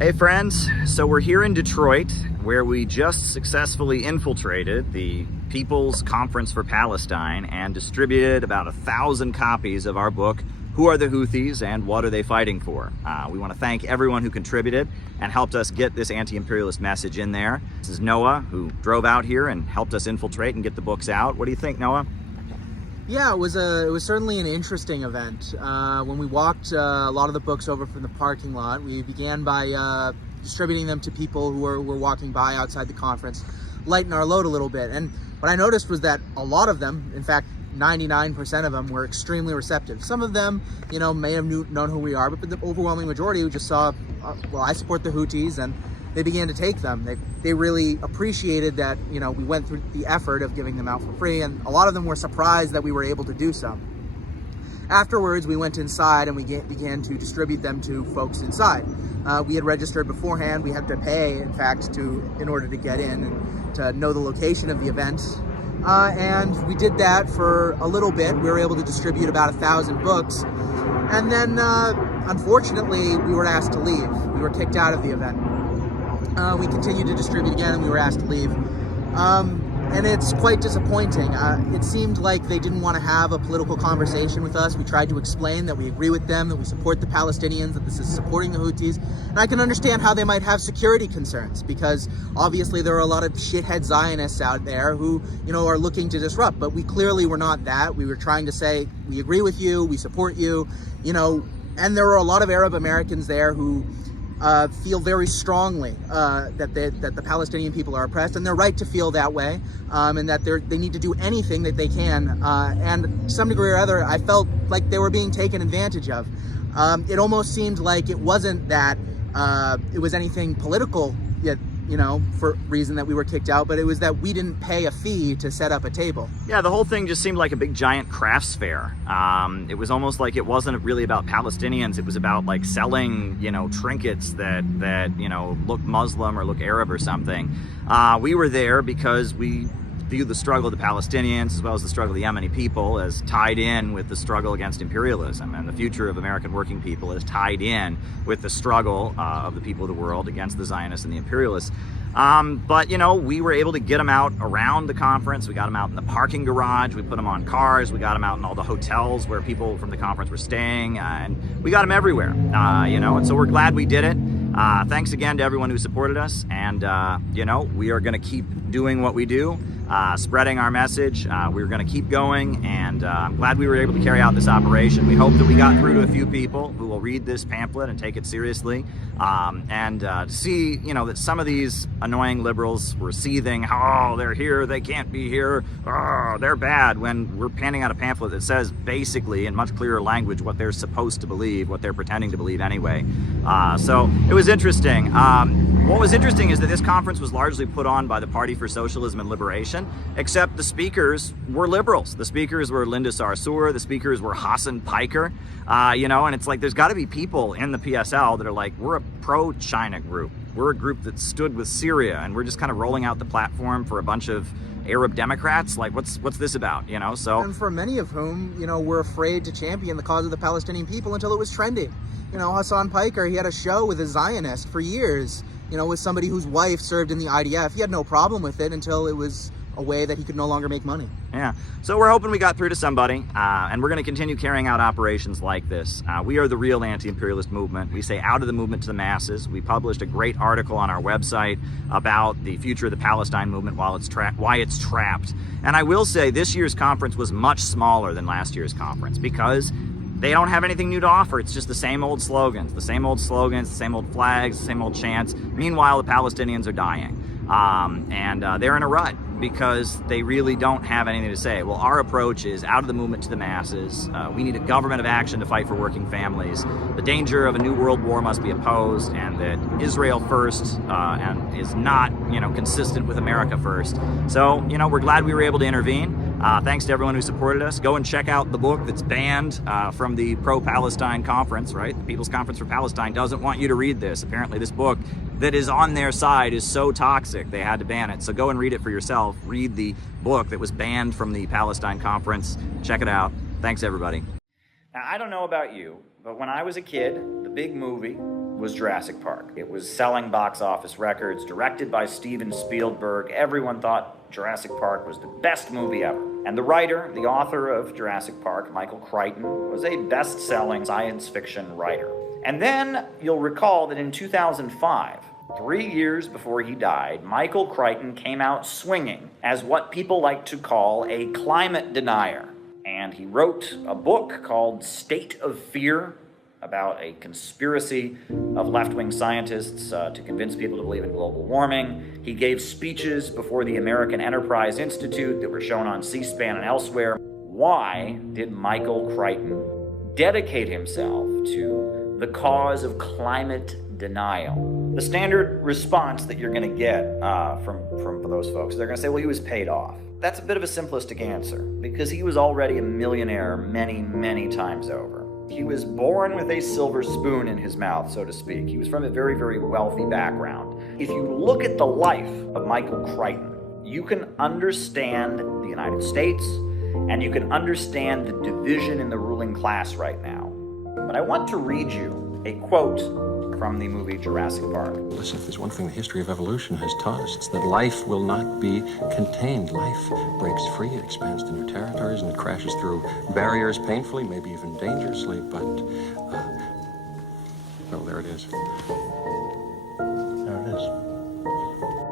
Hey friends, so we're here in Detroit where we just successfully infiltrated the People's Conference for Palestine and distributed about 1,000 copies of our book, Who Are the Houthis and What Are They Fighting For? We want to thank everyone who contributed and helped us get this anti-imperialist message in there. This is Noah, who drove out here and helped us infiltrate and get the books out. What do you think, Noah? Yeah, it was certainly an interesting event. When we walked a lot of the books over from the parking lot, we began by distributing them to people who were walking by outside the conference, lighten our load a little bit. And what I noticed was that a lot of them, in fact, 99% of them, were extremely receptive. Some of them, may have known who we are, but the overwhelming majority who just saw, well, I support the Houthis, and they began to take them. They really appreciated that, we went through the effort of giving them out for free, and a lot of them were surprised that we were able to do so. Afterwards, we went inside and we began to distribute them to folks inside. We had registered beforehand. We had to pay, in fact, in order to get in and to know the location of the event. And we did that for a little bit. We were able to distribute about 1,000 books. And then, unfortunately, we were asked to leave. We were kicked out of the event. We continued to distribute again, and we were asked to leave. And it's quite disappointing. It seemed like they didn't want to have a political conversation with us. We tried to explain that we agree with them, that we support the Palestinians, that this is supporting the Houthis. And I can understand how they might have security concerns, because obviously there are a lot of shithead Zionists out there who, are looking to disrupt. But we cclearly were not that. We were trying to say, we agree with you, we support you, and there are a lot of Arab Americans there who feel very strongly that the Palestinian people are oppressed, and they're right to feel that way, and that they need to do anything that they can. And to some degree or other, I felt like they were being taken advantage of. It almost seemed like it wasn't that it was anything political, yet, for reason that we were kicked out, but it was that we didn't pay a fee to set up a table. Yeah, the whole thing just seemed like a big giant crafts fair. It was almost like it wasn't really about Palestinians. It was about like selling, trinkets that look Muslim or look Arab or something. We were there because we view the struggle of the Palestinians as well as the struggle of the Yemeni people as tied in with the struggle against imperialism, and the future of American working people is tied in with the struggle of the people of the world against the Zionists and the imperialists. But we were able to get them out around the conference. We got them out in the parking garage. We put them on cars. We got them out in all the hotels where people from the conference were staying, and we got them everywhere. And so we're glad we did it. Thanks again to everyone who supported us, and we are going to keep doing what we do. Spreading our message. We're going to keep going, and I'm glad we were able to carry out this operation. We hope that we got through to a few people who will read this pamphlet and take it seriously, and to see, that some of these annoying liberals were seething, oh, they're here, they can't be here, oh, they're bad, when we're handing out a pamphlet that says basically in much clearer language what they're supposed to believe, what they're pretending to believe anyway. So it was interesting. What was interesting is that this conference was largely put on by the Party for Socialism and Liberation, except the speakers were liberals. The speakers were Linda Sarsour, the speakers were Hassan Piker, and it's like there's got to be people in the PSL that are like, we're a pro-China group. We're a group that stood with Syria, and we're just kind of rolling out the platform for a bunch of Arab Democrats. Like, what's this about, So, and for many of whom, were afraid to champion the cause of the Palestinian people until it was trending. Hassan Piker, he had a show with a Zionist for years, with somebody whose wife served in the IDF. He had no problem with it until it was a way that he could no longer make money. Yeah, so we're hoping we got through to somebody, and we're going to continue carrying out operations like this. We are the real anti-imperialist movement. We say out of the movement to the masses. We published a great article on our website about the future of the Palestine movement why it's trapped. And I will say this year's conference was much smaller than last year's conference because they don't have anything new to offer. It's just the same old slogans, the same old flags, the same old chants. Meanwhile, the Palestinians are dying. And they're in a rut because they really don't have anything to say. Well, our approach is out of the movement to the masses. We need a government of action to fight for working families. The danger of a new world war must be opposed, and that Israel first and is not, consistent with America first. So, we're glad we were able to intervene. Thanks to everyone who supported us. Go and check out the book that's banned from the pro-Palestine conference, right? The People's Conference for Palestine doesn't want you to read this. Apparently this book that is on their side is so toxic they had to ban it. So go and read it for yourself. Read the book that was banned from the Palestine conference. Check it out. Thanks, everybody. Now, I don't know about you, but when I was a kid, the big movie was Jurassic Park. It was selling box office records, directed by Steven Spielberg. Everyone thought Jurassic Park was the best movie ever. And the writer, the author of Jurassic Park, Michael Crichton, was a best-selling science fiction writer. And then you'll recall that in 2005, 3 years before he died, Michael Crichton came out swinging as what people like to call a climate denier. And he wrote a book called State of Fear, about a conspiracy of left-wing scientists to convince people to believe in global warming. He gave speeches before the American Enterprise Institute that were shown on C-SPAN and elsewhere. Why did Michael Crichton dedicate himself to the cause of climate denial? The standard response that you're going to get from those folks, they're going to say, well, he was paid off. That's a bit of a simplistic answer, because he was already a millionaire many, many times over. He was born with a silver spoon in his mouth, so to speak. He was from a very, very wealthy background. If you look at the life of Michael Crichton, you can understand the United States, and you can understand the division in the ruling class right now. But I want to read you a quote from the movie Jurassic Park. Listen, if there's one thing the history of evolution has taught us, it's that life will not be contained. Life breaks free, it expands to new territories, and it crashes through barriers painfully, maybe even dangerously, but, well, there it is. There it is.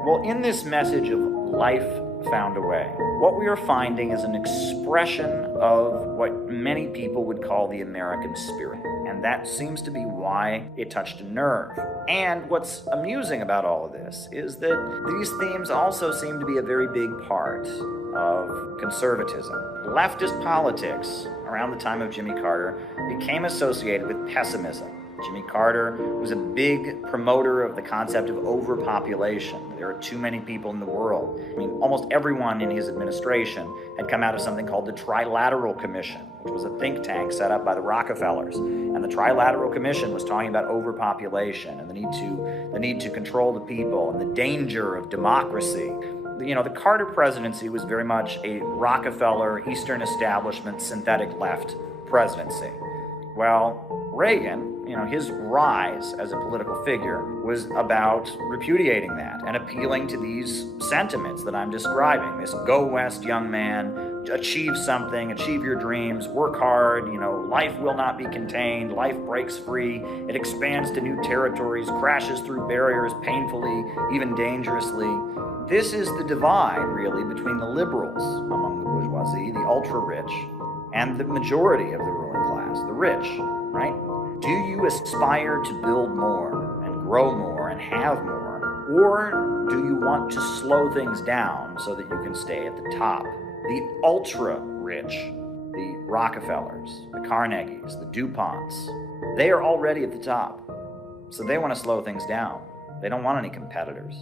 Well, in this message of life found a way, what we are finding is an expression of what many people would call the American spirit. And that seems to be why it touched a nerve. And what's amusing about all of this is that these themes also seem to be a very big part of conservatism. Leftist politics around the time of Jimmy Carter became associated with pessimism. Jimmy Carter was a big promoter of the concept of overpopulation. There are too many people in the world. I mean, almost everyone in his administration had come out of something called the Trilateral Commission, which was a think tank set up by the Rockefellers. And the Trilateral Commission was talking about overpopulation and the need to control the people and the danger of democracy. You know, the Carter presidency was very much a Rockefeller, Eastern establishment, synthetic left presidency. Well, Reagan, his rise as a political figure was about repudiating that and appealing to these sentiments that I'm describing. This go west, young man, achieve something, achieve your dreams, work hard, life will not be contained, life breaks free, it expands to new territories, crashes through barriers painfully, even dangerously. This is the divide, really, between the liberals among the bourgeoisie, the ultra-rich, and the majority of the ruling class, the rich, right? Do you aspire to build more and grow more and have more? Or do you want to slow things down so that you can stay at the top? The ultra-rich, the Rockefellers, the Carnegies, the DuPonts, they are already at the top. So they want to slow things down. They don't want any competitors.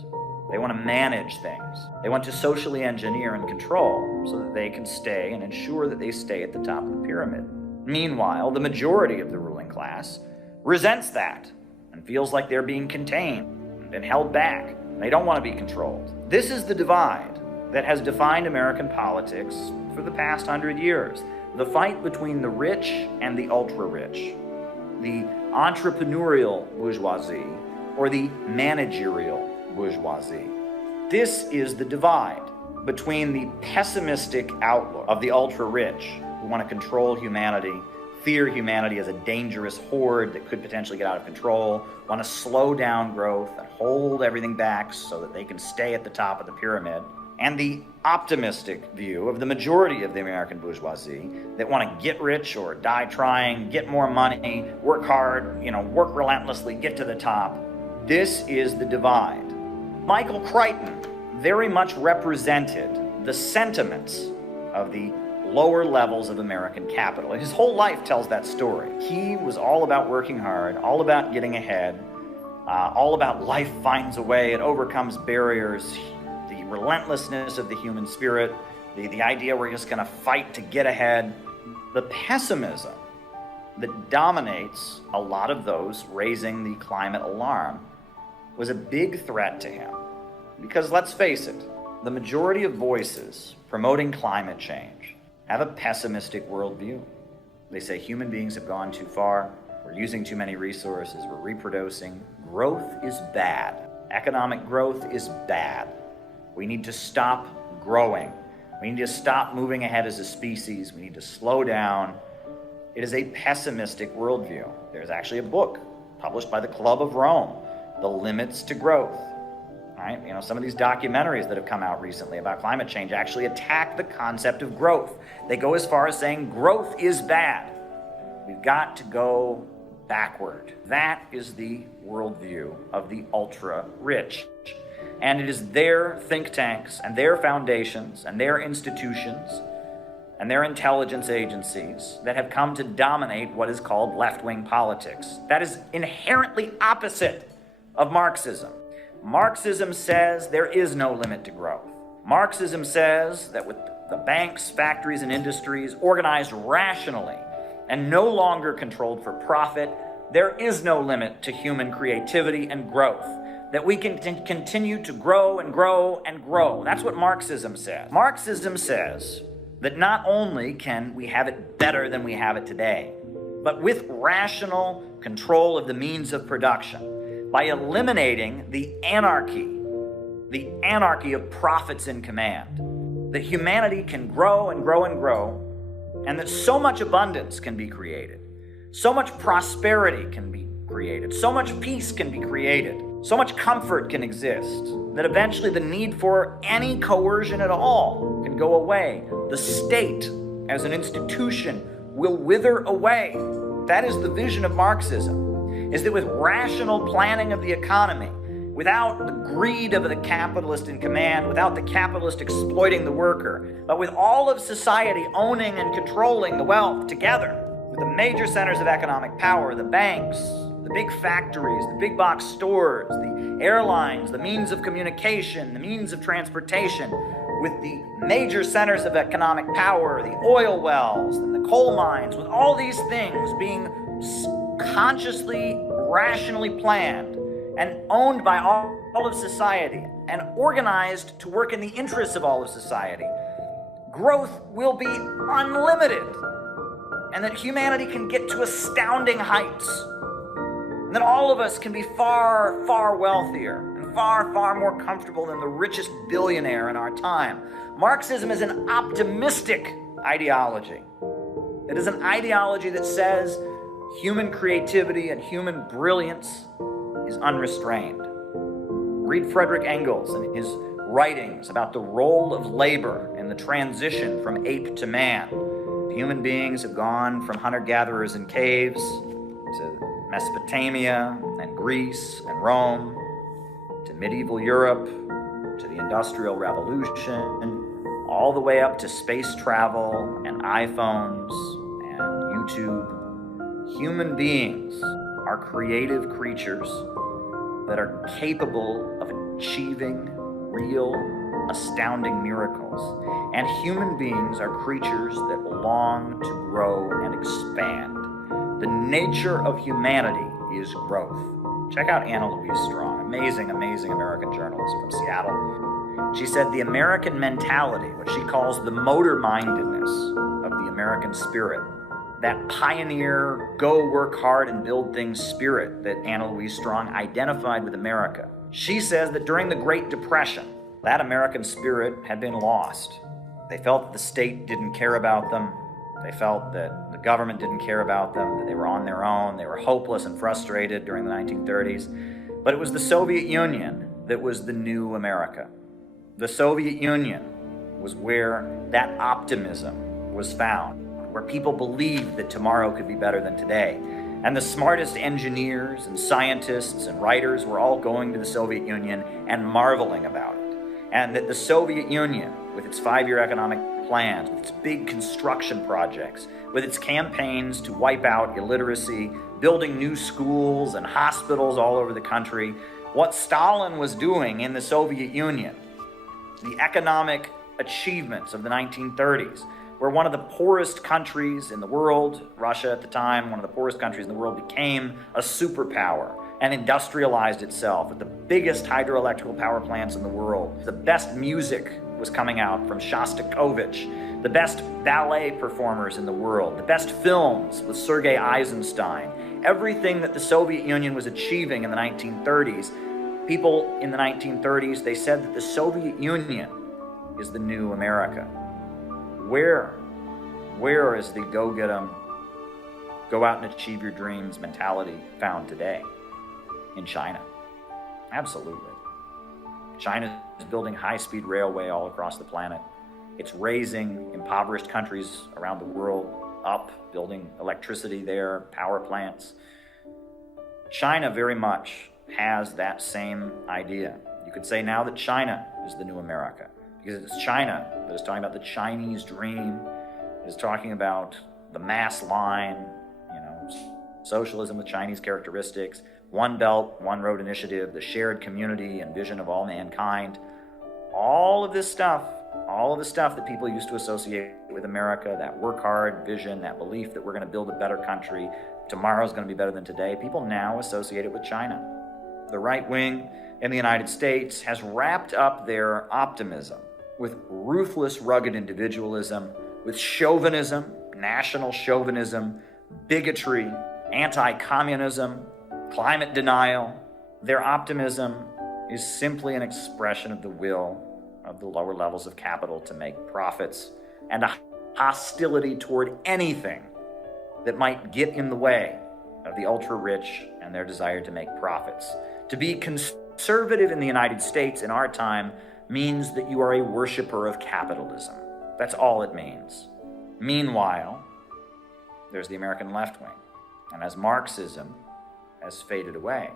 They want to manage things. They want to socially engineer and control so that they can stay and ensure that they stay at the top of the pyramid. Meanwhile, the majority of the ruling class resents that and feels like they're being contained and held back. They don't want to be controlled. This is the divide that has defined American politics for the past 100 years. The fight between the rich and the ultra-rich, the entrepreneurial bourgeoisie or the managerial bourgeoisie. This is the divide between the pessimistic outlook of the ultra-rich who want to control humanity, fear humanity as a dangerous horde that could potentially get out of control, want to slow down growth and hold everything back so that they can stay at the top of the pyramid, and the optimistic view of the majority of the American bourgeoisie that want to get rich or die trying, get more money, work hard, work relentlessly, get to the top. This is the divide. Michael Crichton very much represented the sentiments of the lower levels of American capital. His whole life tells that story. He was all about working hard, all about getting ahead, all about life finds a way, it overcomes barriers, the relentlessness of the human spirit, the idea we're just going to fight to get ahead. The pessimism that dominates a lot of those raising the climate alarm was a big threat to him. Because let's face it, the majority of voices promoting climate change have a pessimistic worldview. They say human beings have gone too far, We're using too many resources. We're reproducing. Growth is bad. Economic growth is bad. We need to stop growing. We need to stop moving ahead as a species. We need to slow down. It is a pessimistic worldview. There's actually a book published by the Club of Rome, The Limits to Growth. Right? Some of these documentaries that have come out recently about climate change actually attack the concept of growth. They go as far as saying growth is bad. We've got to go backward. That is the worldview of the ultra-rich. And it is their think tanks and their foundations and their institutions and their intelligence agencies that have come to dominate what is called left-wing politics. That is inherently opposite of Marxism. Marxism says there is no limit to growth. Marxism says that with the banks, factories, and industries organized rationally and no longer controlled for profit, there is no limit to human creativity and growth. That we can continue to grow and grow and grow. That's what Marxism says. Marxism says that not only can we have it better than we have it today, but with rational control of the means of production, by eliminating the anarchy of profits in command, that humanity can grow and grow and grow, and that so much abundance can be created, so much prosperity can be created, so much peace can be created, so much comfort can exist, that eventually the need for any coercion at all can go away. The state as an institution will wither away. That is the vision of Marxism. Is that with rational planning of the economy, without the greed of the capitalist in command, without the capitalist exploiting the worker, but with all of society owning and controlling the wealth together, with the major centers of economic power, the banks, the big factories, the big box stores, the airlines, the means of communication, the means of transportation, with the major centers of economic power, the oil wells and the coal mines, with all these things being consciously, rationally planned and owned by all of society and organized to work in the interests of all of society, growth will be unlimited, and that humanity can get to astounding heights, and that all of us can be far, far wealthier and far, far more comfortable than the richest billionaire in our time. Marxism is an optimistic ideology. It is an ideology that says human creativity and human brilliance is unrestrained. Read Frederick Engels and his writings about the role of labor in the transition from ape to man. Human beings have gone from hunter-gatherers in caves to Mesopotamia and Greece and Rome, to medieval Europe, to the Industrial Revolution, all the way up to space travel and iPhones and YouTube. Human beings are creative creatures that are capable of achieving real, astounding miracles. And human beings are creatures that long to grow and expand. The nature of humanity is growth. Check out Anna Louise Strong, amazing, amazing American journalist from Seattle. She said the American mentality, what she calls the motor-mindedness of the American spirit, that pioneer, go work hard and build things spirit that Anna Louise Strong identified with America. She says that during the Great Depression, that American spirit had been lost. They felt that the state didn't care about them. They felt that the government didn't care about them, that they were on their own. They were hopeless and frustrated during the 1930s. But it was the Soviet Union that was the new America. The Soviet Union was where that optimism was found, where people believed that tomorrow could be better than today. And the smartest engineers and scientists and writers were all going to the Soviet Union and marveling about it. And that the Soviet Union, with its 5-year economic plans, with its big construction projects, with its campaigns to wipe out illiteracy, building new schools and hospitals all over the country, what Stalin was doing in the Soviet Union, the economic achievements of the 1930s, where one of the poorest countries in the world, Russia at the time, one of the poorest countries in the world, became a superpower and industrialized itself with the biggest hydroelectrical power plants in the world. The best music was coming out from Shostakovich. the best ballet performers in the world, the best films with Sergei Eisenstein, everything that the Soviet Union was achieving in the 1930s. People in the 1930s, they said that the Soviet Union is the new America. Where is the go get 'em, go out and achieve your dreams mentality found today? In China. Absolutely. China is building high-speed railway all across the planet. It's raising impoverished countries around the world up, building electricity there, power plants. China very much has that same idea. You could say now that China is the new America, because it's China that is talking about the Chinese dream, it is talking about the mass line, socialism with Chinese characteristics, One Belt, One Road initiative, the shared community and vision of all mankind. All of this stuff, all of the stuff that people used to associate with America, that work hard vision, that belief that we're going to build a better country, tomorrow's going to be better than today, people now associate it with China. The right wing in the United States has wrapped up their optimism with ruthless, rugged individualism, with chauvinism, national chauvinism, bigotry, anti-communism, climate denial. Their optimism is simply an expression of the will of the lower levels of capital to make profits and a hostility toward anything that might get in the way of the ultra-rich and their desire to make profits. To be conservative in the United States in our time means that you are a worshiper of capitalism. That's all it means. Meanwhile, there's the American left wing. And as Marxism has faded away,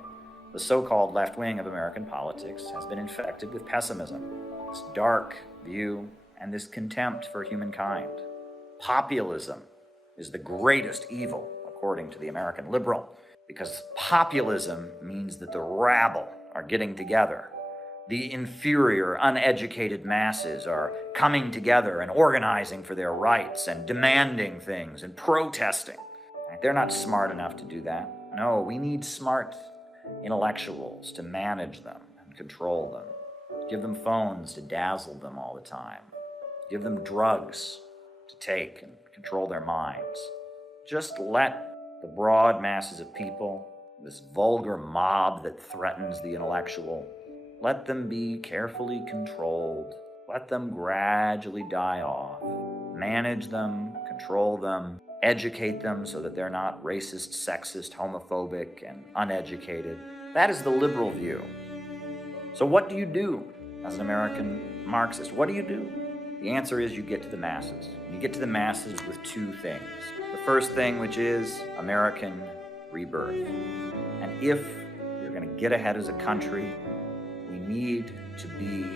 the so-called left wing of American politics has been infected with pessimism, this dark view, and this contempt for humankind. Populism is the greatest evil, according to the American liberal, because populism means that the rabble are getting together. The inferior, uneducated masses are coming together and organizing for their rights and demanding things and protesting. They're not smart enough to do that. No, we need smart intellectuals to manage them and control them. Give them phones to dazzle them all the time. Give them drugs to take and control their minds. Just let the broad masses of people, this vulgar mob that threatens the intellectual, let them be carefully controlled. Let them gradually die off. Manage them, control them, educate them so that they're not racist, sexist, homophobic, and uneducated. That is the liberal view. So what do you do as an American Marxist? What do you do? The answer is you get to the masses. You get to the masses with two things. The first thing, which is American rebirth. And if you're going to get ahead as a country, we need to be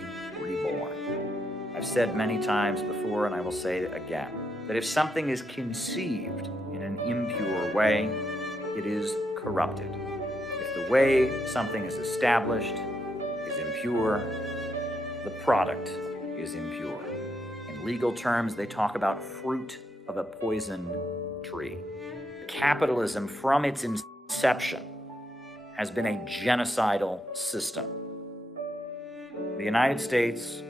reborn. I've said many times before, and I will say it again, that if something is conceived in an impure way, it is corrupted. If the way something is established is impure, the product is impure. In legal terms, they talk about fruit of a poisoned tree. Capitalism, from its inception, has been a genocidal system. The United States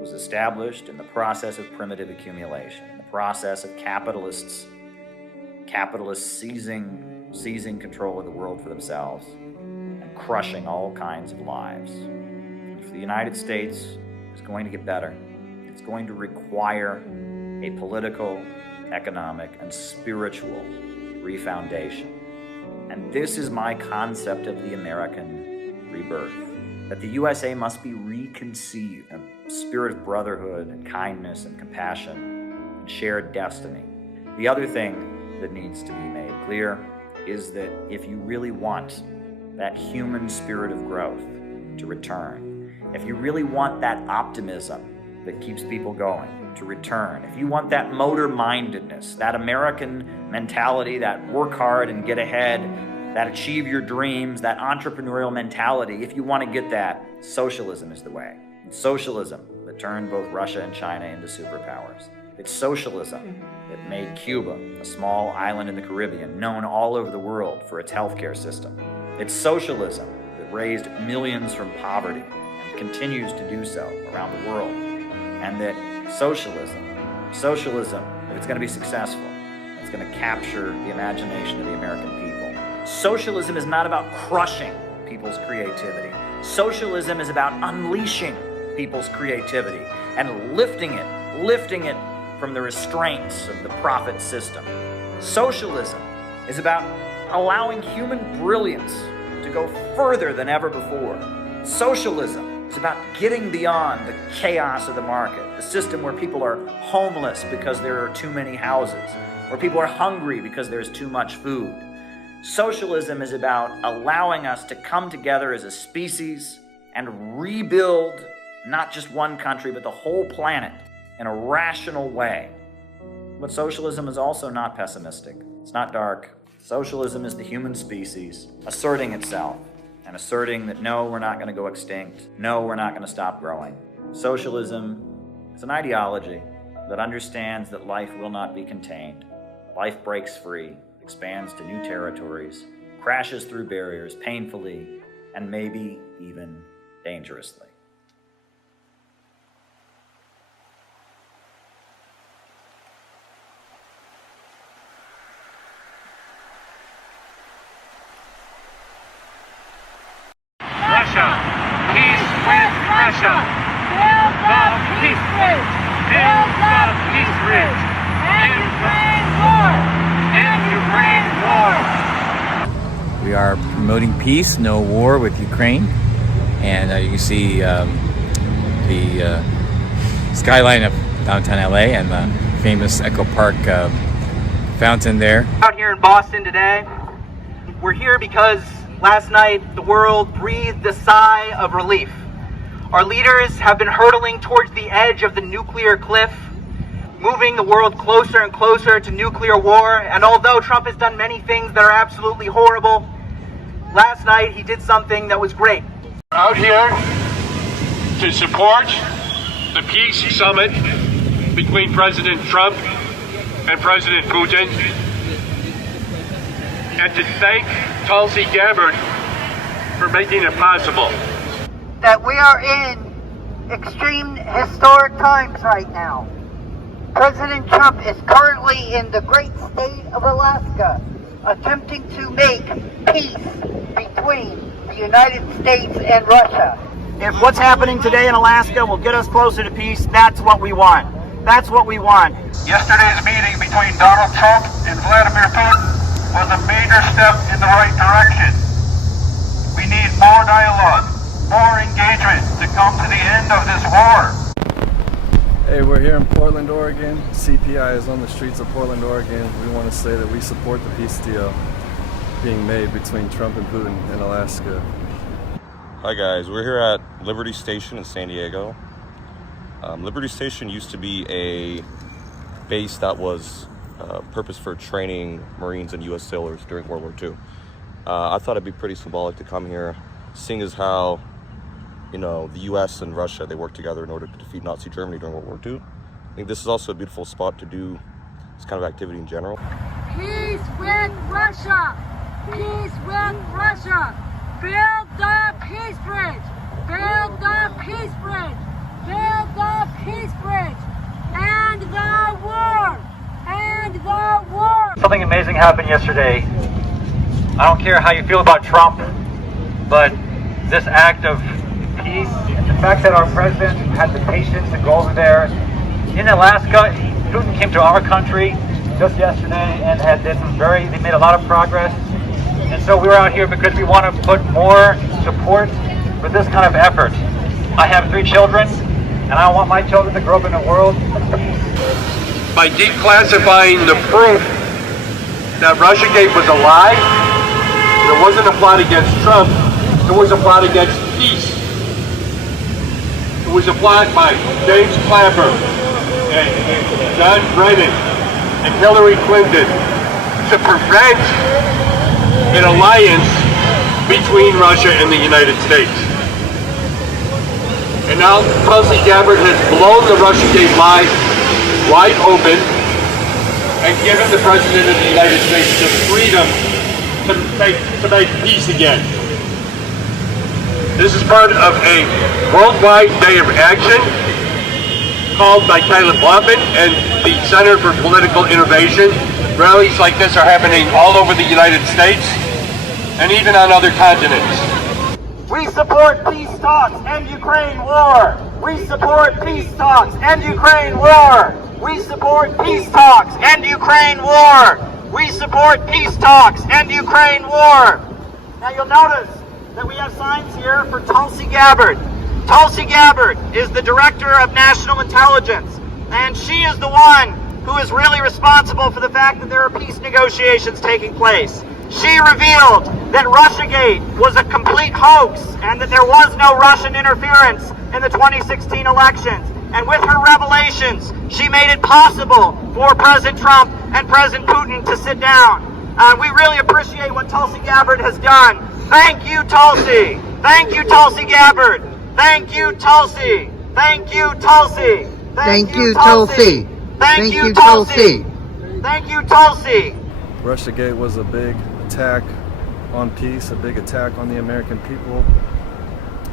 was established in the process of primitive accumulation, in the process of capitalists seizing control of the world for themselves and crushing all kinds of lives. If the United States is going to get better, it's going to require a political, economic, and spiritual refoundation. And this is my concept of the American rebirth, that the USA must be reconceived in a spirit of brotherhood and kindness and compassion and shared destiny. The other thing that needs to be made clear is that if you really want that human spirit of growth to return, if you really want that optimism that keeps people going to return, if you want that motor-mindedness, that American mentality, that work hard and get ahead, that achieve your dreams, that entrepreneurial mentality, if you want to get that, socialism is the way. It's socialism that turned both Russia and China into superpowers. It's socialism that made Cuba, a small island in the Caribbean, known all over the world for its healthcare system. It's socialism that raised millions from poverty and continues to do so around the world. And that socialism Socialism, if it's going to be successful, it's going to capture the imagination of the American people. Socialism is not about crushing people's creativity. Socialism is about unleashing people's creativity and lifting it from the restraints of the profit system. Socialism is about allowing human brilliance to go further than ever before. Socialism is about getting beyond the chaos of the market, the system where people are homeless because there are too many houses, where people are hungry because there's too much food. Socialism is about allowing us to come together as a species and rebuild not just one country, but the whole planet in a rational way. But socialism is also not pessimistic. It's not dark. Socialism is the human species asserting itself and asserting that no, we're not going to go extinct. No, we're not going to stop growing. Socialism is an ideology that understands that life will not be contained. Life breaks free, expands to new territories, crashes through barriers painfully, and maybe even dangerously. Russia, peace with Russia. Build the peace bridge. Build the peace bridge. End Ukraine war. End Ukraine war. We are promoting peace, no war with Ukraine. And you can see the skyline of downtown LA and the famous Echo Park fountain there. Out here in Boston today, we're here because last night the world breathed a sigh of relief. Our leaders have been hurtling towards the edge of the nuclear cliff, moving the world closer and closer to nuclear war. And although Trump has done many things that are absolutely horrible, last night he did something that was great. Out here to support the peace summit between President Trump and President Putin, and to thank Tulsi Gabbard for making it possible. That we are in extreme historic times right now. President Trump is currently in the great state of Alaska, attempting to make peace between the United States and Russia. If what's happening today in Alaska will get us closer to peace, that's what we want. That's what we want. Yesterday's meeting between Donald Trump and Vladimir Putin was a major step in the right direction. We need more dialogue, more engagement to come to the end of this war. Hey, we're here in Portland, Oregon. CPI is on the streets of Portland, Oregon. We want to say that we support the peace deal being made between Trump and Putin in Alaska. Hi guys, we're here at Liberty Station in San Diego. Liberty Station used to be a base that was purpose for training Marines and U.S. sailors during World War II. I thought it'd be pretty symbolic to come here, seeing as how, you know, the U.S. and Russia, they worked together in order to defeat Nazi Germany during World War II. I think this is also a beautiful spot to do this kind of activity in general. Peace with Russia. Peace with Russia. Build the peace bridge. Build the peace bridge. Build the peace bridge. End the war. End the war. Something amazing happened yesterday. I don't care how you feel about Trump, but this act of peace, the fact that our president had the patience to go over there in Alaska, Putin came to our country just yesterday and they made a lot of progress. And so we were out here because we want to put more support for this kind of effort. I have 3 children, and I want my children to grow up in a world of peace. By declassifying the proof that Russiagate was a lie, there wasn't a plot against Trump, there was a plot against peace. It was a plot by James Clapper and John Brennan and Hillary Clinton to prevent an alliance between Russia and the United States. And now Tulsi Gabbard has blown the Russiagate lie wide open and given the President of the United States the freedom to make peace again. This is part of a worldwide day of action called by Caleb Lofton and the Center for Political Innovation. Rallies like this are happening all over the United States and even on other continents. We support peace talks and Ukraine war. We support peace talks and Ukraine war. We support peace talks and Ukraine war. We support peace talks and Ukraine war. Now you'll notice that we have signs here for Tulsi Gabbard. Tulsi Gabbard is the Director of National Intelligence, and she is the one who is really responsible for the fact that there are peace negotiations taking place. She revealed that Russiagate was a complete hoax and that there was no Russian interference in the 2016 elections. And with her revelations, she made it possible for President Trump and President Putin to sit down. We really appreciate what Tulsi Gabbard has done. Thank you, Tulsi. Thank you, Tulsi Gabbard. Thank you, Tulsi. Thank you, Tulsi. Thank you, Tulsi. Thank you, Tulsi. Thank you, Tulsi. Russiagate was a big attack on peace, a big attack on the American people.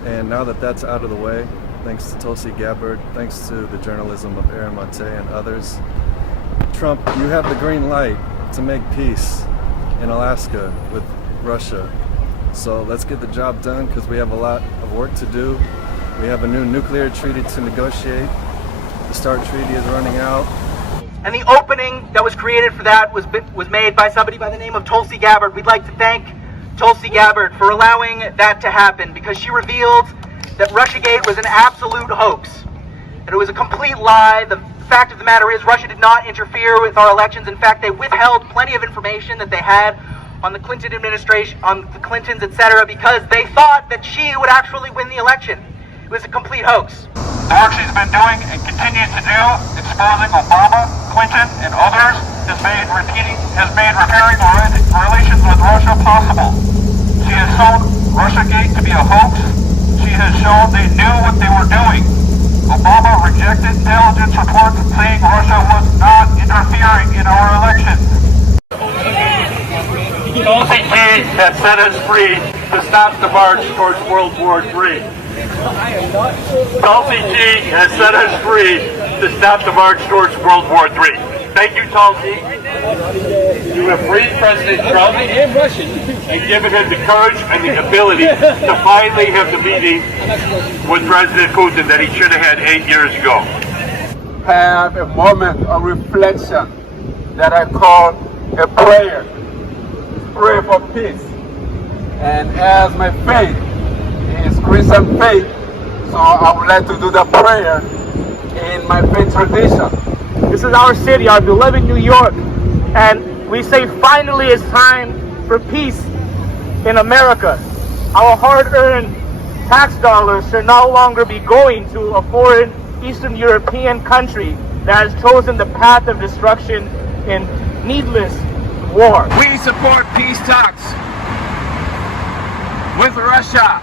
And now that that's out of the way, thanks to Tulsi Gabbard, thanks to the journalism of Aaron Mate and others, Trump, you have the green light to make peace in Alaska with Russia. So let's get the job done, because we have a lot of work to do. We have a new nuclear treaty to negotiate. The START treaty is running out. And the opening that was created for that was made by somebody by the name of Tulsi Gabbard. We'd like to thank Tulsi Gabbard for allowing that to happen, because she revealed that Russiagate was an absolute hoax, that it was a complete lie. The fact of the matter is, Russia did not interfere with our elections. In fact, they withheld plenty of information that they had on the Clinton administration, on the Clintons, etc., because they thought that she would actually win the election. It was a complete hoax. The work she's been doing and continues to do, exposing Obama, Clinton, and others, has made repairing relations with Russia possible. She has shown Russiagate to be a hoax. She has shown they knew what they were doing. Obama rejected intelligence reports saying Russia was not interfering in our elections. Tulsi G has set us free to stop the march towards World War III. Tulsi G has set us free to stop the march towards World War III. Thank you, Tulsi. You have freed President Trump and given him the courage and the ability to finally have the meeting with President Putin that he should have had 8 years ago. Have a moment of reflection that I call a prayer. Pray for peace. And as my faith is Christian faith, so I would like to do the prayer in my faith tradition. This is our city, our beloved New York, and we say finally it's time for peace in America. Our hard-earned tax dollars should no longer be going to a foreign Eastern European country that has chosen the path of destruction in needless war. We support peace talks with Russia.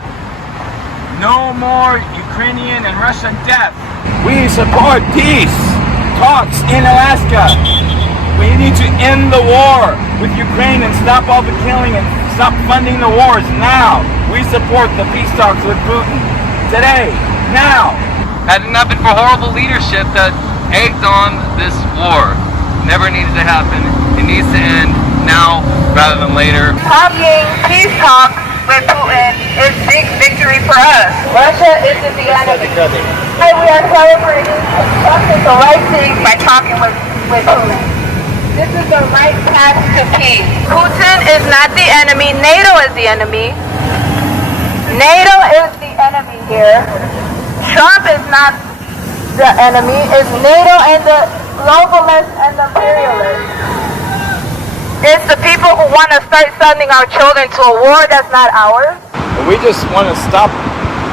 No more Ukrainian and Russian death. We support peace talks in Alaska. We need to end the war with Ukraine and stop all the killing and stop funding the wars now. We support the peace talks with Putin today, now. Had it not been for horrible leadership that egged on this war, never needed to happen. It needs to end now rather than later. Having peace talks with Putin is big victory for us. Russia isn't the enemy. And we are celebrating Trump is the right thing by talking with Putin. This is the right path to peace. Putin is not the enemy. NATO is the enemy. NATO is the enemy here. Trump is not the enemy. It's NATO and the globalists and the imperialists. It's the people who want to start sending our children to a war that's not ours. We just want to stop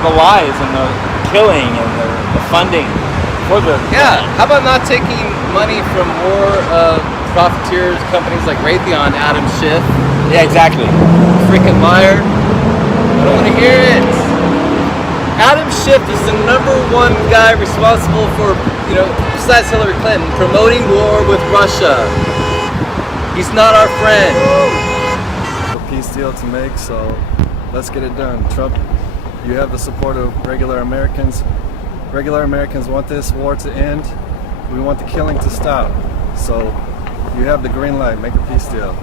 the lies and the killing and the funding for the... Yeah, how about not taking money from more profiteers, companies like Raytheon, Adam Schiff? Yeah, exactly. Freaking liar. I don't want to hear it. Adam Schiff is the #1 guy responsible for, besides Hillary Clinton, promoting war with Russia. He's not our friend. A peace deal to make, so let's get it done. Trump, you have the support of regular Americans. Regular Americans want this war to end. We want the killing to stop. So you have the green light, make a peace deal.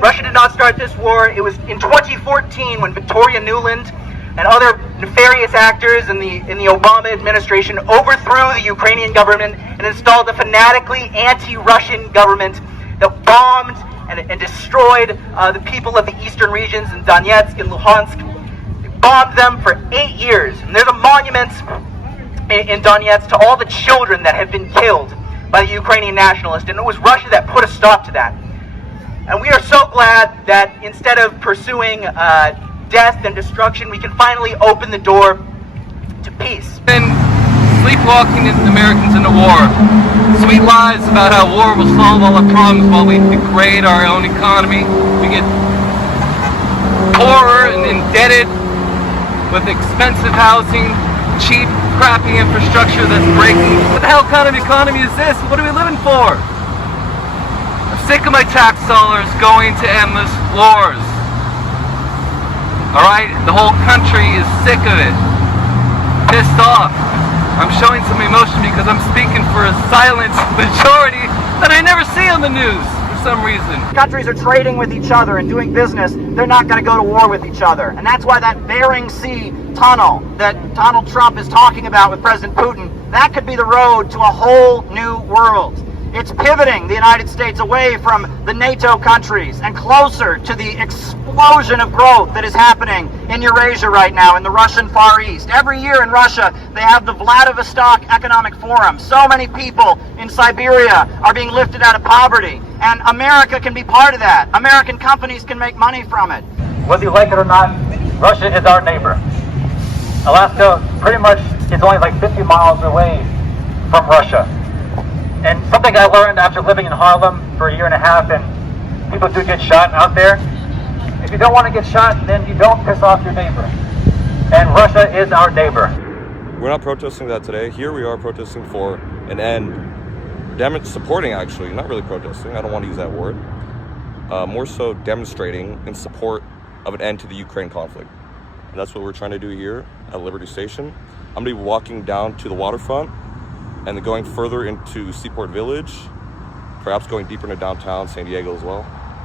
Russia did not start this war. It was in 2014 when Victoria Nuland and other nefarious actors in the Obama administration overthrew the Ukrainian government and installed a fanatically anti-Russian government that bombed and destroyed the people of the eastern regions in Donetsk and Luhansk. It bombed them for 8 years. And there's a monument in Donetsk to all the children that have been killed by the Ukrainian nationalists, and it was Russia that put a stop to that. And we are so glad that instead of pursuing death and destruction, we can finally open the door to peace. Been sleepwalking Americans into war. Sweet lies about how war will solve all our problems while we degrade our own economy. We get poorer and indebted with expensive housing, cheap, crappy infrastructure that's breaking. What the hell kind of economy is this? What are we living for? I'm sick of my tax dollars going to endless wars. Alright? The whole country is sick of it. Pissed off. I'm showing some emotion because I'm speaking for a silent majority that I never see on the news for some reason. Countries are trading with each other and doing business. They're not going to go to war with each other. And that's why that Bering Sea tunnel that Donald Trump is talking about with President Putin, that could be the road to a whole new world. It's pivoting the United States away from the NATO countries and closer to the explosion of growth that is happening in Eurasia right now, in the Russian Far East. Every year in Russia, they have the Vladivostok Economic Forum. So many people in Siberia are being lifted out of poverty, and America can be part of that. American companies can make money from it. Whether you like it or not, Russia is our neighbor. Alaska pretty much is only like 50 miles away from Russia. And something I learned after living in Harlem for 1.5 years, and people do get shot out there. If you don't want to get shot, then you don't piss off your neighbor. And Russia is our neighbor. We're not protesting that today. Here we are protesting for an end. Supporting, actually, not really protesting. I don't want to use that word. More so demonstrating in support of an end to the Ukraine conflict. And that's what we're trying to do here at Liberty Station. I'm going to be walking down to the waterfront and then going further into Seaport Village, perhaps going deeper into downtown San Diego as well.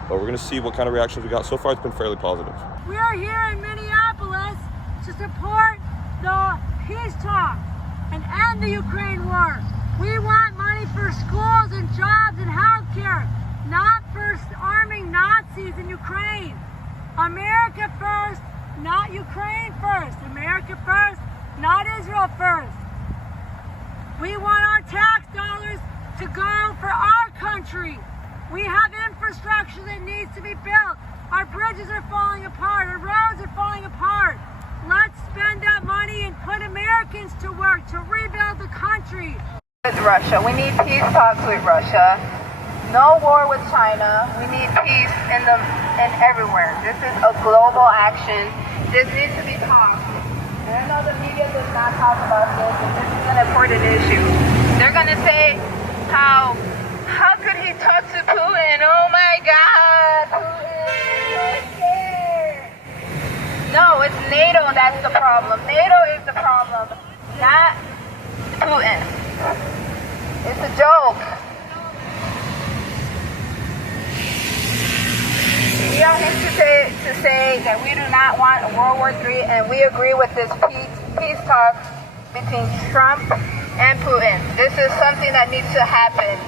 But we're going to see what kind of reactions we got. So far, it's been fairly positive. We are here in Minneapolis to support the peace talk and end the Ukraine war. We want money for schools and jobs and healthcare, not for arming Nazis in Ukraine. America first, not Ukraine first. America first, not Israel first. We want our tax dollars to go for our country. We have infrastructure that needs to be built. Our bridges are falling apart. Our roads are falling apart. Let's spend that money and put Americans to work to rebuild the country. With Russia, we need peace talks with Russia. No war with China. We need peace in everywhere. This is a global action. This needs to be talked. And I know the media does not talk about this, and this is an important issue. They're going to say how could he talk to Putin? Oh my God, Putin, I'm scared. No, it's NATO that's the problem. NATO is the problem, not Putin. It's a joke. We don't need to say that we do not want a World War III, and we agree with this peace talk between Trump and Putin. This is something that needs to happen.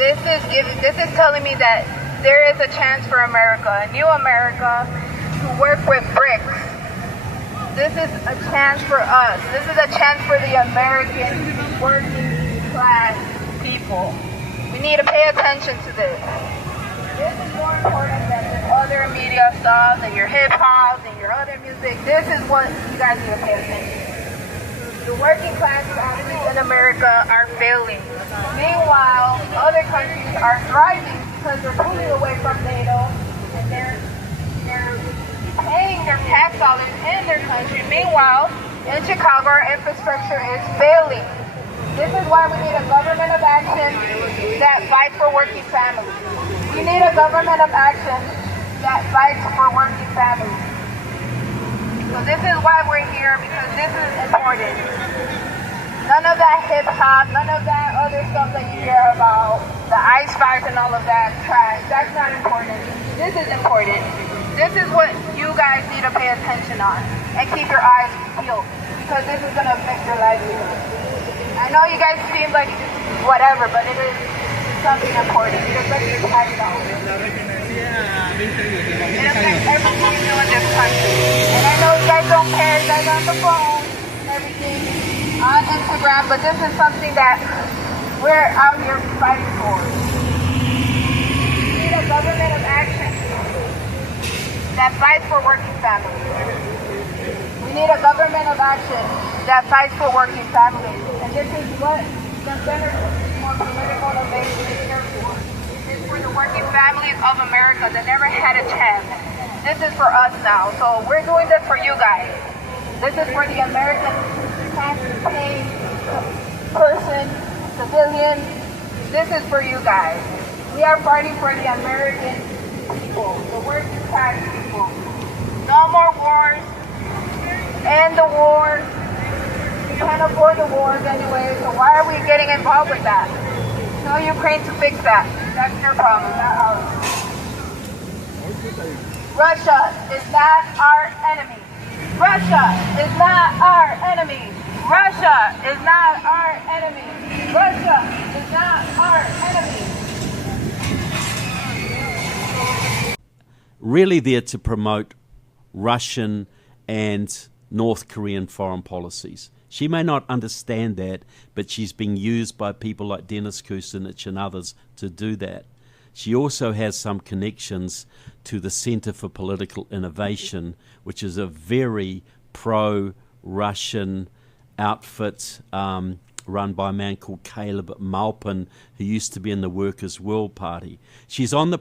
This is telling me that there is a chance for America, a new America, to work with BRICS. This is a chance for us. This is a chance for the American working class people. We need to pay attention to this. This is more important than this other media stuff and your hip hop and your other music. This is what you guys need to pay attention to. The working class families in America are failing. Meanwhile, other countries are thriving because they're pulling away from NATO and they're paying their tax dollars in their country. Meanwhile, in Chicago, our infrastructure is failing. This is why we need a government of action that fights for working families. We need a government of action that fights for working families. So this is why we're here, because this is important. None of that hip hop, none of that other stuff that you hear about, the ice facts and all of that trash. That's not important. This is important. This is what you guys need to pay attention on and keep your eyes peeled, because this is going to affect your livelihood. I know you guys seem like whatever, but it is something important. It affects your tax dollars. It affects everything you do in this country. And I know you guys don't care, you guys are on the phone and everything, on Instagram, but this is something that we're out here fighting for. We need a government of action that fights for working families. We need a government of action that fights for working families. And this is what the Center for Political Innovation is here for. This is for the working families of America that never had a chance. This is for us now. So we're doing this for you guys. This is for the American tax-paying person, civilian. This is for you guys. We are fighting for the American people, the working class people. No more wars. End the wars. We can't afford the wars anyway, so why are we getting involved with that? Tell Ukraine to fix that. That's your problem, not ours. Russia is not our enemy. Russia is not our enemy. Russia is not our enemy. Russia is not our enemy. Really there to promote Russian and North Korean foreign policies. She may not understand that, but she's being used by people like Dennis Kucinich and others to do that. She also has some connections to the Center for Political Innovation, which is a very pro-Russian outfit run by a man called Caleb Maupin, who used to be in the Workers' World Party. She's on the...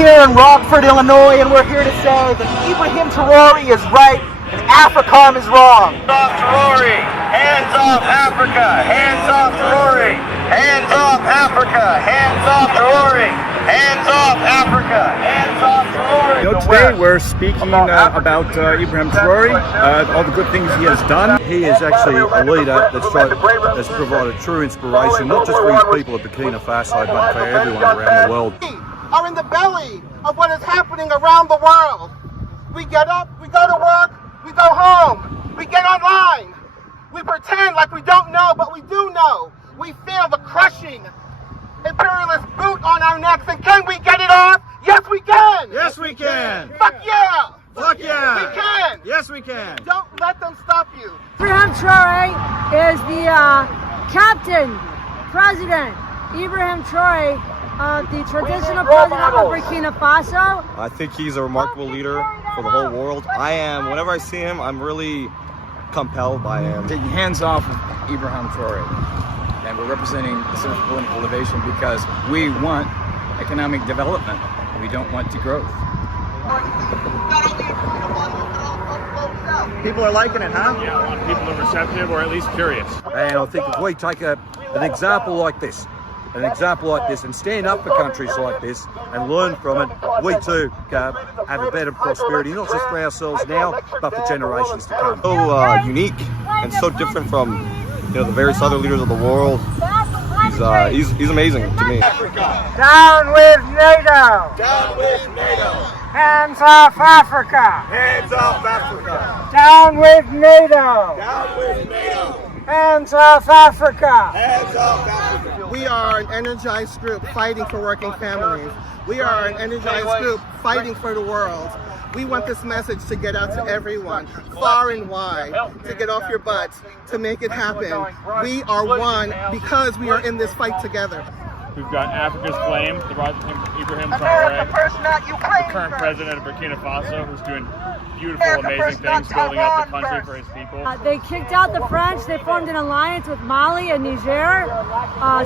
Here in Rockford, Illinois, and we're here to say that Ibrahim Traore is right and AFRICOM is wrong. Hands off Traore! Hands off Africa! Hands off Traore! Hands off Africa! Hands off Traore! Hands off Africa! Hands off Traore! Today we're speaking about Ibrahim Traore, all the good things he has done. He is actually a leader that's provided true inspiration, not just for his people of Burkina Faso, but for everyone around the world. Are in the belly of what is happening around the world. We get up, we go to work, we go home, we get online. We pretend like we don't know, but we do know. We feel the crushing imperialist boot on our necks, and can we get it off? Yes, we can! Yes, we can! Fuck yeah! Fuck yeah! We can! Yes, we can! Don't let them stop you. Ibrahim Traore is the captain, president, Ibrahim Traore, the traditional president of Burkina Faso. I think he's a remarkable leader for the whole world. Whenever I see him, I'm really compelled by him. Taking hands off of Ibrahim Traore, and we're representing the Center for Political Innovation because we want economic development. We don't want degrowth. People are liking it, huh? Yeah, a lot of people are receptive or at least curious. And I think if we take an example like this, and stand up for countries like this and learn from it, we too have a better prosperity, not just for ourselves now, but for generations to come. So unique and so different from the various other leaders of the world. He's amazing to me. Down with NATO! Down with NATO! Hands off Africa! Hands off Africa! Down with NATO! Down with NATO! Hands off Africa! Hands off Africa! We are an energized group fighting for working families. We are an energized group fighting for the world. We want this message to get out to everyone, far and wide, to get off your butts, to make it happen. We are one because we are in this fight together. We've got Africa's Flame, the rise of Ibrahim Traore, the current president of Burkina Faso, who's doing beautiful, amazing things, building up the country for his people. They kicked out the French. They formed an alliance with Mali and Niger.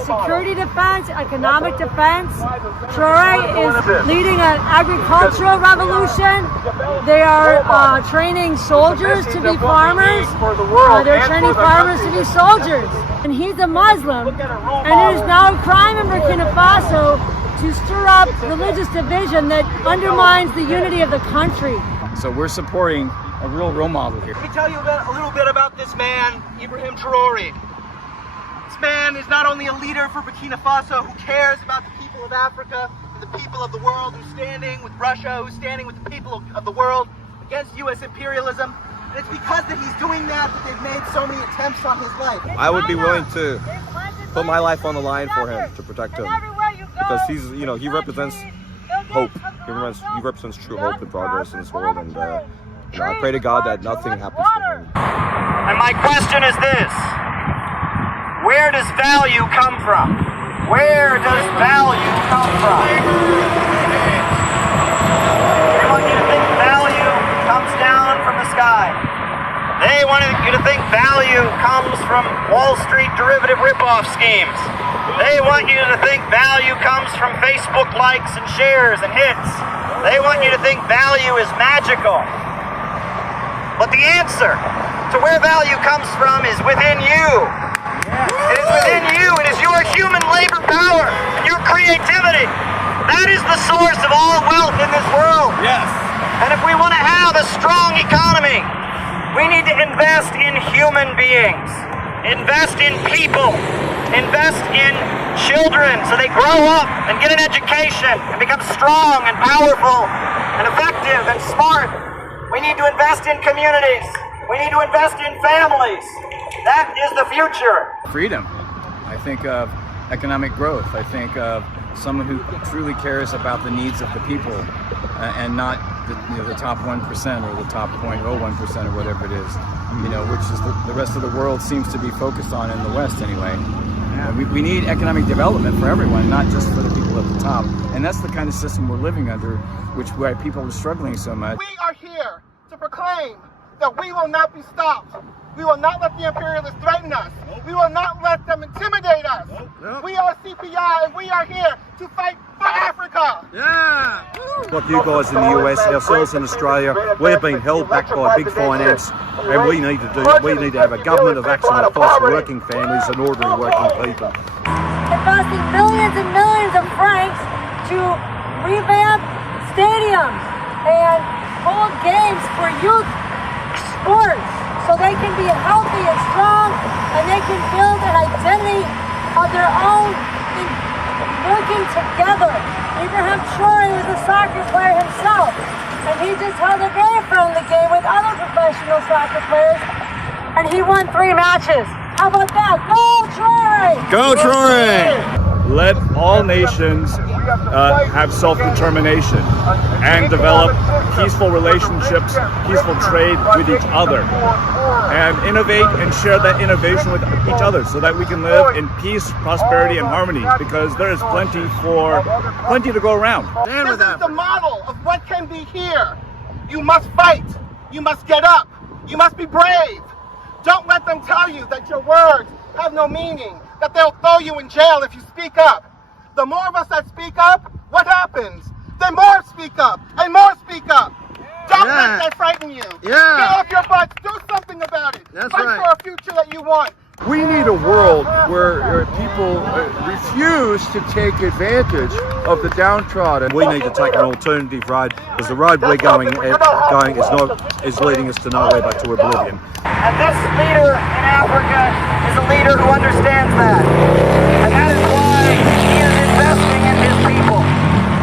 Security defense, economic defense. Traore is leading an agricultural revolution. They are training soldiers to be farmers. They're training farmers to be soldiers. And he's a Muslim. And it is now a crime in Burkina Faso to stir up religious division that undermines the unity of the country. So we're supporting a real role model here. Let me tell you a little bit about this man, Ibrahim Traore. This man is not only a leader for Burkina Faso who cares about the people of Africa and the people of the world, who's standing with Russia, who's standing with the people of the world against U.S. imperialism. And it's because that he's doing that they've made so many attempts on his life. I would be willing to put my life on the line for him to protect him, because he's, you know, he represents hope. He represents true hope and progress in this world, and you know, I pray to God that nothing happens to him. And my question is this: where does value come from? Where does value come from? They want you to think value comes down from the sky. They want you to think value comes from Wall Street derivative ripoff schemes. They want you to think value comes from Facebook likes and shares and hits. They want you to think value is magical. But the answer to where value comes from is within you. It is within you. It is your human labor power, your creativity. That is the source of all wealth in this world. Yes. And if we want to have a strong economy, we need to invest in human beings, invest in people, invest in children so they grow up and get an education and become strong and powerful and effective and smart. We need to invest in communities. We need to invest in families. That is the future. Freedom. I think of economic growth. I think of someone who truly cares about the needs of the people and not the top 1% or the top 0.01% or whatever it is, which is the rest of the world seems to be focused on in the West anyway. We need economic development for everyone, not just for the people at the top. And that's the kind of system we're living under, why people are struggling so much. We are here to proclaim that we will not be stopped. We will not let the imperialists threaten us. We will not let them intimidate us. We are CPI and we are here to fight for Africa. Yeah. Like you guys in the US, ourselves in Australia, we're being held back by big finance, and we need to have a government of action that fights for working families and ordinary working people. Investing millions and millions of francs to revamp stadiums and hold games for youth sports, so they can be healthy and strong, and they can build an identity of their own in working together. Ibrahim Traore was a soccer player himself, and he just held a very friendly game with other professional soccer players, and he won 3 matches. How about that? Go Traore! Go Traore! Let all nations have self-determination and develop peaceful relationships, peaceful trade with each other, and innovate and share that innovation with each other so that we can live in peace, prosperity, and harmony, because there is plenty to go around. This is the model of what can be here. You must fight. You must get up. You must be brave. Don't let them tell you that your words have no meaning, that they'll throw you in jail if you speak up. The more of us that speak up, what happens? Then more speak up, and more speak up. Don't let that frighten you. Get off your butts, do something about it. Fight for a future that you want. We need a world where people refuse to take advantage of the downtrodden. We need to take an alternative road, because the road we're going is leading us to nowhere but to oblivion. And this leader in Africa is a leader who understands that. And that is why he is investing in his people.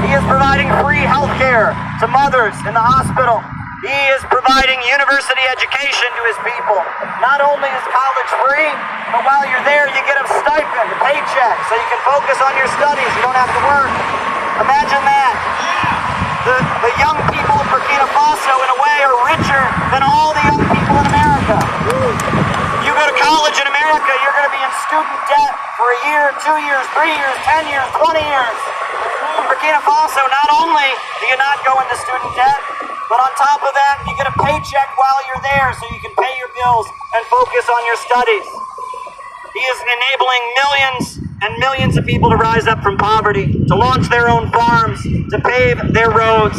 He is providing free health care to mothers in the hospital. He is providing university education to his people. Not only is college free, but while you're there, you get a stipend, a paycheck, so you can focus on your studies. You don't have to work. Imagine that. The young people of Burkina Faso, in a way, are richer than all the young people in America. You go to college in America, America, you're going to be in student debt for a year, 2 years, 3 years, 10 years, 20 years. In Burkina Faso, not only do you not go into student debt, but on top of that, you get a paycheck while you're there so you can pay your bills and focus on your studies. He is enabling millions and millions of people to rise up from poverty, to launch their own farms, to pave their roads.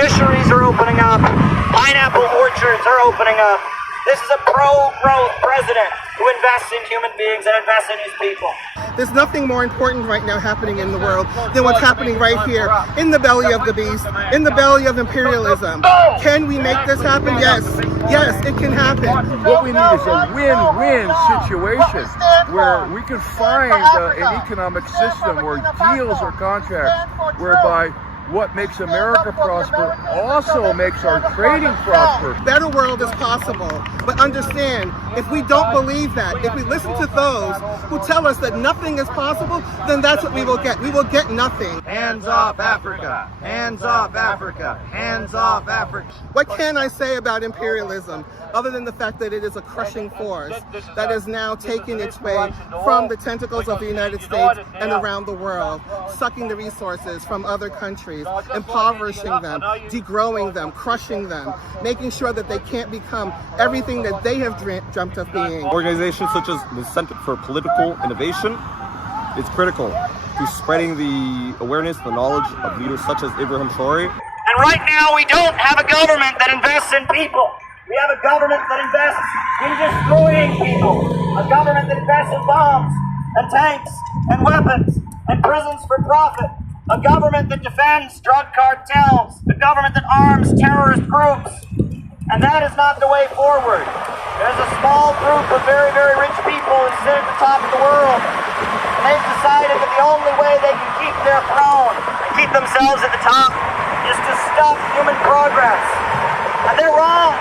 Fisheries are opening up. Pineapple orchards are opening up. This is a pro-growth president who invests in human beings and invests in his people. There's nothing more important right now happening in the world than what's happening right here, in the belly of the beast, in the belly of imperialism. Can we make this happen? Yes. Yes, it can happen. What we need is a win-win situation where we can find an economic system where deals or contracts whereby what makes America prosper also makes our trading prosper. Better world is possible, but understand, if we don't believe that, if we listen to those who tell us that nothing is possible, then that's what we will get. We will get nothing. Hands off Africa! Hands off Africa! Hands off Africa! What can I say about imperialism other than the fact that it is a crushing force that is now taking its way from the tentacles of the United States and around the world, sucking the resources from other countries, impoverishing them, degrowing them, crushing them, making sure that they can't become everything that they have dreamt of being. Organizations such as the Center for Political Innovation is critical to spreading the awareness, the knowledge of leaders such as Ibrahim Traoré. And right now we don't have a government that invests in people. We have a government that invests in destroying people. A government that invests in bombs and tanks and weapons and prisons for profit. A government that defends drug cartels. A government that arms terrorist groups. And that is not the way forward. There's a small group of very, very rich people who sit at the top of the world. And they've decided that the only way they can keep their throne, keep themselves at the top, is to stop human progress. And they're wrong,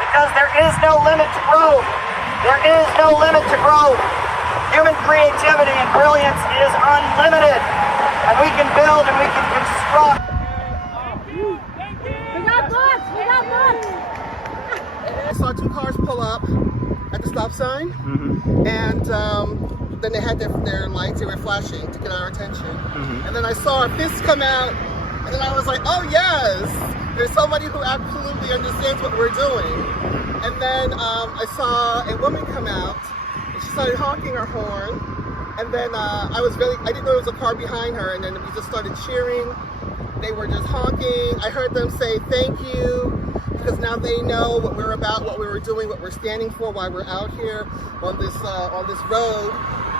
because there is no limit to growth. There is no limit to growth. Human creativity and brilliance is unlimited. And we can build and we can construct. We got books! We got books! I saw two cars pull up at the stop sign, and then they had their lights, they were flashing to get our attention. And then I saw a fist come out, and then I was like, oh yes, there's somebody who absolutely understands what we're doing. And then I saw a woman come out, and she started honking her horn, and then I didn't know there was a car behind her, and then we just started cheering. They were just honking. I heard them say thank you, because now they know what we're about, what we were doing, what we're standing for, why we're out here on this road,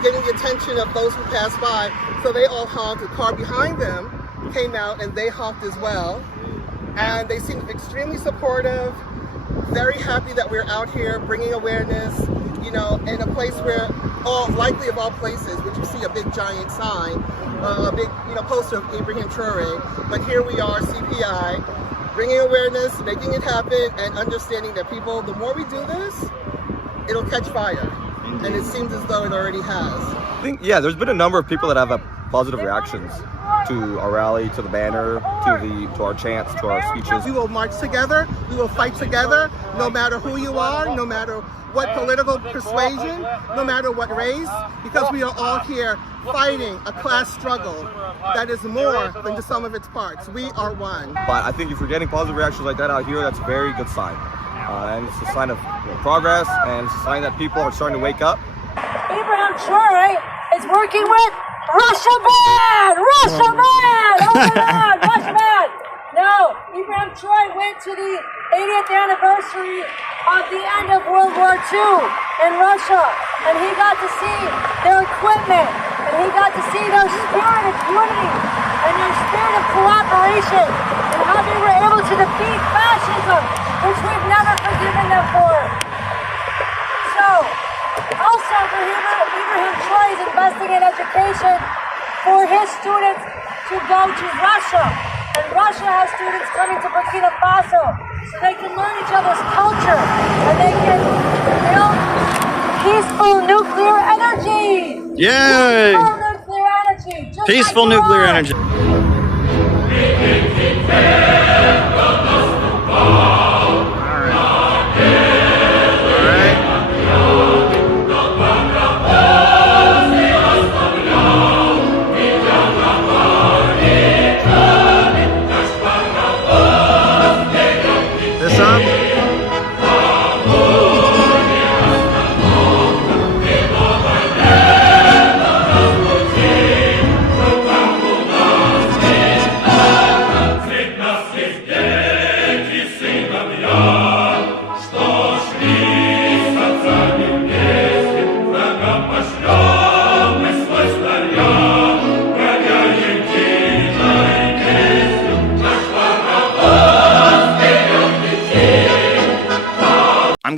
getting the attention of those who pass by. So they all honked. The car behind them came out and they honked as well. And they seemed extremely supportive, very happy that we're out here bringing awareness, in a place where, likely of all places, would you see a big giant sign, a big, poster of Ibrahim Traoré. But here we are, CPI, bringing awareness, making it happen, and understanding that people, the more we do this, it'll catch fire. Indeed. And it seems as though it already has. I think, there's been a number of people that have positive reactions to our rally, to the banner, to our chants, to our speeches. We will march together, we will fight together, no matter who you are, no matter what political persuasion, no matter what race, because we are all here fighting a class struggle that is more than the sum of its parts. We are one. But I think if we're getting positive reactions like that out here, that's a very good sign. And it's a sign of progress, and it's a sign that people are starting to wake up. Ibrahim Traoré is working with Russia Bad! Russia Bad! Oh my God, Russia Bad! No, Ibrahim Traoré went to the 80th anniversary of the end of World War II in Russia, and he got to see their equipment, and he got to see their spirit of unity and their spirit of cooperation, and how they were able to defeat fascism, which we've never forgiven them for. So, also Ibrahim Traoré is investing in education for his students to go to Russia. And Russia has students coming to Burkina Faso so they can learn each other's culture and they can build peaceful nuclear energy. Yay! Peaceful nuclear energy. Peaceful nuclear energy. All right.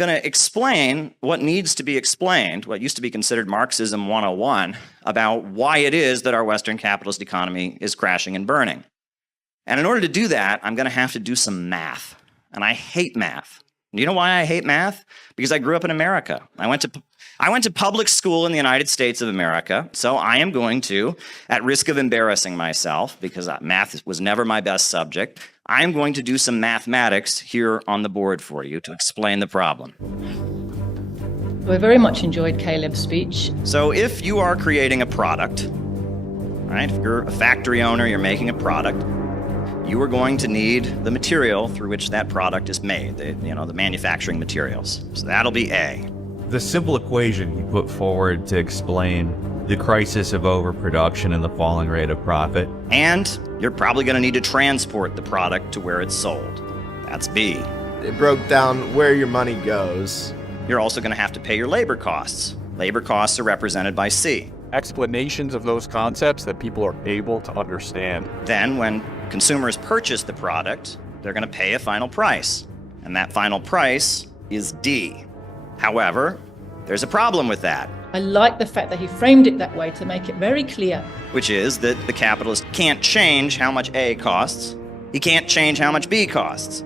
going to explain what needs to be explained, what used to be considered Marxism 101, about why it is that our Western capitalist economy is crashing and burning. And in order to do that, I'm going to have to do some math. And I hate math. Do you know why I hate math? Because I grew up in America. I went to public school in the United States of America, so I am going to, at risk of embarrassing myself, because math was never my best subject, I am going to do some mathematics here on the board for you to explain the problem. I very much enjoyed Caleb's speech. So if you are creating a product, right? If you're a factory owner, you're making a product, you are going to need the material through which that product is made, the manufacturing materials. So that'll be A. The simple equation you put forward to explain the crisis of overproduction and the falling rate of profit. And you're probably going to need to transport the product to where it's sold. That's B. It broke down where your money goes. You're also going to have to pay your labor costs. Labor costs are represented by C. Explanations of those concepts that people are able to understand. Then when consumers purchase the product, they're going to pay a final price. And that final price is D. However, there's a problem with that. I like the fact that he framed it that way to make it very clear. Which is that the capitalist can't change how much A costs. He can't change how much B costs.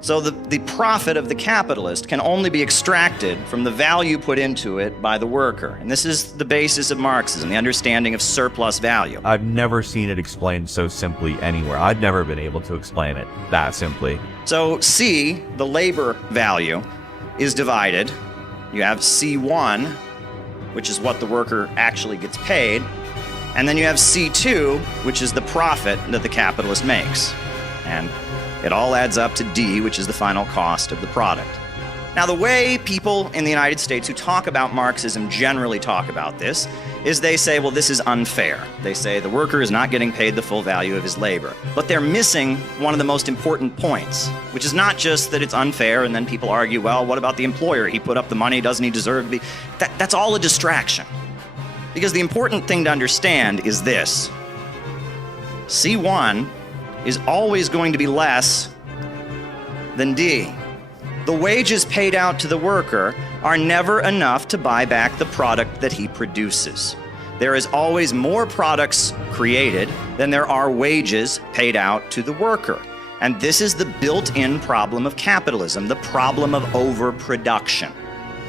So the profit of the capitalist can only be extracted from the value put into it by the worker. And this is the basis of Marxism, the understanding of surplus value. I've never seen it explained so simply anywhere. I've never been able to explain it that simply. So C, the labor value, is divided. You have C1, which is what the worker actually gets paid. And then you have C2, which is the profit that the capitalist makes. And it all adds up to D, which is the final cost of the product. Now, the way people in the United States who talk about Marxism generally talk about this is they say, well, this is unfair. They say the worker is not getting paid the full value of his labor. But they're missing one of the most important points, which is not just that it's unfair and then people argue, well, what about the employer? He put up the money, doesn't he deserve to be? That's all a distraction. Because the important thing to understand is this. C1 is always going to be less than D. The wages paid out to the worker are never enough to buy back the product that he produces. There is always more products created than there are wages paid out to the worker. And this is the built-in problem of capitalism, the problem of overproduction.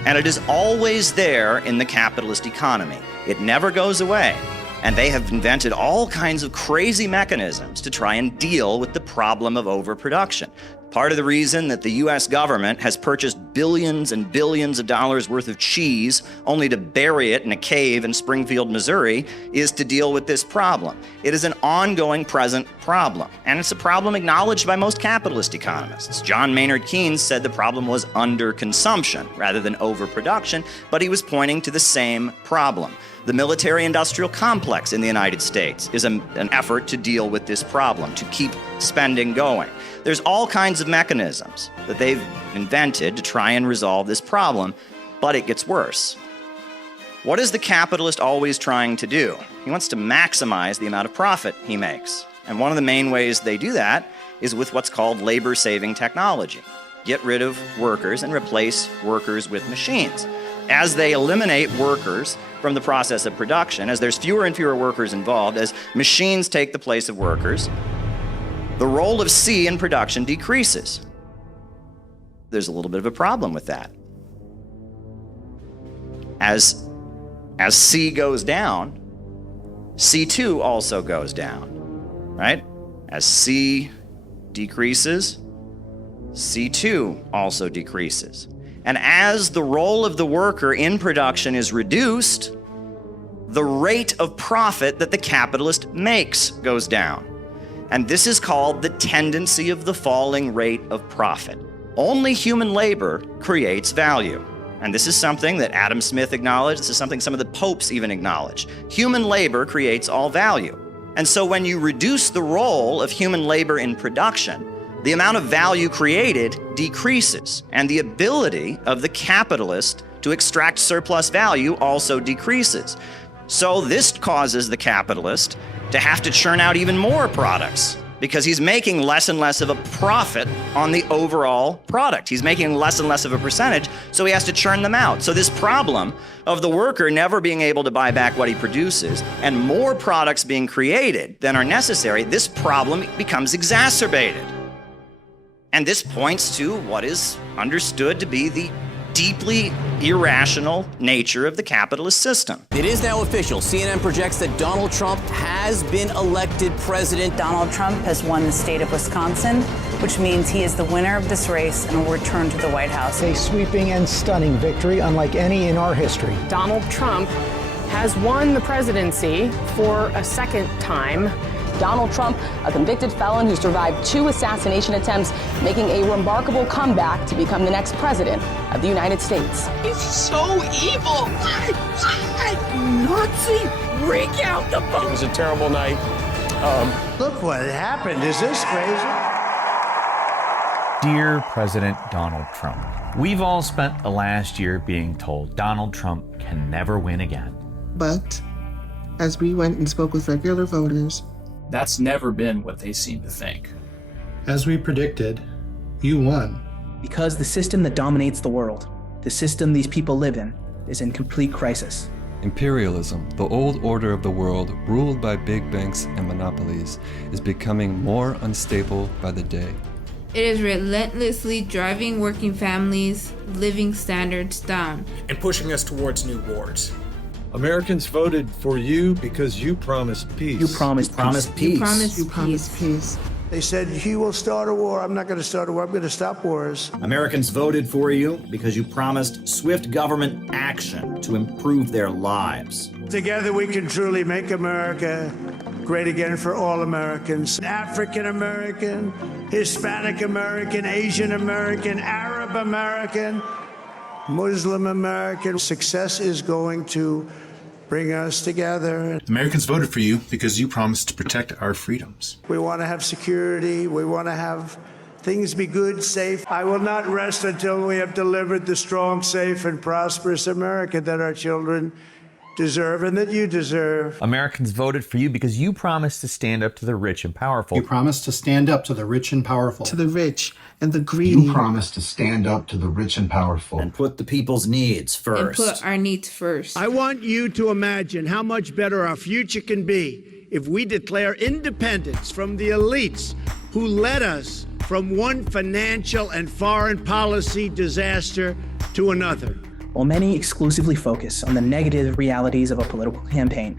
And it is always there in the capitalist economy. It never goes away. And they have invented all kinds of crazy mechanisms to try and deal with the problem of overproduction. Part of the reason that the US government has purchased billions and billions of dollars worth of cheese only to bury it in a cave in Springfield, Missouri, is to deal with this problem. It is an ongoing present problem, and it's a problem acknowledged by most capitalist economists. John Maynard Keynes said the problem was underconsumption rather than overproduction, but he was pointing to the same problem. The military-industrial complex in the United States is an effort to deal with this problem, to keep spending going. There's all kinds of mechanisms that they've invented to try and resolve this problem, but it gets worse. What is the capitalist always trying to do? He wants to maximize the amount of profit he makes. And one of the main ways they do that is with what's called labor-saving technology. Get rid of workers and replace workers with machines. As they eliminate workers from the process of production, as there's fewer and fewer workers involved, as machines take the place of workers, the role of C in production decreases. There's a little bit of a problem with that. As C goes down, C2 also goes down, right? As C decreases, C2 also decreases. And as the role of the worker in production is reduced, the rate of profit that the capitalist makes goes down. And this is called the tendency of the falling rate of profit. Only human labor creates value. And this is something that Adam Smith acknowledged. This is something some of the popes even acknowledge. Human labor creates all value. And so when you reduce the role of human labor in production, the amount of value created decreases, and the ability of the capitalist to extract surplus value also decreases. So this causes the capitalist to have to churn out even more products because he's making less and less of a profit on the overall product. He's making less and less of a percentage, so he has to churn them out. So this problem of the worker never being able to buy back what he produces and more products being created than are necessary, this problem becomes exacerbated. And this points to what is understood to be the deeply irrational nature of the capitalist system. It is now official. CNN projects that Donald Trump has been elected president. Donald Trump has won the state of Wisconsin, which means he is the winner of this race and will return to the White House. A sweeping and stunning victory, unlike any in our history. Donald Trump has won the presidency for a second time. Donald Trump, a convicted felon who survived 2 assassination attempts, making a remarkable comeback to become the next president of the United States. He's so evil! Nazi! Break out the vote! It was a terrible night. Look what happened. Is this crazy? Dear President Donald Trump, we've all spent the last year being told Donald Trump can never win again. But as we went and spoke with regular voters, that's never been what they seem to think. As we predicted, you won. Because the system that dominates the world, the system these people live in, is in complete crisis. Imperialism, the old order of the world ruled by big banks and monopolies, is becoming more unstable by the day. It is relentlessly driving working families' living standards down and pushing us towards new wars. Americans voted for you because you promised peace. You promised peace. You promised peace. They said, he will start a war. I'm not going to start a war. I'm going to stop wars. Americans voted for you because you promised swift government action to improve their lives. Together we can truly make America great again for all Americans. African American, Hispanic American, Asian American, Arab American, Muslim American. Success is going to bring us together. Americans voted for you because you promised to protect our freedoms. We want to have security. We want to have things be good, safe. I will not rest until we have delivered the strong, safe, and prosperous America that our children deserve and that you deserve. Americans voted for you because you promised to stand up to the rich and powerful. You promised to stand up to the rich and powerful. to the rich and the greedy. You promised to stand up to the rich and powerful. And put the people's needs first. And put our needs first. I want you to imagine how much better our future can be if we declare independence from the elites who led us from one financial and foreign policy disaster to another. While many exclusively focus on the negative realities of a political campaign,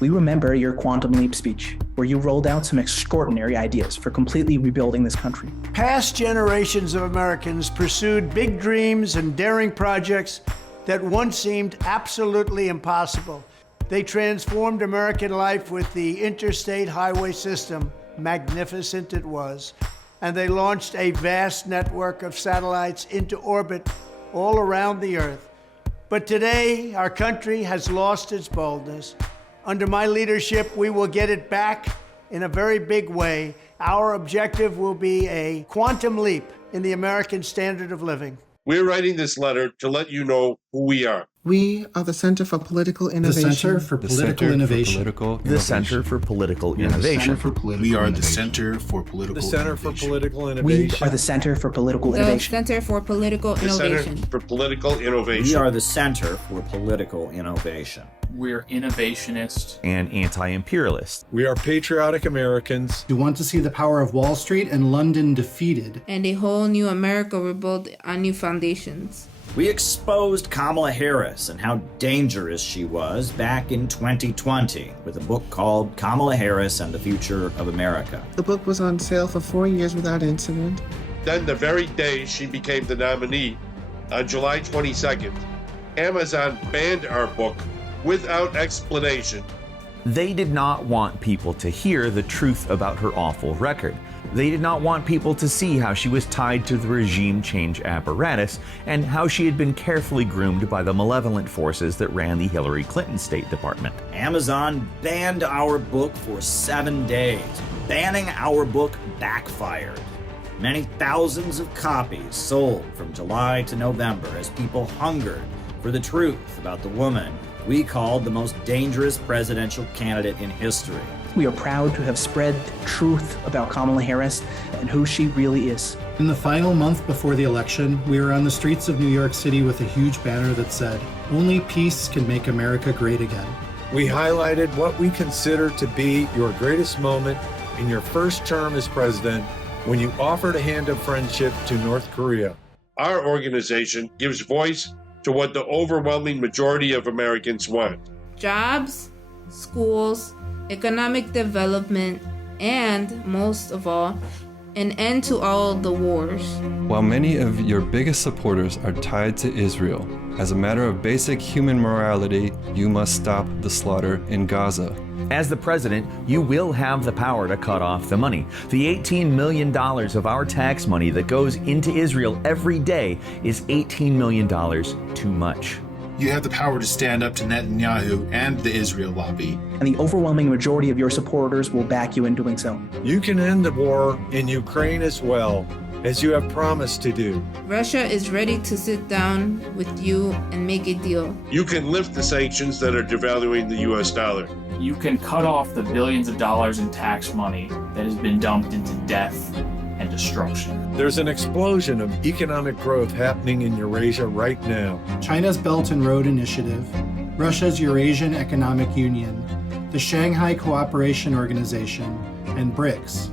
we remember your Quantum Leap speech, where you rolled out some extraordinary ideas for completely rebuilding this country. Past generations of Americans pursued big dreams and daring projects that once seemed absolutely impossible. They transformed American life with the interstate highway system. Magnificent it was. And they launched a vast network of satellites into orbit all around the earth. But today, our country has lost its boldness. Under my leadership, we will get it back in a very big way. Our objective will be a quantum leap in the American standard of living. We're writing this letter to let you know who we are. We are the Center for Political Innovation. The Center for Political Innovation. The Center for Political Innovation. We are the Center for Political Innovation. The Center for Political Innovation. We are the Center for Political Innovation. The Center for Political Innovation. Center for Political Innovation. We are the Center for Political Innovation. We're innovationist and anti-imperialist. We are patriotic Americans who want to see the power of Wall Street and London defeated. And a whole new America rebuilt on new foundations. We exposed Kamala Harris and how dangerous she was back in 2020 with a book called Kamala Harris and the Future of America. The book was on sale for 4 years without incident. Then the very day she became the nominee, on July 22nd, Amazon banned our book without explanation. They did not want people to hear the truth about her awful record. They did not want people to see how she was tied to the regime change apparatus and how she had been carefully groomed by the malevolent forces that ran the Hillary Clinton State Department. Amazon banned our book for 7 days. Banning our book backfired. Many thousands of copies sold from July to November as people hungered for the truth about the woman we called the most dangerous presidential candidate in history. We are proud to have spread truth about Kamala Harris and who she really is. In the final month before the election, we were on the streets of New York City with a huge banner that said, "Only peace can make America great again." We highlighted what we consider to be your greatest moment in your first term as president when you offered a hand of friendship to North Korea. Our organization gives voice to what the overwhelming majority of Americans want. Jobs, schools, economic development, and most of all, an end to all the wars. While many of your biggest supporters are tied to Israel, as a matter of basic human morality, you must stop the slaughter in Gaza. As the president, you will have the power to cut off the money. The $18 million of our tax money that goes into Israel every day is $18 million too much. You have the power to stand up to Netanyahu and the Israel lobby. And the overwhelming majority of your supporters will back you in doing so. You can end the war in Ukraine as well, as you have promised to do. Russia is ready to sit down with you and make a deal. You can lift the sanctions that are devaluing the US dollar. You can cut off the billions of dollars in tax money that has been dumped into death and destruction. There's an explosion of economic growth happening in Eurasia right now. China's Belt and Road Initiative, Russia's Eurasian Economic Union, the Shanghai Cooperation Organization, and BRICS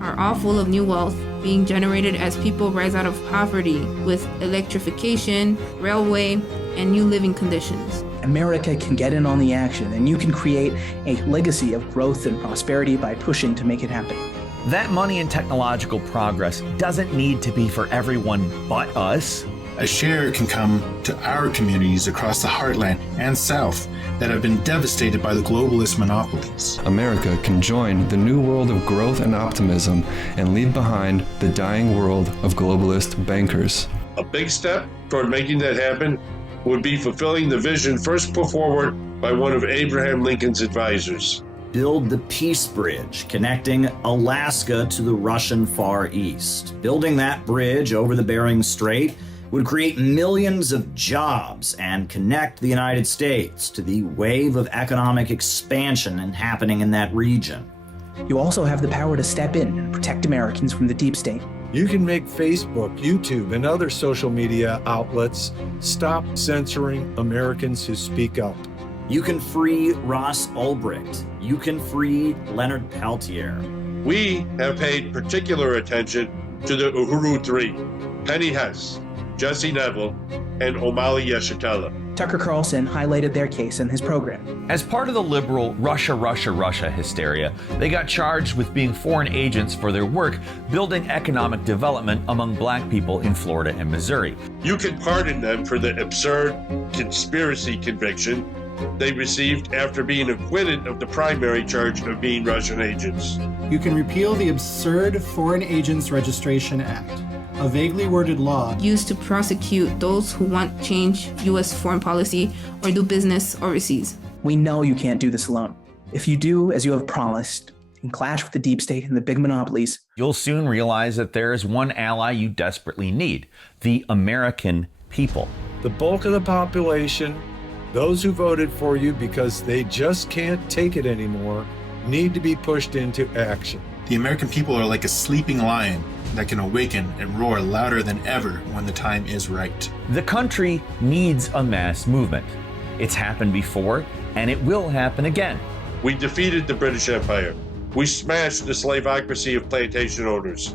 are all full of new wealth being generated as people rise out of poverty with electrification, railway, and new living conditions. America can get in on the action, and you can create a legacy of growth and prosperity by pushing to make it happen. That money and technological progress doesn't need to be for everyone but us. A share can come to our communities across the heartland and south that have been devastated by the globalist monopolies. America can join the new world of growth and optimism and leave behind the dying world of globalist bankers. A big step toward making that happen would be fulfilling the vision first put forward by one of Abraham Lincoln's advisors. Build the Peace Bridge, connecting Alaska to the Russian Far East. Building that bridge over the Bering Strait would create millions of jobs and connect the United States to the wave of economic expansion happening in that region. You also have the power to step in and protect Americans from the deep state. You can make Facebook, YouTube, and other social media outlets stop censoring Americans who speak up. You can free Ross Ulbricht. You can free Leonard Peltier. We have paid particular attention to the Uhuru Three, Penny Hess, Jesse Neville, and Omali Yeshitela. Tucker Carlson highlighted their case in his program. As part of the liberal Russia, Russia, Russia hysteria, they got charged with being foreign agents for their work building economic development among black people in Florida and Missouri. You can pardon them for the absurd conspiracy conviction they received after being acquitted of the primary charge of being Russian agents. You can repeal the absurd Foreign Agents Registration Act, a vaguely worded law used to prosecute those who want to change U.S. foreign policy or do business overseas. We know you can't do this alone. If you do, as you have promised, and clash with the deep state and the big monopolies, you'll soon realize that there is one ally you desperately need: the American people. The bulk of the population, those who voted for you because they just can't take it anymore, need to be pushed into action. The American people are like a sleeping lion that can awaken and roar louder than ever when the time is right. The country needs a mass movement. It's happened before, and it will happen again. We defeated the British Empire. We smashed the slaveocracy of plantation owners.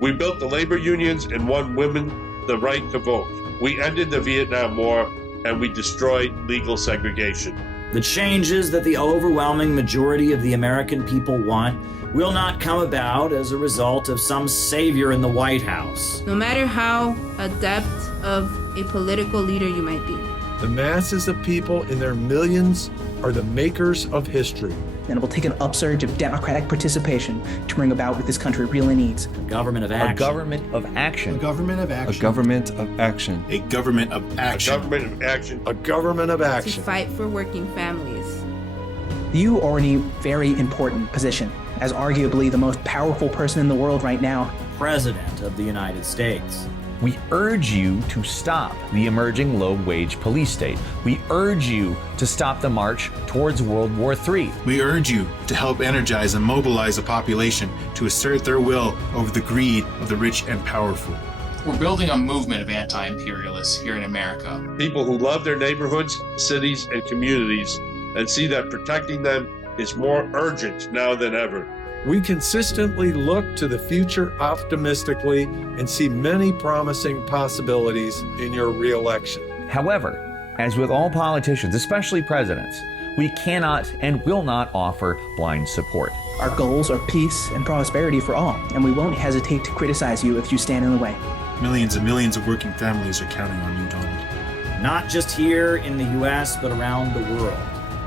We built the labor unions and won women the right to vote. We ended the Vietnam War, and we destroyed legal segregation. The changes that the overwhelming majority of the American people want will not come about as a result of some savior in the White House. No matter how adept of a political leader you might be. The masses of people in their millions are the makers of history. And it will take an upsurge of democratic participation to bring about what this country really needs. A government of action. A government of action. A government of action. A government of action. A government of action. A government of action. A government of action. To fight for working families. You are in a very important position as arguably the most powerful person in the world right now. President of the United States. We urge you to stop the emerging low-wage police state. We urge you to stop the march towards World War III. We urge you to help energize and mobilize a population to assert their will over the greed of the rich and powerful. We're building a movement of anti-imperialists here in America. People who love their neighborhoods, cities, and communities and see that protecting them is more urgent now than ever. We consistently look to the future optimistically and see many promising possibilities in your re-election. However, as with all politicians, especially presidents, we cannot and will not offer blind support. Our goals are peace and prosperity for all, and we won't hesitate to criticize you if you stand in the way. Millions and millions of working families are counting on you, Donald. Not just here in the U.S., but around the world.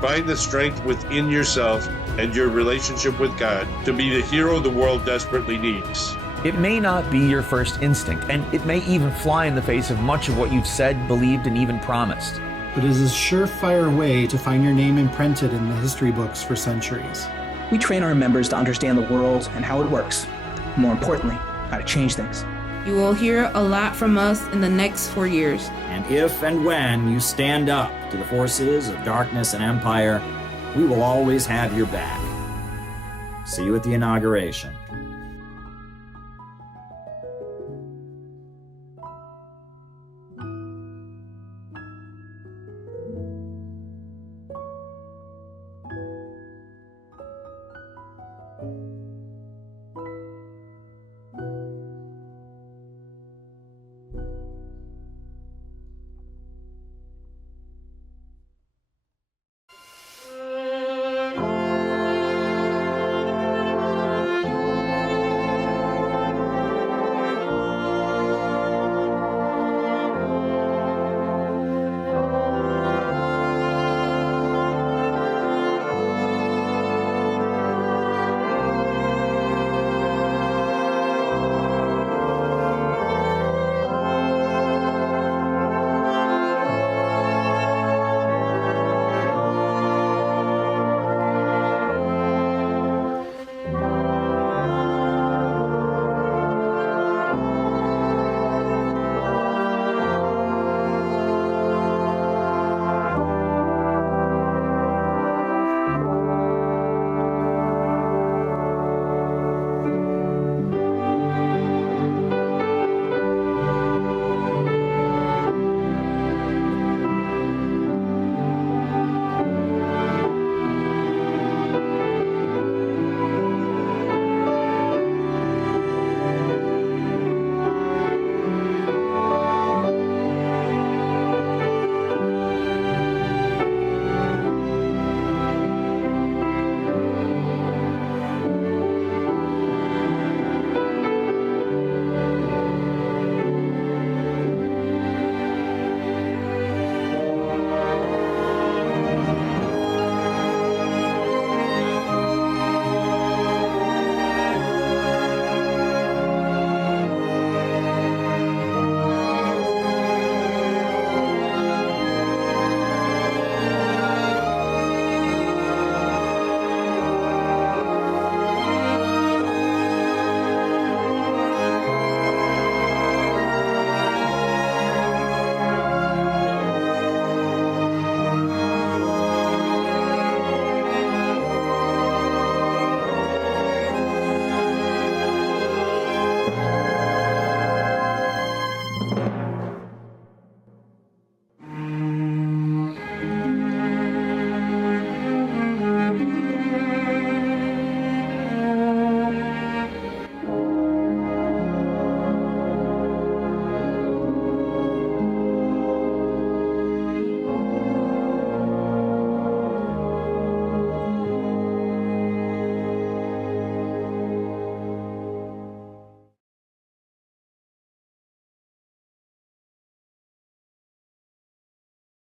Find the strength within yourself and your relationship with God to be the hero the world desperately needs. It may not be your first instinct, and it may even fly in the face of much of what you've said, believed, and even promised. But it is a surefire way to find your name imprinted in the history books for centuries. We train our members to understand the world and how it works. More importantly, how to change things. You will hear a lot from us in the next 4 years. And if and when you stand up to the forces of darkness and empire, we will always have your back. See you at the inauguration.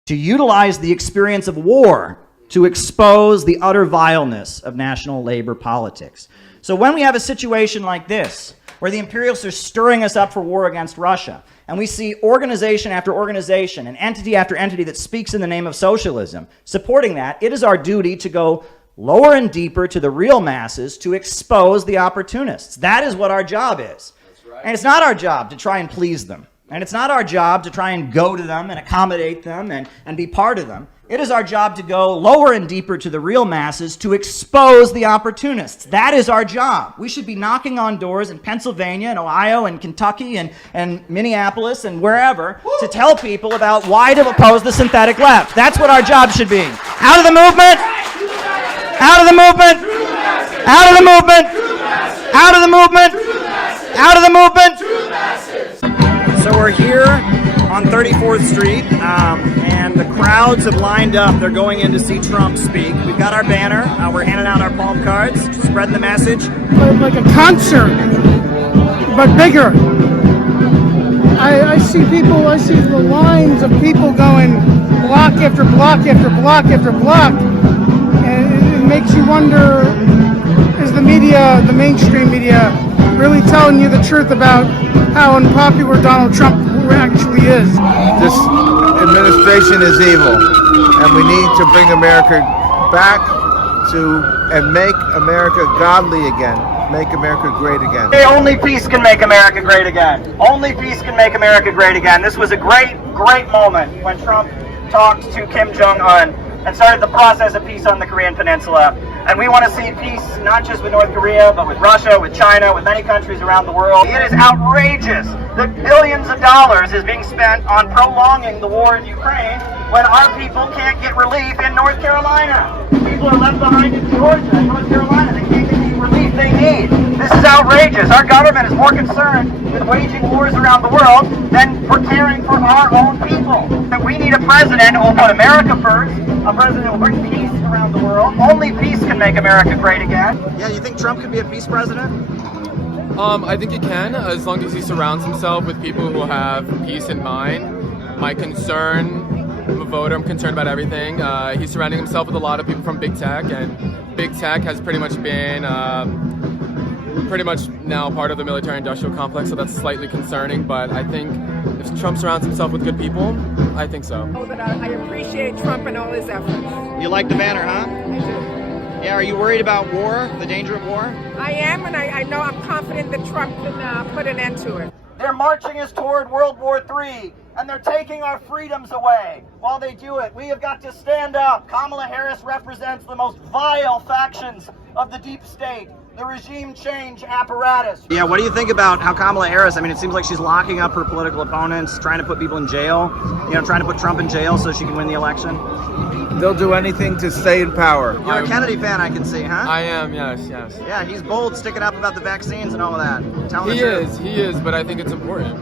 to utilize the experience of war to expose the utter vileness of national labor politics. So when we have a situation like this, where the imperialists are stirring us up for war against Russia, and we see organization after organization and entity after entity that speaks in the name of socialism supporting that, it is our duty to go lower and deeper to the real masses to expose the opportunists. That is what our job is. And it's not our job to try and please them. And it's not our job to try and go to them and accommodate them and be part of them. It is our job to go lower and deeper to the real masses to expose the opportunists. That is our job. We should be knocking on doors in Pennsylvania and Ohio and Kentucky and Minneapolis and wherever to tell people about why to oppose the synthetic left. That's what our job should be. Out of the movement! Out of the movement! Out of the movement! Out of the movement! Out of the movement! So we're here on 34th Street, and the crowds have lined up. They're going in to see Trump speak. We've got our banner. We're handing out our palm cards, spreading the message. Like a concert, but bigger. I see the lines of people going block after block after block after block, and it makes you wonder, is the media, the mainstream media, really telling you the truth about how unpopular Donald Trump actually is? This administration is evil, and we need to bring America back to and make America godly again, make America great again. Only peace can make America great again. Only peace can make America great again. This was a great, great moment when Trump talked to Kim Jong-un and started the process of peace on the Korean Peninsula. And we want to see peace not just with North Korea, but with Russia, with China, with many countries around the world. It is outrageous that billions of dollars is being spent on prolonging the war in Ukraine when our people can't get relief in North Carolina. People are left behind in Georgia and North Carolina. They can't get the relief they need. This is outrageous. Our government is more concerned with waging wars around the world than for caring for our own people. And we need a president who will put America first, a president who will bring peace around the world. Only peace can make America great again. Yeah, you think Trump could be a peace president? I think he can, as long as he surrounds himself with people who have peace in mind. My concern, I'm a voter, I'm concerned about everything. He's surrounding himself with a lot of people from big tech, and big tech has pretty much been now part of the military-industrial complex, so that's slightly concerning, but I think if Trump surrounds himself with good people, I think so. I appreciate Trump and all his efforts. You like the banner, huh? I do. Yeah, are you worried about war, the danger of war? I am, and I know I'm confident that Trump can put an end to it. They're marching us toward World War III, and they're taking our freedoms away. While they do it, we have got to stand up. Kamala Harris represents the most vile factions of the deep state, the regime change apparatus. Yeah, what do you think about how Kamala Harris, I mean, it seems like she's locking up her political opponents, trying to put people in jail, trying to put Trump in jail so she can win the election? They'll do anything to stay in power. You're a Kennedy fan, I can see, huh? I am, yes. Yeah, he's bold, sticking up about the vaccines and all of that. Telling He is, but I think it's important.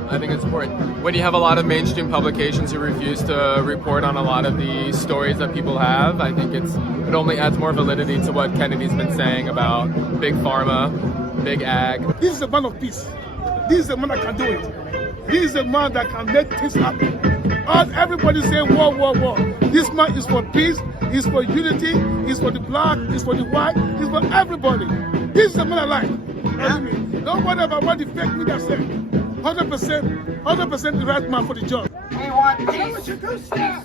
When you have a lot of mainstream publications who refuse to report on a lot of the stories that people have, I think it only adds more validity to what Kennedy's been saying about big pharma, big ag. This is a man of peace. This is a man that can do it. He is a man that can make things happen. Everybody say war, war, war. This man is for peace, he's for unity, he's for the black, he's for the white, he's for everybody. This is a man I like. Yeah. Don't worry about what the fake media say. 100% the right man for the job. We want peace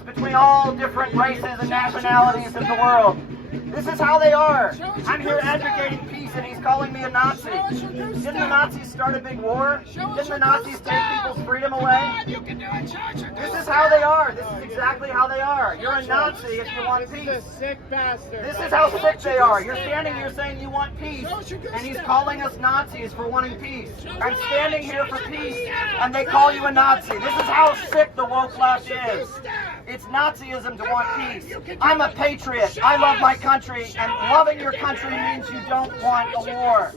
between all different races and nationalities in the world. This is how they are. I'm here advocating peace and he's calling me a Nazi. Didn't the Nazis start a big war? Didn't the Nazis take people's freedom away? This is how they are. This is exactly how they are. You're a Nazi if you want peace. This is how sick they are. You're standing here saying you want peace and he's calling us Nazis for wanting peace. I'm standing here for peace and they call you a Nazi. This is how sick the woke left is. It's Nazism to want peace. I'm a patriot. I love my country, and loving your country means you don't want a war.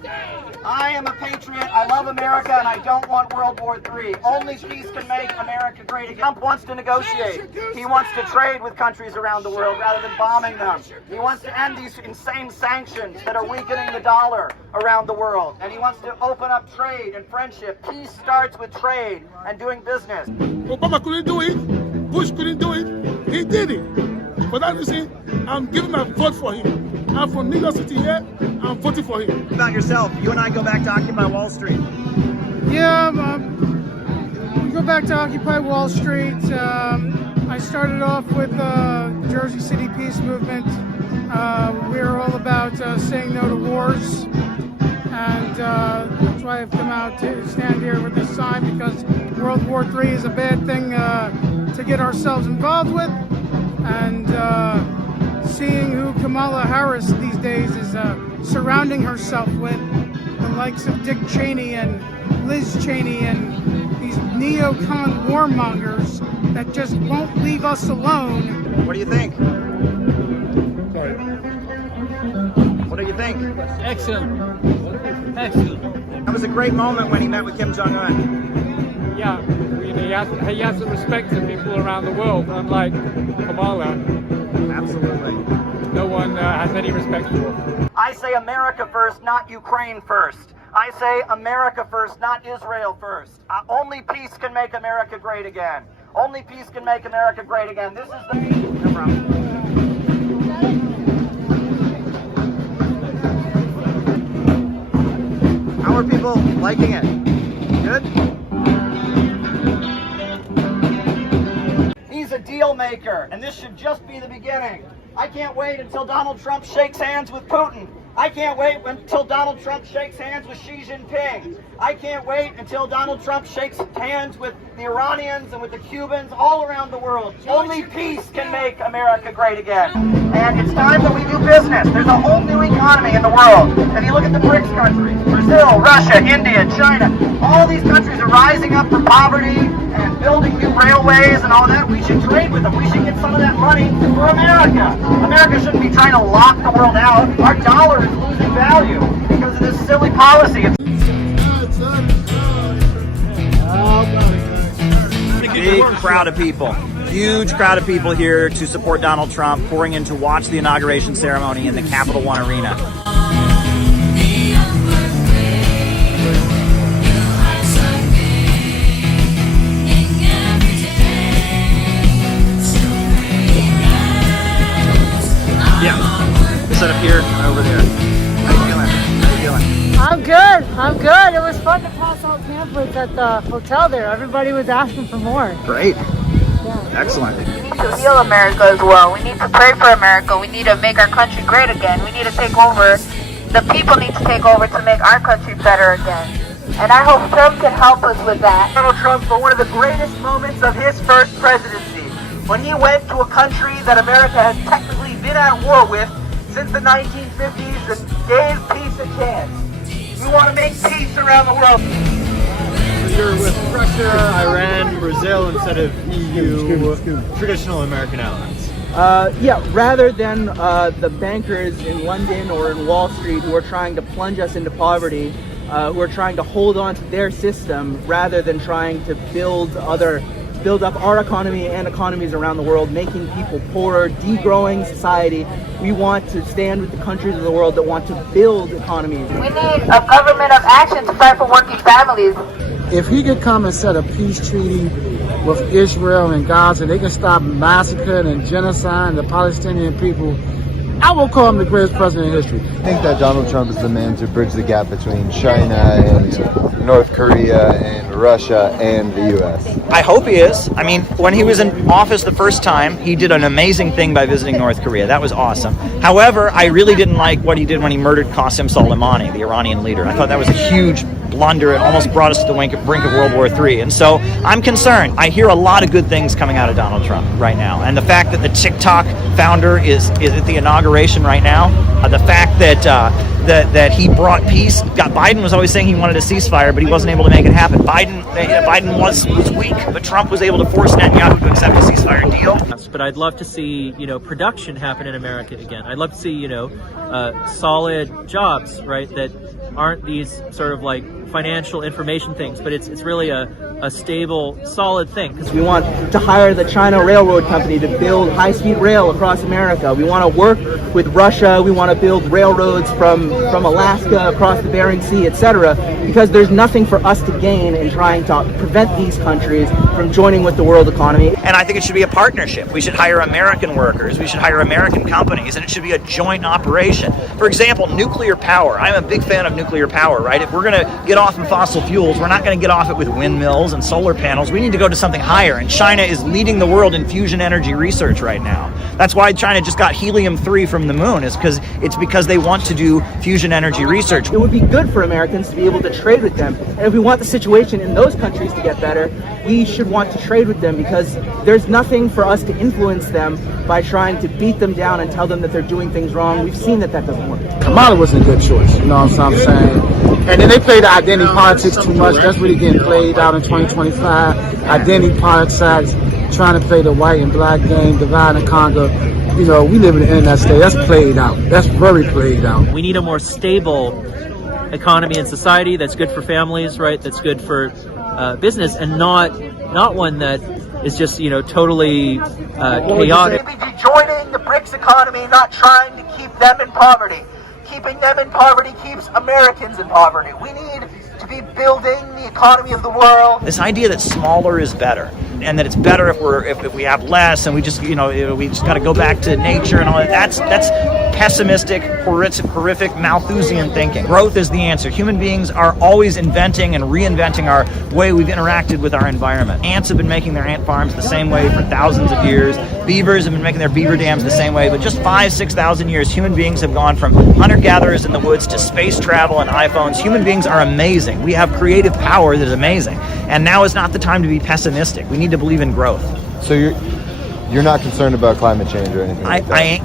I am a patriot. I love America, and I don't want World War III. Only peace can make America great again. Trump wants to negotiate. He wants to trade with countries around the world rather than bombing them. He wants to end these insane sanctions that are weakening the dollar around the world, and he wants to open up trade and friendship. Peace starts with trade and doing business. Obama couldn't do it. Bush couldn't do it. He did it. For that reason, I'm giving my vote for him. I'm from New York City here. I'm voting for him. About yourself, you and I go back to Occupy Wall Street. Yeah, we go back to Occupy Wall Street. I started off with the Jersey City Peace Movement. We're all about saying no to wars. And that's why why I've come out to stand here with this sign, because World War III is a bad thing to get ourselves involved with. And seeing who Kamala Harris these days is surrounding herself with, the likes of Dick Cheney and Liz Cheney and these neocon warmongers that just won't leave us alone. What do you think? What do you think? Excellent. Excellent. That was a great moment when he met with Kim Jong-un. Yeah, he has the respect of people around the world, unlike Kamala. Absolutely. No one has any respect for her. I say America first, not Ukraine first. I say America first, not Israel first. Only peace can make America great again. Only peace can make America great again. This is the... No problem. How are people liking it? Good? He's a deal maker, and this should just be the beginning. I can't wait until Donald Trump shakes hands with Putin. I can't wait until Donald Trump shakes hands with Xi Jinping. I can't wait until Donald Trump shakes hands with the Iranians and with the Cubans all around the world. Only peace can make America great again. And it's time that we do business. There's a whole new economy in the world. If you look at the BRICS countries, Brazil, Russia, India, China, all these countries are rising up from poverty and building new railways and all that. We should trade with them. We should get some of that money for America. America shouldn't be trying to lock the world out. Our dollar is losing value because of this silly policy. Big crowd of people. Huge crowd of people here to support Donald Trump, pouring in to watch the inauguration ceremony in the Capital One Arena. Yeah, set up here and over there. How you feeling? How you feeling? I'm good. It was fun to pass out pamphlets at the hotel there. Everybody was asking for more. Great. Excellent. We need to heal America as well. We need to pray for America. We need to make our country great again. We need to take over. The people need to take over to make our country better again. And I hope Trump can help us with that. Donald Trump, for one of the greatest moments of his first presidency, when he went to a country that America has technically been at war with since the 1950s and gave peace a chance. We want to make peace around the world. You're with Russia, Iran, Brazil instead of EU, traditional American allies. Yeah, rather than the bankers in London or in Wall Street who are trying to plunge us into poverty, who are trying to hold on to their system rather than trying to build up our economy and economies around the world, making people poorer, degrowing society. We want to stand with the countries of the world that want to build economies. We need a government of action to fight for working families. If he could come and set a peace treaty with Israel and Gaza, they can stop massacring and genocide the Palestinian people, I will call him the greatest president in history. I think that Donald Trump is the man to bridge the gap between China and North Korea and Russia and the U.S. I hope he is. I mean, when he was in office the first time, he did an amazing thing by visiting North Korea. That was awesome. However, I really didn't like what he did when he murdered Qasem Soleimani, the Iranian leader. I thought that was a huge blunder. It almost brought us to the brink of World War III. And so I'm concerned. I hear a lot of good things coming out of Donald Trump right now. And the fact that the TikTok founder is at the inauguration right now, the fact that he brought peace. Biden was always saying he wanted a ceasefire, but he wasn't able to make it happen. Biden was weak, but Trump was able to force Netanyahu to accept a ceasefire deal. But I'd love to see, production happen in America again. I'd love to see, solid jobs, right, that aren't these sort of like financial information things, but it's really a stable, solid thing. We want to hire the China Railroad Company to build high-speed rail across America. We want to work with Russia. We want to build railroads from Alaska across the Bering Sea, etc. Because there's nothing for us to gain in trying to prevent these countries from joining with the world economy. And I think it should be a partnership. We should hire American workers, we should hire American companies, and it should be a joint operation. For example, nuclear power. I'm a big fan of nuclear power, right? If we're going to get off of fossil fuels, we're not going to get off it with windmills and solar panels. We need to go to something higher, and China is leading the world in fusion energy research right now. That's why China just got helium-3 from the moon, is because they want to do fusion energy research. It would be good for Americans to be able to trade with them. And if we want the situation in those countries to get better, we should want to trade with them, because there's nothing for us to influence them by trying to beat them down and tell them that they're doing things wrong. We've seen that doesn't work. Kamala wasn't a good choice, you know what I'm saying? And then they play the identity politics too much. That's really getting played out in 2025. Identity politics, trying to play the white and black game, divide and conquer. You know, we live in the internet state. That's played out. That's very played out. We need a more stable economy and society that's good for families, right? That's good for business, and not one that is just, you know, totally chaotic. Maybe joining the BRICS economy, not trying to keep them in poverty. Keeping them in poverty keeps Americans in poverty. We need to be building the economy of the world. This idea that smaller is better, and that it's better if we have less, and we just got to go back to nature and all that. That's pessimistic, horrific Malthusian thinking. Growth is the answer. Human beings are always inventing and reinventing our way we've interacted with our environment. Ants have been making their ant farms the same way for thousands of years. Beavers have been making their beaver dams the same way. But just 5,000-6,000 years, human beings have gone from hunter-gatherers in the woods to space travel and iPhones. Human beings are amazing. We have creative power that is amazing. And now is not the time to be pessimistic. We need to believe in growth. So you're not concerned about climate change or anything like that?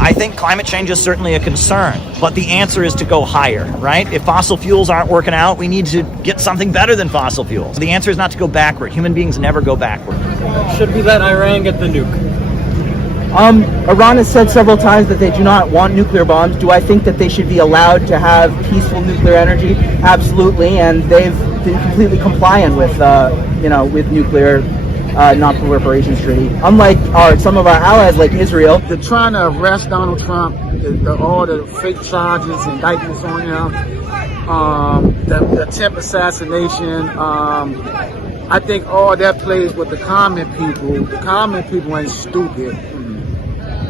I think climate change is certainly a concern, but the answer is to go higher, right? If fossil fuels aren't working out, we need to get something better than fossil fuels. The answer is not to go backward. Human beings never go backward. Should we let Iran get the nuke? Iran has said several times that they do not want nuclear bombs. Do I think that they should be allowed to have peaceful nuclear energy? Absolutely, and they've been completely compliant with, with nuclear non-proliferation treaty. Unlike some of our allies, like Israel. They're trying to arrest Donald Trump, all the fake charges, indictments on him, the attempt assassination. I think all that plays with the common people. The common people ain't stupid.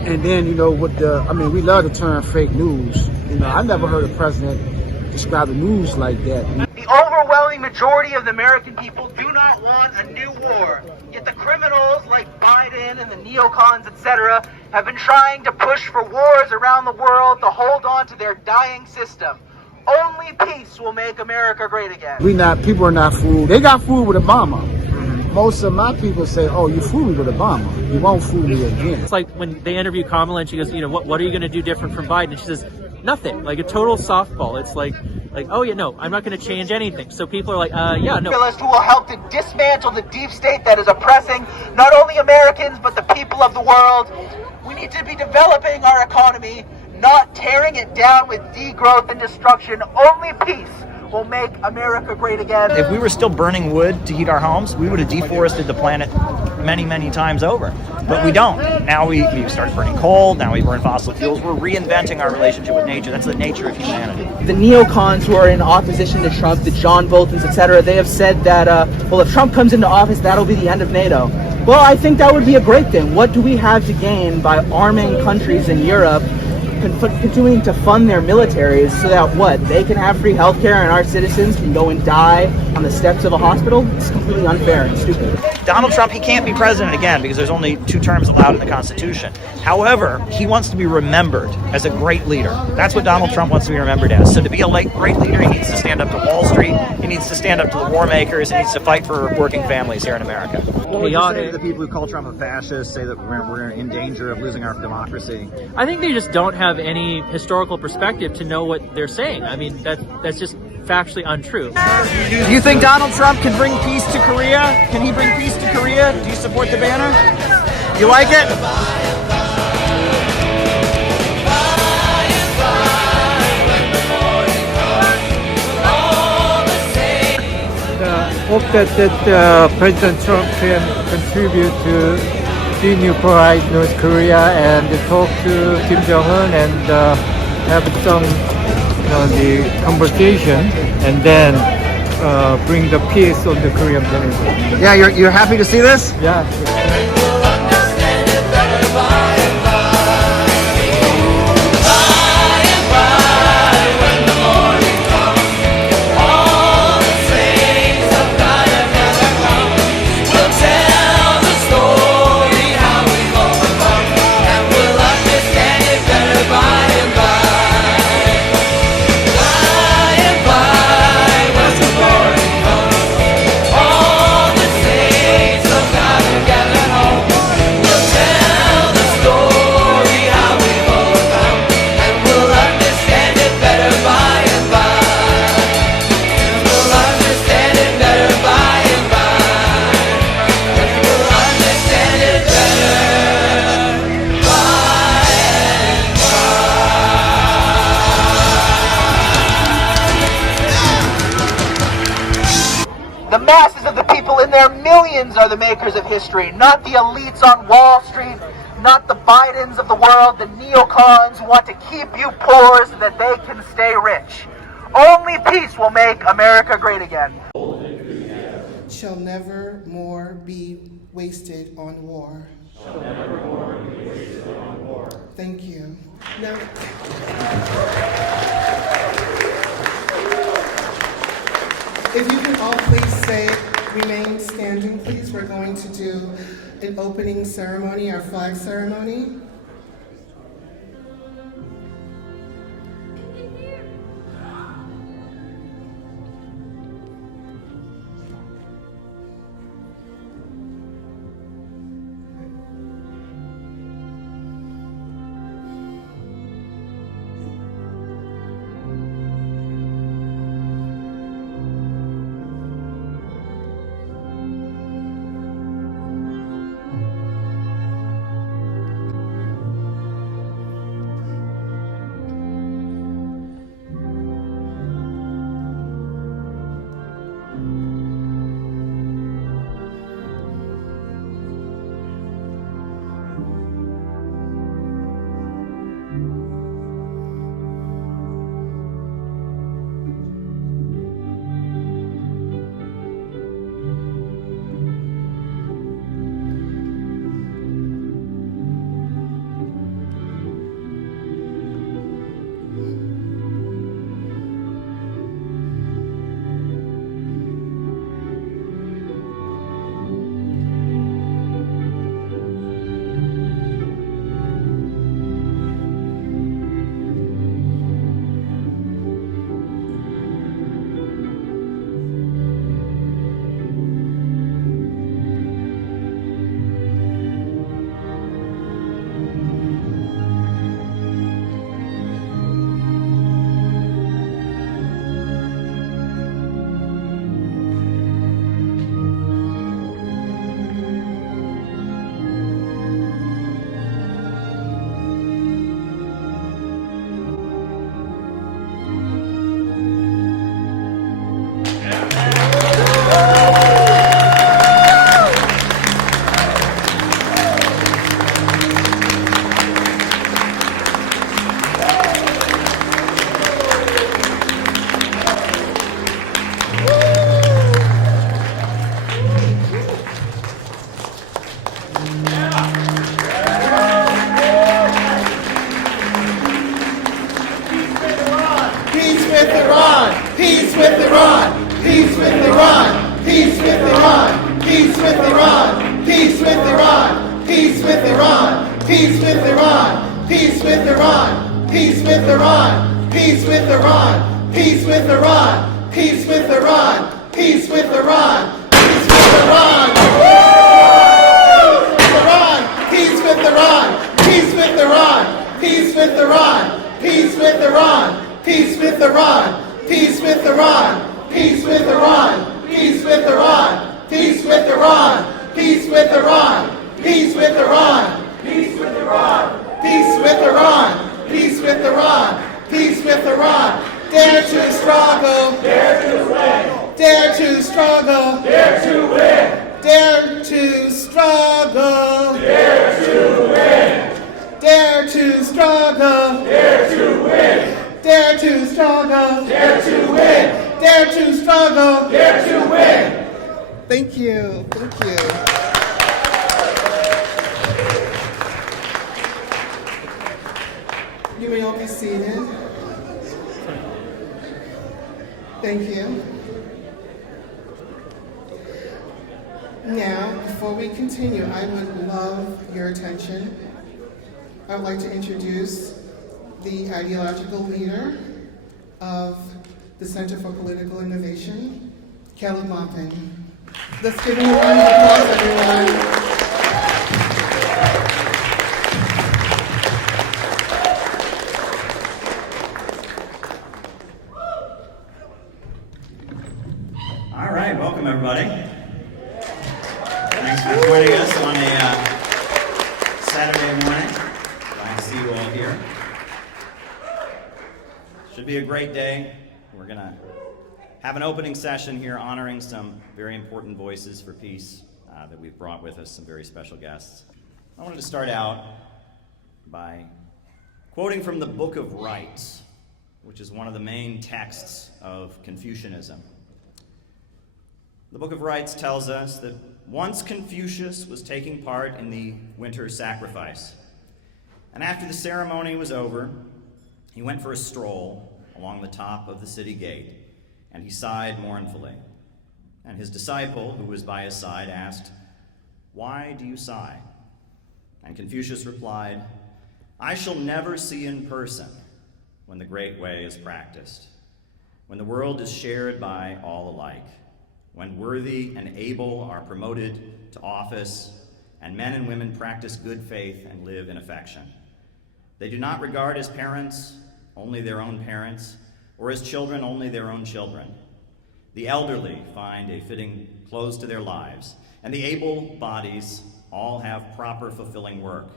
And then, we love to turn fake news. I never heard a president describe the news like that. The overwhelming majority of the American people do not want a new war. Yet the criminals like Biden and the neocons, etc., have been trying to push for wars around the world to hold on to their dying system. Only peace will make America great again. People are not fooled. They got fooled with Obama. Most of my people say, "Oh, you fooled me with Obama. You won't fool me again." It's like when they interview Kamala and she goes, what are you going to do different from Biden? And she says, nothing. Like a total softball. It's like, oh yeah, no, I'm not going to change anything. So people are like, yeah, no. Who will help to dismantle the deep state that is oppressing not only Americans but the people of the world. We need to be developing our economy, not tearing it down with degrowth and destruction. Only peace will make America great again. If we were still burning wood to heat our homes, we would have deforested the planet many, many times over. But we don't. Now we started burning coal, now we burn fossil fuels. We're reinventing our relationship with nature. That's the nature of humanity. The neocons who are in opposition to Trump, the John Boltons, etc., they have said that, if Trump comes into office, that'll be the end of NATO. Well, I think that would be a great thing. What do we have to gain by arming countries in Europe, continuing to fund their militaries so that they can have free healthcare and our citizens can go and die on the steps of a hospital? It's completely unfair and stupid. Donald Trump, he can't be president again because there's only 2 terms allowed in the Constitution. However, he wants to be remembered as a great leader. That's what Donald Trump wants to be remembered as. So to be a great leader, he needs to stand up to Wall Street, he needs to stand up to the war makers, he needs to fight for working families here in America. What would you say to the people who call Trump a fascist, say that we're in danger of losing our democracy? I think they just don't have any historical perspective to know what they're saying. I mean, that's just factually untrue. Do you think Donald Trump can bring peace to Korea? Can he bring peace to Korea? Do you support the banner? You like it? Hope that President Trump can contribute to denuclearize North Korea and talk to Kim Jong-un and have some the conversation, and then bring the peace on the Korean Peninsula. Yeah, you're happy to see this? Yeah. Sure. The masses of the people in their millions are the makers of history, not the elites on Wall Street, not the Bidens of the world, the neocons who want to keep you poor so that they can stay rich. Only peace will make America great again. Shall never more be wasted on war. Shall never more be wasted on war. Thank you. Now, if you can all please remain standing, please. We're going to do an opening ceremony, our flag ceremony. dare to struggle, Dare to win. Thank you. Thank you. You may all be seated. Thank you. Now, before we continue, I would love your attention. I would like to introduce the ideological leader of the Center for Political Innovation, Caleb Maupin. Let's give him a round of applause, everyone. All right, welcome everybody. Thanks for joining us on a Saturday morning. Glad to see you all here. Should be a great day. We're going to have an opening session here honoring some very important voices for peace that we've brought with us, some very special guests. I wanted to start out by quoting from the Book of Rites, which is one of the main texts of Confucianism. The Book of Rites tells us that once Confucius was taking part in the winter sacrifice, and after the ceremony was over, he went for a stroll along the top of the city gate, and he sighed mournfully. And his disciple, who was by his side, asked, "Why do you sigh?" And Confucius replied, "I shall never see in person when the great way is practiced, when the world is shared by all alike, when worthy and able are promoted to office, and men and women practice good faith and live in affection. They do not regard as parents only their own parents, or as children only their own children. The elderly find a fitting close to their lives, and the able bodies all have proper fulfilling work,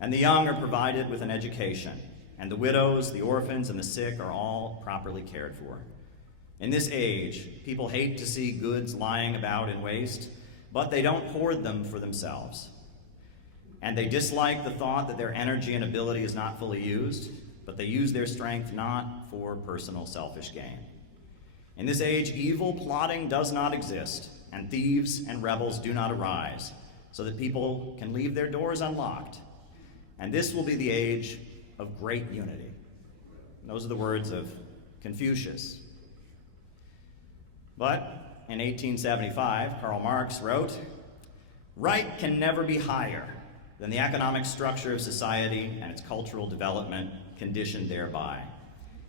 and the young are provided with an education, and the widows, the orphans, and the sick are all properly cared for. In this age, people hate to see goods lying about in waste, but they don't hoard them for themselves. And they dislike the thought that their energy and ability is not fully used, but they use their strength not for personal selfish gain. In this age, evil plotting does not exist, and thieves and rebels do not arise, so that people can leave their doors unlocked. And this will be the age of great unity." And those are the words of Confucius. But in 1875, Karl Marx wrote, "Right can never be higher than the economic structure of society and its cultural development conditioned thereby.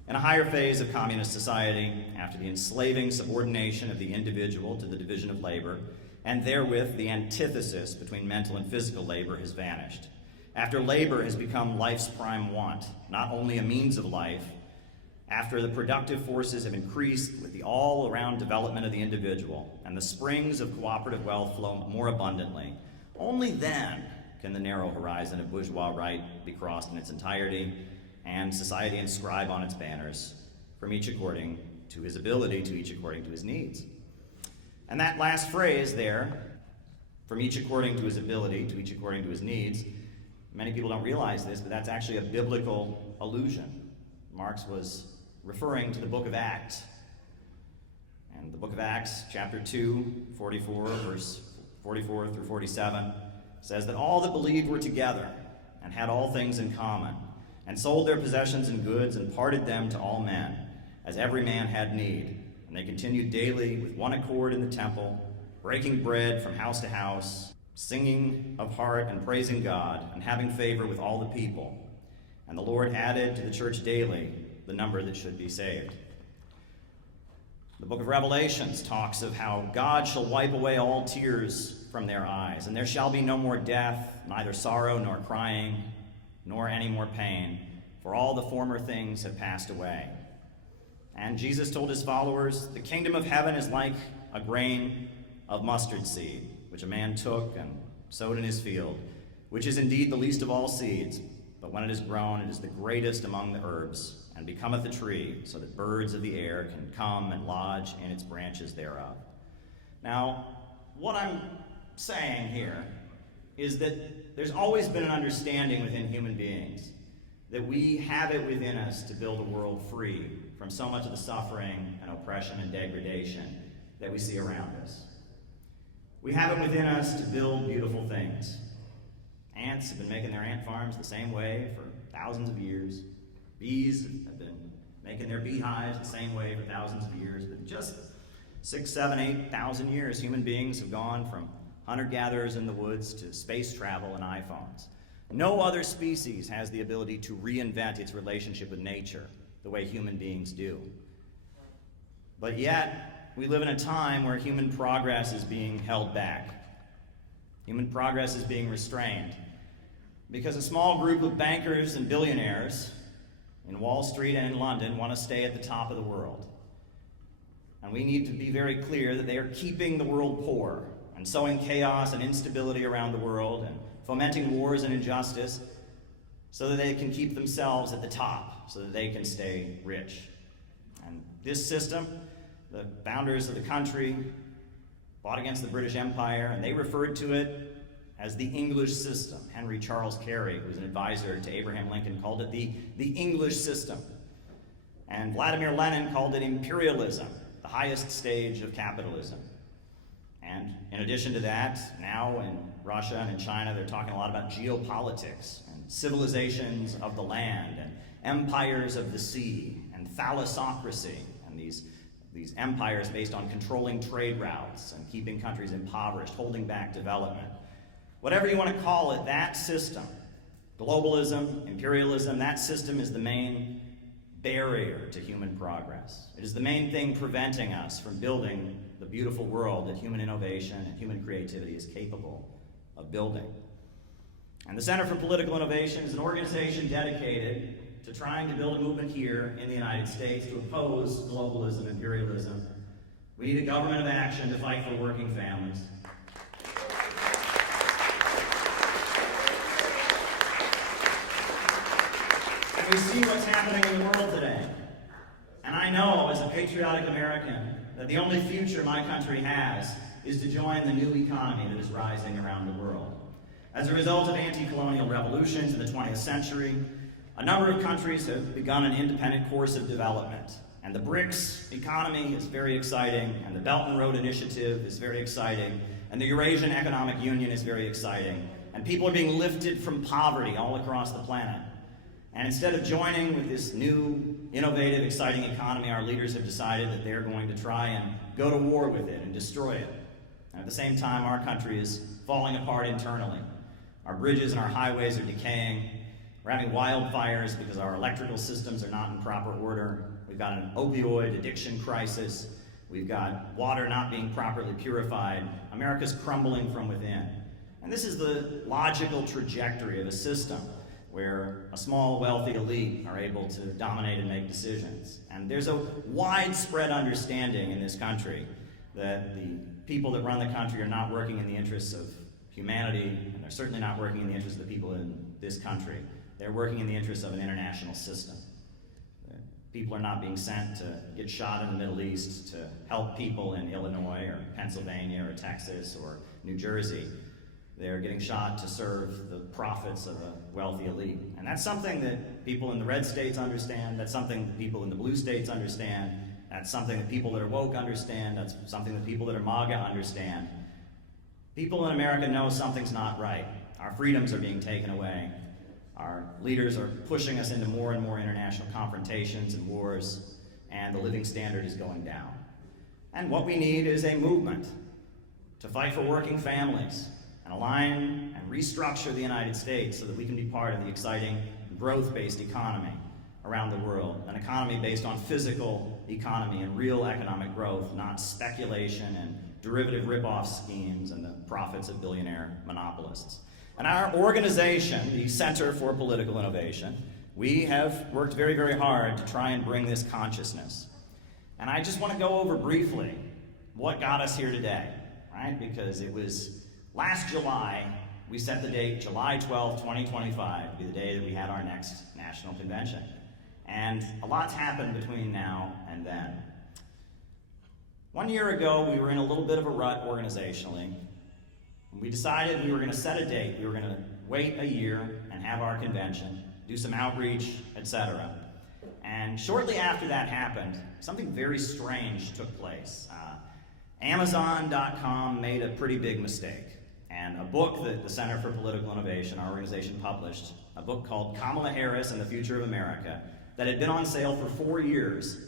In a higher phase of communist society, after the enslaving subordination of the individual to the division of labor, and therewith the antithesis between mental and physical labor has vanished. After labor has become life's prime want, not only a means of life, after the productive forces have increased with the all-around development of the individual, and the springs of cooperative wealth flow more abundantly, only then can the narrow horizon of bourgeois right be crossed in its entirety, and society inscribe on its banners, from each according to his ability, to each according to his needs." And that last phrase there, from each according to his ability, to each according to his needs, many people don't realize this, but that's actually a biblical allusion. Marx was referring to the book of Acts. And the book of Acts, chapter 2, 44, verse 44 through 47, says that all that believed were together and had all things in common, and sold their possessions and goods and parted them to all men, as every man had need. And they continued daily with one accord in the temple, breaking bread from house to house, singing of heart and praising God, and having favor with all the people. And the Lord added to the church daily the number that should be saved. The book of Revelations talks of how God shall wipe away all tears from their eyes, and there shall be no more death, neither sorrow nor crying, nor any more pain, for all the former things have passed away. And Jesus told his followers, "The kingdom of heaven is like a grain of mustard seed, which a man took and sowed in his field, which is indeed the least of all seeds, but when it is grown, it is the greatest among the herbs, and becometh a tree, so that birds of the air can come and lodge in its branches thereof." Now, what I'm saying here is that there's always been an understanding within human beings that we have it within us to build a world free from so much of the suffering and oppression and degradation that we see around us. We have it within us to build beautiful things. Ants have been making their ant farms the same way for thousands of years. Bees have been making their beehives the same way for thousands of years. But just 6, 7, 8,000 years, human beings have gone from hunter-gatherers in the woods to space travel and iPhones. No other species has the ability to reinvent its relationship with nature the way human beings do. But yet, we live in a time where human progress is being held back. Human progress is being restrained because a small group of bankers and billionaires in Wall Street and in London want to stay at the top of the world. And we need to be very clear that they are keeping the world poor and sowing chaos and instability around the world and fomenting wars and injustice so that they can keep themselves at the top, so that they can stay rich. And this system, the founders of the country fought against the British Empire, and they referred to it as the English system. Henry Charles Carey, who was an advisor to Abraham Lincoln, called it the English system. And Vladimir Lenin called it imperialism, the highest stage of capitalism. And in addition to that, now in Russia and in China, they're talking a lot about geopolitics and civilizations of the land and empires of the sea and thalassocracy and these empires based on controlling trade routes and keeping countries impoverished, holding back development. Whatever you want to call it, that system, globalism, imperialism, that system is the main barrier to human progress. It is the main thing preventing us from building the beautiful world that human innovation and human creativity is capable of building. And the Center for Political Innovation is an organization dedicated to trying to build a movement here in the United States to oppose globalism, imperialism. We need a government of action to fight for working families. And we see what's happening in the world today. And I know, as a patriotic American, that the only future my country has is to join the new economy that is rising around the world. As a result of anti-colonial revolutions in the 20th century, a number of countries have begun an independent course of development. And the BRICS economy is very exciting, and the Belt and Road Initiative is very exciting, and the Eurasian Economic Union is very exciting. And people are being lifted from poverty all across the planet. And instead of joining with this new, innovative, exciting economy, our leaders have decided that they're going to try and go to war with it and destroy it. And at the same time, our country is falling apart internally. Our bridges and our highways are decaying. We're having wildfires because our electrical systems are not in proper order. We've got an opioid addiction crisis. We've got water not being properly purified. America's crumbling from within. And this is the logical trajectory of a system where a small, wealthy elite are able to dominate and make decisions. And there's a widespread understanding in this country that the people that run the country are not working in the interests of humanity, and they're certainly not working in the interests of the people in this country. They're working in the interests of an international system. People are not being sent to get shot in the Middle East to help people in Illinois or Pennsylvania or Texas or New Jersey. They're getting shot to serve the profits of a wealthy elite. And that's something that people in the red states understand. That's something that people in the blue states understand. That's something that people that are woke understand. That's something that people that are MAGA understand. People in America know something's not right. Our freedoms are being taken away. Our leaders are pushing us into more and more international confrontations and wars, and the living standard is going down. And what we need is a movement to fight for working families, and align and restructure the United States so that we can be part of the exciting growth-based economy around the world, an economy based on physical economy and real economic growth, not speculation and derivative rip-off schemes and the profits of billionaire monopolists. And our organization, the Center for Political Innovation, we have worked very, very hard to try and bring this consciousness. And I just want to go over briefly what got us here today, right? Because it was last July, we set the date, July 12th, 2025, to be the day that we had our next national convention. And a lot's happened between now and then. 1 year ago, we were in a little bit of a rut organizationally. We decided we were going to set a date. We were going to wait a year and have our convention. do some outreach, etc. And shortly after that happened, something very strange took place. Amazon.com made a pretty big mistake. And a book that the Center for Political Innovation, our organization, published, a book called Kamala Harris and the Future of America, that had been on sale for 4 years,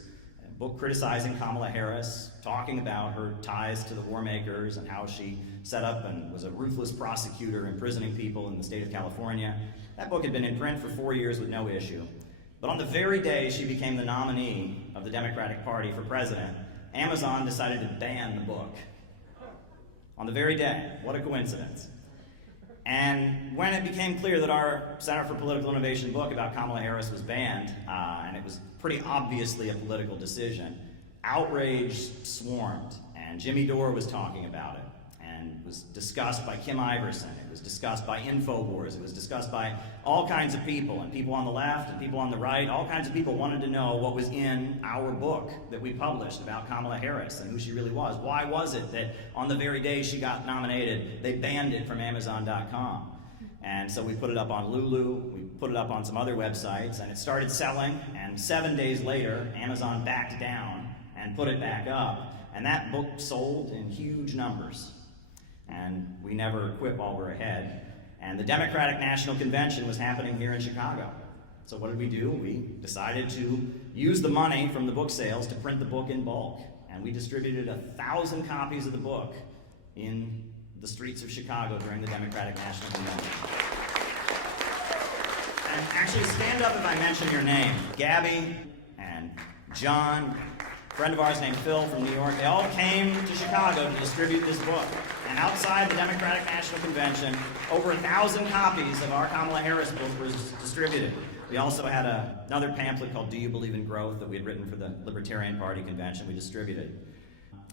a book criticizing Kamala Harris, talking about her ties to the war makers and how she set up and was a ruthless prosecutor imprisoning people in the state of California. That book had been in print for 4 years with no issue. But on the very day she became the nominee of the Democratic Party for president, Amazon decided to ban the book. On the very day. What a coincidence. And when it became clear that our Center for Political Innovation book about Kamala Harris was banned, and it was pretty obviously a political decision, outrage swarmed, and Jimmy Dore was talking about it, and was discussed by Kim Iverson, it was discussed by InfoWars, it was discussed by all kinds of people, and people on the left and people on the right. All kinds of people wanted to know what was in our book that we published about Kamala Harris and who she really was. Why was it that on the very day she got nominated, they banned it from Amazon.com? And so we put it up on Lulu, we put it up on some other websites, and it started selling, and 7 days later, Amazon backed down and put it back up, and that book sold in huge numbers. And we never quit while we're ahead. And the Democratic National Convention was happening here in Chicago. So what did we do? We decided to use the money from the book sales to print the book in bulk. And we distributed 1,000 copies of the book in the streets of Chicago during the Democratic National Convention. And actually, stand up if I mention your name. Gabby and John, a friend of ours named Phil from New York, they all came to Chicago to distribute this book. And outside the Democratic National Convention, over 1,000 copies of our Kamala Harris book was distributed. We also had another pamphlet called Do You Believe in Growth that we had written for the Libertarian Party convention we distributed.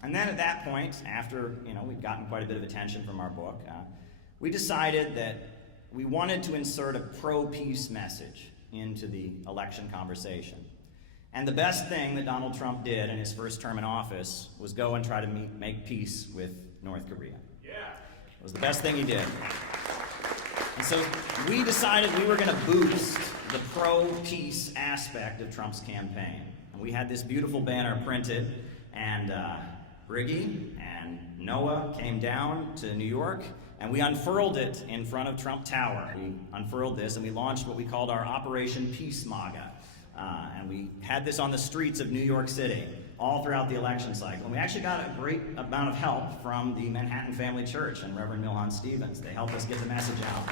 And then at that point, after we'd gotten quite a bit of attention from our book, we decided that we wanted to insert a pro-peace message into the election conversation. And the best thing that Donald Trump did in his first term in office was go and try to make peace with North Korea. Yeah. It was the best thing he did. And so we decided we were going to boost the pro-peace aspect of Trump's campaign. And we had this beautiful banner printed, and Briggy and Noah came down to New York, and we unfurled it in front of Trump Tower. We unfurled this, and we launched what we called our Operation Peace MAGA. And we had this on the streets of New York City all throughout the election cycle. And we actually got a great amount of help from the Manhattan Family Church and Reverend Milhan Stevens. They helped us get the message out.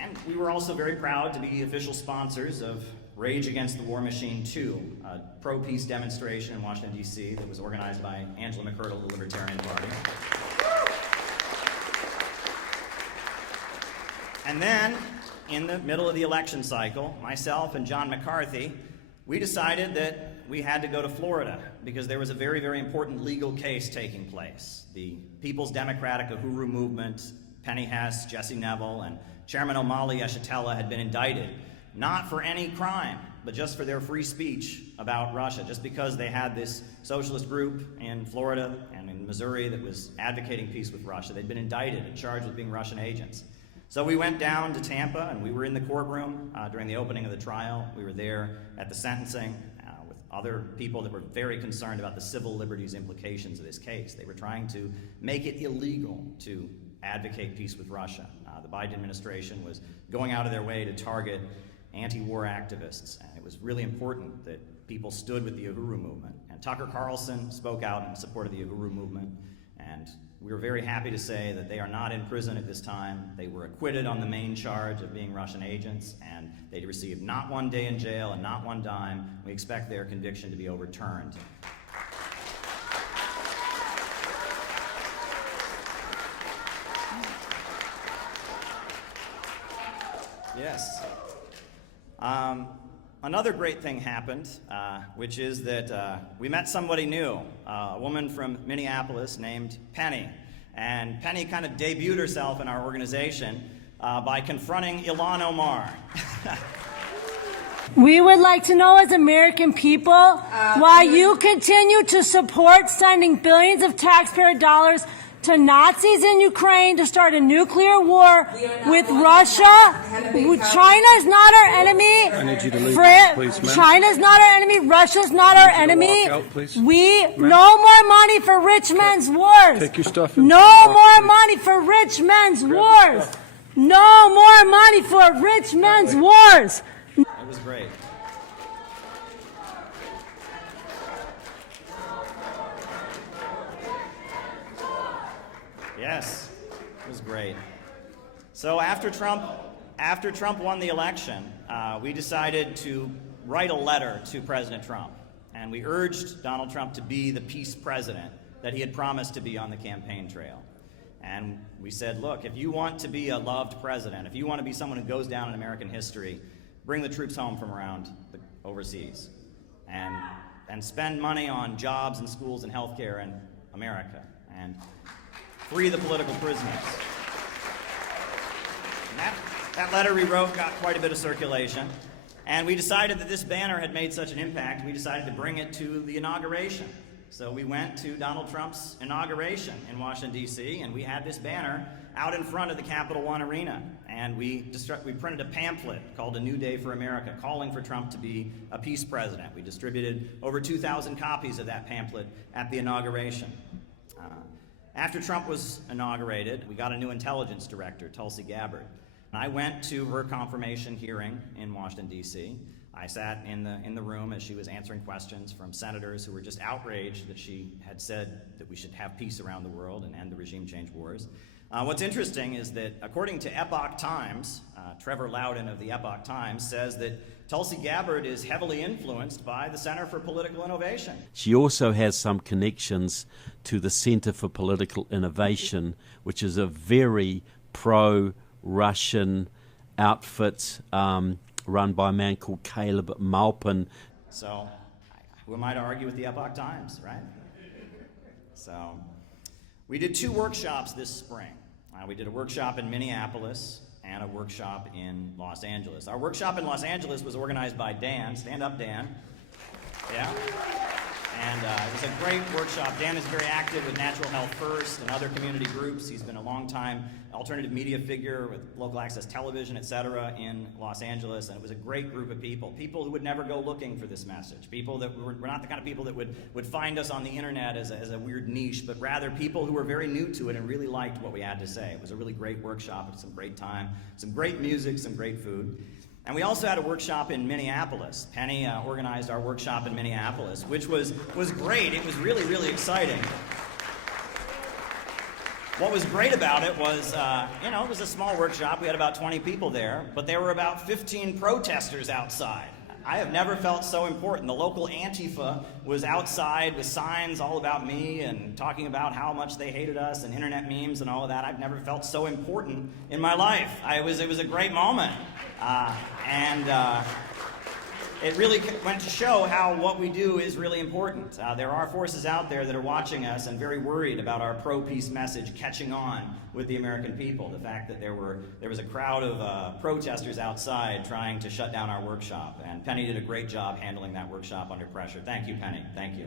And we were also very proud to be official sponsors of Rage Against the War Machine 2, a pro-peace demonstration in Washington, D.C. that was organized by Angela McCurdle, the Libertarian Party. And then, in the middle of the election cycle, myself and John McCarthy, we decided that we had to go to Florida because there was a very, very important legal case taking place. The People's Democratic Uhuru Movement, Penny Hess, Jesse Neville, and Chairman Omali Yeshitela had been indicted, not for any crime, but just for their free speech about Russia, just because they had this socialist group in Florida and in Missouri that was advocating peace with Russia. They'd been indicted and charged with being Russian agents. So we went down to Tampa, and we were in the courtroom during the opening of the trial. We were there at the sentencing with other people that were very concerned about the civil liberties implications of this case. They were trying to make it illegal to advocate peace with Russia. The Biden administration was going out of their way to target anti-war activists, and it was really important that people stood with the Uhuru movement. And Tucker Carlson spoke out in support of the Uhuru movement, and we were very happy to say that they are not in prison at this time. They were acquitted on the main charge of being Russian agents, and they received not 1 day in jail and not 1 dime. We expect their conviction to be overturned. Yes. Another great thing happened, which is that we met somebody new, a woman from Minneapolis named Penny. And Penny kind of debuted herself in our organization by confronting Ilhan Omar. We would like to know as American people why you continue to support sending billions of taxpayer dollars to Nazis in Ukraine to start a nuclear war with Russia. China's not our enemy. I need you to leave, please, ma'am. China's not our enemy. Russia's not our enemy. walk out, please. No more money for rich men's wars. Take your stuff and No walk, more please. money for rich men's wars. No more money for rich men's wars. That was great. Yes, it was great. So after Trump won the election, we decided to write a letter to President Trump, and we urged Donald Trump to be the peace president that he had promised to be on the campaign trail. And we said, look, if you want to be a loved president, if you want to be someone who goes down in American history, bring the troops home from around overseas and spend money on jobs and schools and healthcare in America and free the political prisoners. And that letter we wrote got quite a bit of circulation, and we decided that this banner had made such an impact, we decided to bring it to the inauguration. So we went to Donald Trump's inauguration in Washington, D.C., and we had this banner out in front of the Capital One Arena. And we printed a pamphlet called A New Day for America, calling for Trump to be a peace president. We distributed over 2,000 copies of that pamphlet at the inauguration. After Trump was inaugurated, we got a new intelligence director, Tulsi Gabbard. And I went to her confirmation hearing in Washington, D.C. I sat in the room as she was answering questions from senators who were just outraged that she had said that we should have peace around the world and end the regime change wars. What's interesting is that according to Epoch Times, Trevor Loudon of the Epoch Times says that Tulsi Gabbard is heavily influenced by the Center for Political Innovation. She also has some connections to the Center for Political Innovation, which is a very pro-Russian outfit run by a man called Caleb Maupin. So, who am I to argue with the Epoch Times, right? So, we did 2 workshops this spring. We did a workshop in Minneapolis and a workshop in Los Angeles. Our workshop in Los Angeles was organized by Dan. Stand up, Dan. Yeah? And it was a great workshop. Dan is very active with Natural Health First and other community groups. He's been a long-time alternative media figure with local access television, etc., in Los Angeles, and it was a great group of people who would never go looking for this message, people that were not the kind of people that would find us on the internet as a weird niche, but rather people who were very new to it and really liked what we had to say. It was a really great workshop, it was some great time, some great music, some great food. And we also had a workshop in Minneapolis. Penny organized our workshop in Minneapolis, which was great. It was really, really exciting. What was great about it was, it was a small workshop. We had about 20 people there, but there were about 15 protesters outside. I have never felt so important. The local Antifa was outside with signs all about me and talking about how much they hated us and internet memes and all of that. I've never felt so important in my life. It was a great moment. It really went to show how what we do is really important. There are forces out there that are watching us and very worried about our pro-peace message catching on with the American people. The fact that there was a crowd of protesters outside trying to shut down our workshop. And Penny did a great job handling that workshop under pressure. Thank you, Penny. Thank you.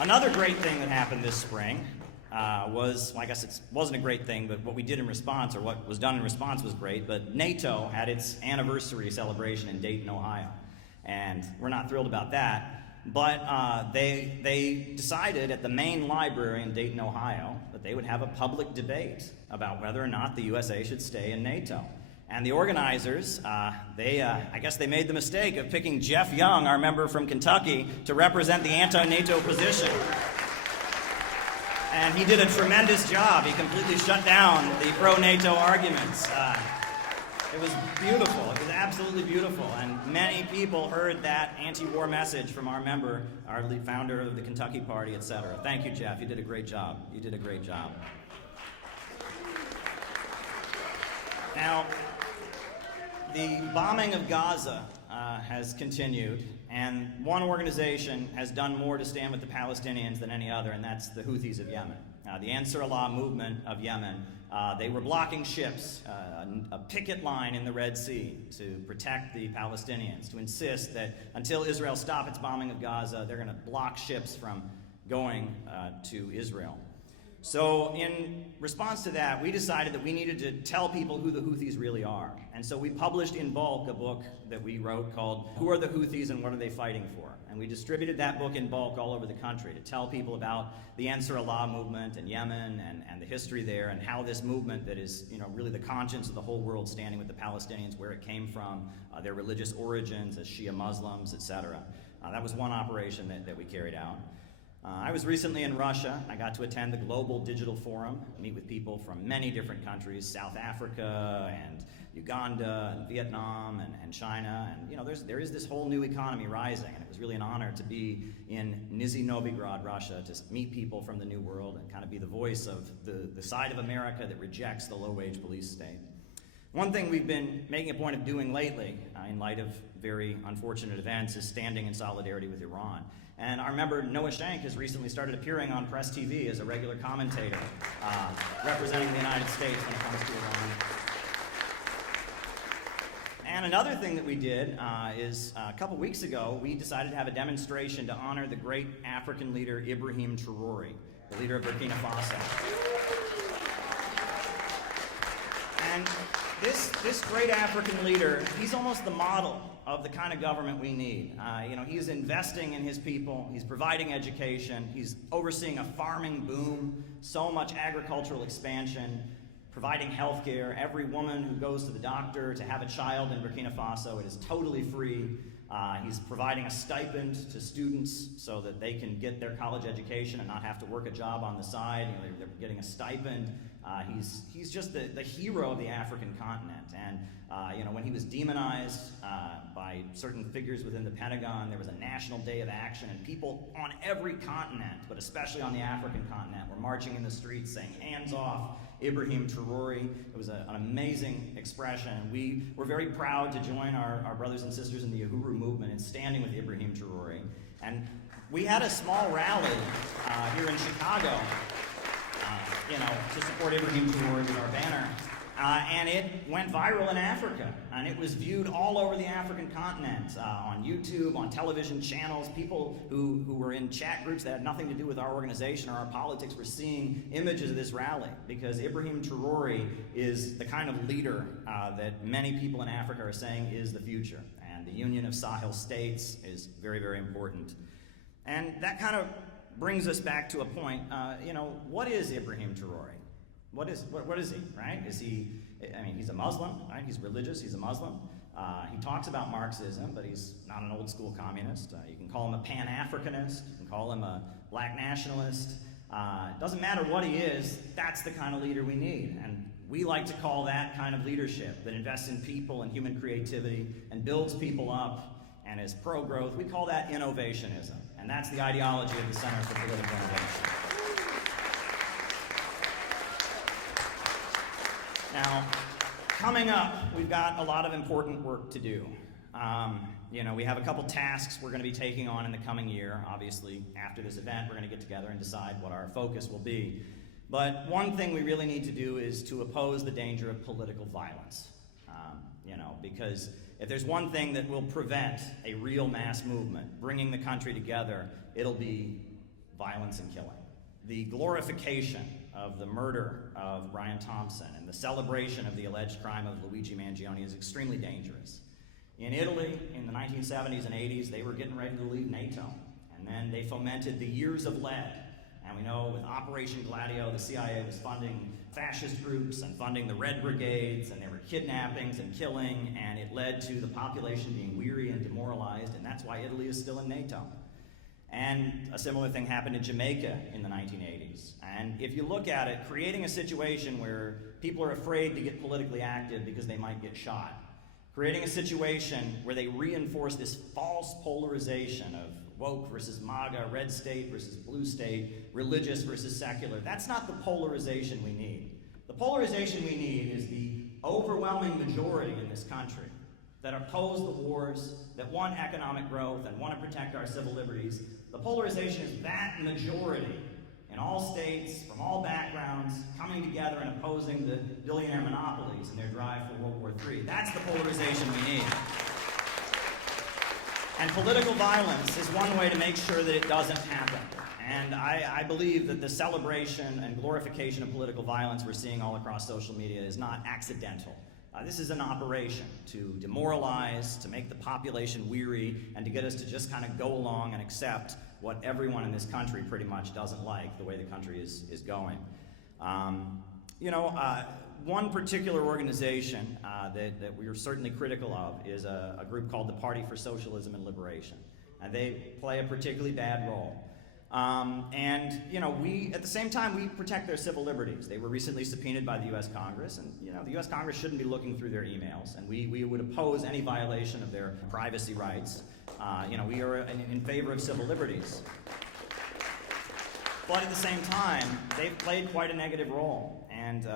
Another great thing that happened this spring I guess it wasn't a great thing, but what we did in response, or what was done in response was great, but NATO had its anniversary celebration in Dayton, Ohio. And we're not thrilled about that, but they decided at the main library in Dayton, Ohio, that they would have a public debate about whether or not the USA should stay in NATO. And the organizers, I guess they made the mistake of picking Jeff Young, our member from Kentucky, to represent the anti-NATO position. And he did a tremendous job. He completely shut down the pro-NATO arguments. It was beautiful. It was absolutely beautiful. And many people heard that anti-war message from our member, our lead founder of the Kentucky Party, etc. Thank you, Jeff. You did a great job. You did a great job. Now, the bombing of Gaza has continued, and one organization has done more to stand with the Palestinians than any other, and that's the Houthis of Yemen. The Ansar Allah movement of Yemen, they were blocking ships, a picket line in the Red Sea to protect the Palestinians, to insist that until Israel stops its bombing of Gaza, they're going to block ships from going to Israel. So in response to that, we decided that we needed to tell people who the Houthis really are. And so we published in bulk a book that we wrote called Who Are the Houthis and What Are They Fighting For? And we distributed that book in bulk all over the country to tell people about the Ansar Allah movement in Yemen and the history there, and how this movement that is, you know, really the conscience of the whole world standing with the Palestinians, where it came from, their religious origins as Shia Muslims, etc. That was one operation that we carried out. I was recently in Russia. I got to attend the Global Digital Forum, meet with people from many different countries, South Africa and Uganda and Vietnam and China. And you know, there is this whole new economy rising, and it was really an honor to be in Nizhny Novgorod, Russia, to meet people from the New World and kind of be the voice of the side of America that rejects the low-wage police state. One thing we've been making a point of doing lately, in light of very unfortunate events, is standing in solidarity with Iran. And our member Noah Shank has recently started appearing on Press TV as a regular commentator, representing the United States when it comes to Iran. And another thing that we did is a couple weeks ago, we decided to have a demonstration to honor the great African leader Ibrahim Traoré, the leader of Burkina Faso. And this great African leader, he's almost the model of the kind of government we need. You know, he's investing in his people, he's providing education, he's overseeing a farming boom, so much agricultural expansion, providing health care. Every woman who goes to the doctor to have a child in Burkina Faso, it is totally free. He's providing a stipend to students so that they can get their college education and not have to work a job on the side. You know, they're getting a stipend. He's just the hero of the African continent. And you know, when he was demonized by certain figures within the Pentagon, there was a national day of action, and people on every continent, but especially on the African continent, were marching in the streets saying, "Hands off Ibrahim Traoré." It was an amazing expression. We were very proud to join our brothers and sisters in the Uhuru movement in standing with Ibrahim Traoré. And we had a small rally here in Chicago, you know, to support Ibrahim Traoré with our banner. And it went viral in Africa, and it was viewed all over the African continent, on YouTube, on television channels. People who were in chat groups that had nothing to do with our organization or our politics were seeing images of this rally, because Ibrahim Traoré is the kind of leader that many people in Africa are saying is the future. And the Union of Sahel States is very, very important. And that kind of brings us back to a point, you know, what is Ibrahim Traoré? What is he, right? Is he, I mean, he's a Muslim, right? He's religious, he's a Muslim. He talks about Marxism, but he's not an old school communist. You can call him a Pan-Africanist, you can call him a black nationalist. It doesn't matter what he is, that's the kind of leader we need. And we like to call that kind of leadership that invests in people and human creativity and builds people up and is pro-growth. We call that innovationism. And that's the ideology of the Center for Political Innovation. Now, coming up, we've got a lot of important work to do. You know, we have a couple tasks we're going to be taking on in the coming year. Obviously, after this event, we're going to get together and decide what our focus will be. But one thing we really need to do is to oppose the danger of political violence. You know, because if there's one thing that will prevent a real mass movement, bringing the country together, it'll be violence and killing. The glorification of the murder of Brian Thompson and the celebration of the alleged crime of Luigi Mangione is extremely dangerous. In Italy, in the 1970s and 80s, they were getting ready to leave NATO. And then they fomented the years of lead. And we know with Operation Gladio, the CIA was funding fascist groups and funding the Red Brigades, and there were kidnappings and killing, and it led to the population being weary and demoralized, and that's why Italy is still in NATO. And a similar thing happened in Jamaica in the 1980s. And if you look at it, creating a situation where people are afraid to get politically active because they might get shot, creating a situation where they reinforce this false polarization of woke versus MAGA, red state versus blue state, religious versus secular, that's not the polarization we need. The polarization we need is the overwhelming majority in this country that oppose the wars, that want economic growth, and want to protect our civil liberties. The polarization is that majority in all states, from all backgrounds, coming together and opposing the billionaire monopolies in their drive for World War III. That's the polarization we need. And political violence is one way to make sure that it doesn't happen. And I believe that the celebration and glorification of political violence we're seeing all across social media is not accidental. This is an operation to demoralize, to make the population weary, and to get us to just kind of go along and accept what everyone in this country pretty much doesn't like, the way the country is going. One particular organization that we are certainly critical of is a group called the Party for Socialism and Liberation. And they play a particularly bad role. We, at the same time, we protect their civil liberties. They were recently subpoenaed by the U.S. Congress, and, the U.S. Congress shouldn't be looking through their emails, and we would oppose any violation of their privacy rights. We are in favor of civil liberties. But at the same time, they've played quite a negative role. And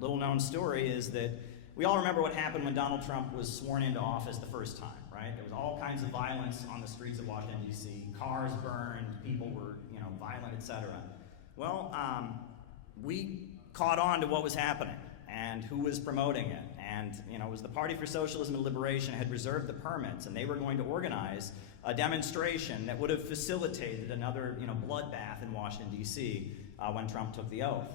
little known story is that we all remember what happened when Donald Trump was sworn into office the first time, right? There was all kinds of violence on the streets of Washington, D.C. Cars burned, people were, violent, etc. Well, we caught on to what was happening and who was promoting it. And, it was the Party for Socialism and Liberation had reserved the permits, and they were going to organize a demonstration that would have facilitated another, bloodbath in Washington, D.C. When Trump took the oath.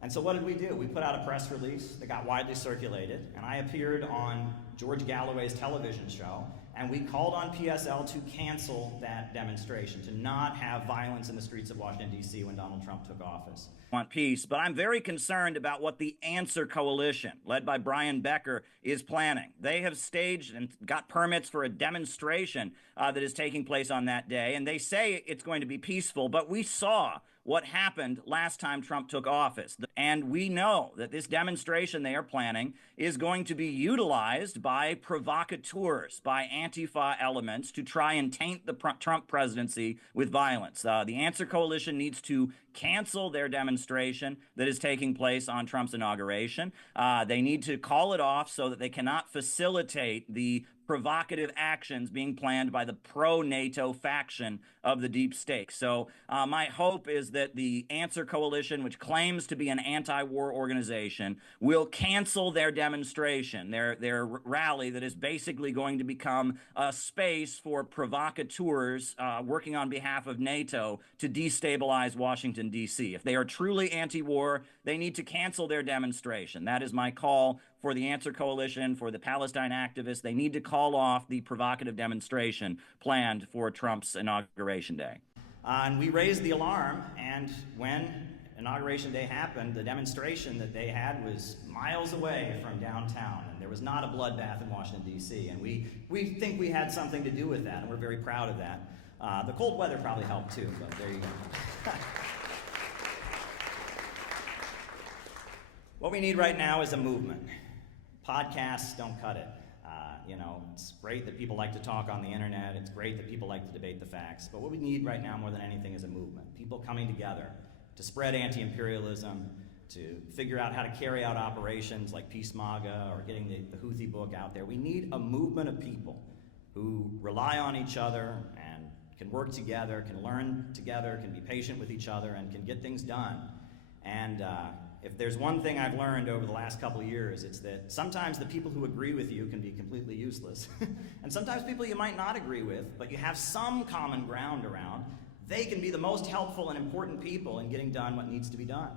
And so what did we do? We put out a press release that got widely circulated, and I appeared on George Galloway's television show, and we called on PSL to cancel that demonstration, to not have violence in the streets of Washington, D.C. when Donald Trump took office. I want peace, but I'm very concerned about what the Answer Coalition, led by Brian Becker, is planning. They have staged and got permits for a demonstration that is taking place on that day, and they say it's going to be peaceful, but we saw what happened last time Trump took office. And we know that this demonstration they are planning is going to be utilized by provocateurs, by Antifa elements to try and taint the Trump presidency with violence. The Answer Coalition needs to cancel their demonstration that is taking place on Trump's inauguration. They need to call it off so that they cannot facilitate the provocative actions being planned by the pro-NATO faction of the deep state. So my hope is that the Answer Coalition, which claims to be an anti-war organization, will cancel their demonstration, their rally that is basically going to become a space for provocateurs working on behalf of NATO to destabilize Washington, D.C. If they are truly anti-war, they need to cancel their demonstration. That is my call for the Answer Coalition, for the Palestine activists. They need to call off the provocative demonstration planned for Trump's Inauguration Day. And we raised the alarm, and when Inauguration Day happened, the demonstration that they had was miles away from downtown, and there was not a bloodbath in Washington, D.C., and we think we had something to do with that, and we're very proud of that. The cold weather probably helped too, but there you go. What we need right now is a movement. Podcasts don't cut it. It's great that people like to talk on the internet. It's great that people like to debate the facts. But what we need right now more than anything is a movement. People coming together to spread anti-imperialism, to figure out how to carry out operations like Peace MAGA or getting the Houthi book out there. We need a movement of people who rely on each other and can work together, can learn together, can be patient with each other, and can get things done. And if there's one thing I've learned over the last couple of years, it's that sometimes the people who agree with you can be completely useless. And sometimes people you might not agree with, but you have some common ground around, they can be the most helpful and important people in getting done what needs to be done.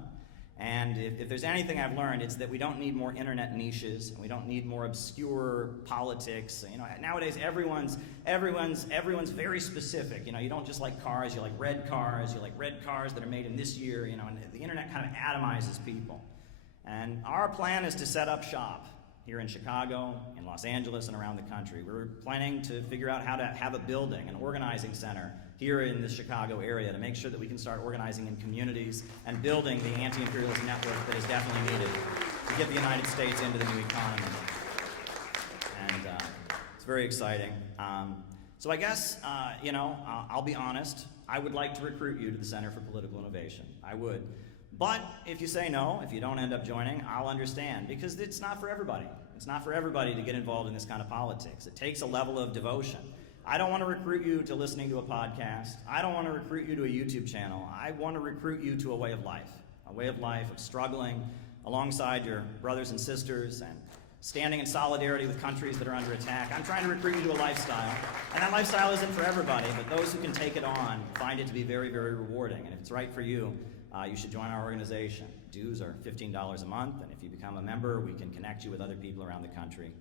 And if there's anything I've learned, it's that we don't need more internet niches, and we don't need more obscure politics. Nowadays everyone's very specific. You don't just like cars, you like red cars that are made in this year, and the internet kind of atomizes people. And our plan is to set up shop here in Chicago, in Los Angeles, and around the country. We're planning to figure out how to have a building, an organizing center here in the Chicago area to make sure that we can start organizing in communities and building the anti-imperialist network that is definitely needed to get the United States into the new economy. And it's very exciting. So I guess, I'll be honest, I would like to recruit you to the Center for Political Innovation. I would. But if you say no, if you don't end up joining, I'll understand, because it's not for everybody. It's not for everybody to get involved in this kind of politics. It takes a level of devotion. I don't want to recruit you to listening to a podcast. I don't want to recruit you to a YouTube channel. I want to recruit you to a way of life of struggling alongside your brothers and sisters and standing in solidarity with countries that are under attack. I'm trying to recruit you to a lifestyle, and that lifestyle isn't for everybody, but those who can take it on find it to be very, very rewarding. And if it's right for you, you should join our organization. Dues are $15 a month, and if you become a member, we can connect you with other people around the country.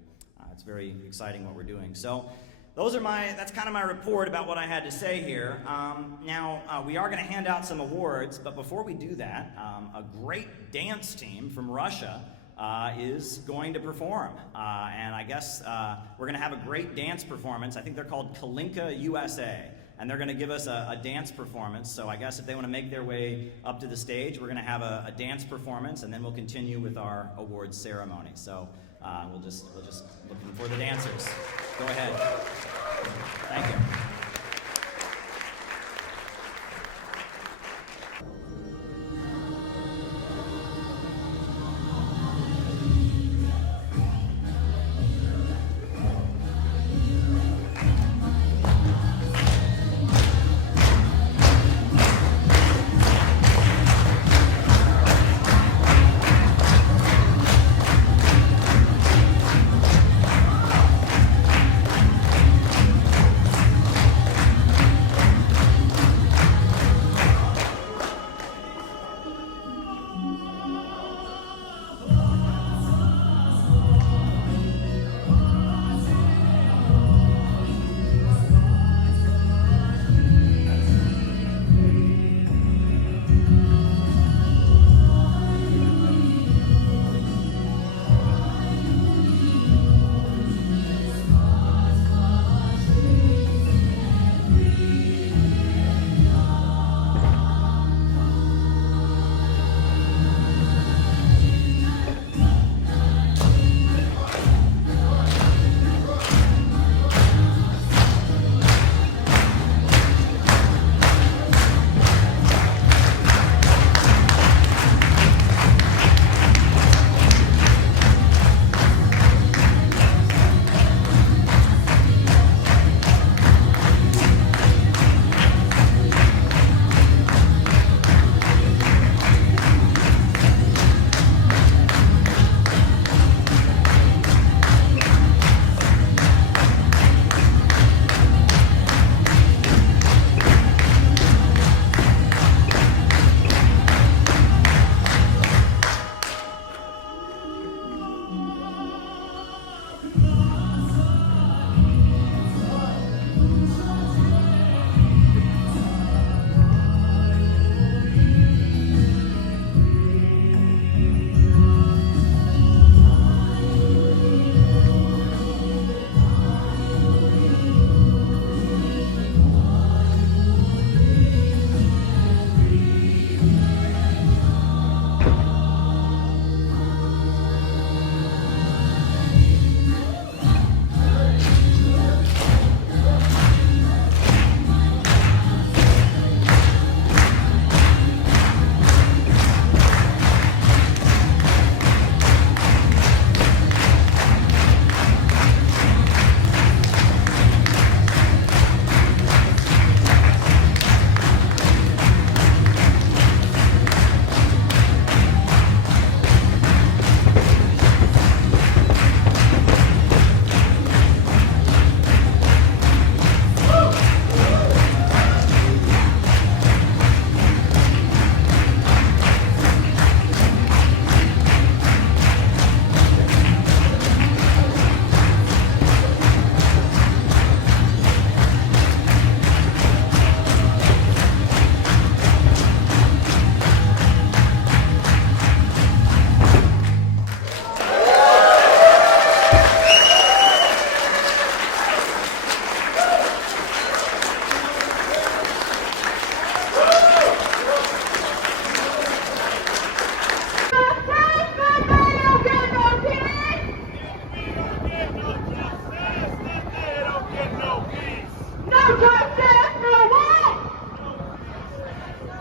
It's very exciting what we're doing. So that's kind of my report about what I had to say here. Now, we are going to hand out some awards, but before we do that, a great dance team from Russia is going to perform. And I guess we're going to have a great dance performance. I think they're called Kalinka USA. And they're going to give us a dance performance. So I guess if they want to make their way up to the stage, we're going to have a dance performance, and then we'll continue with our awards ceremony. So we'll just looking for the dancers. Go ahead. Thank you.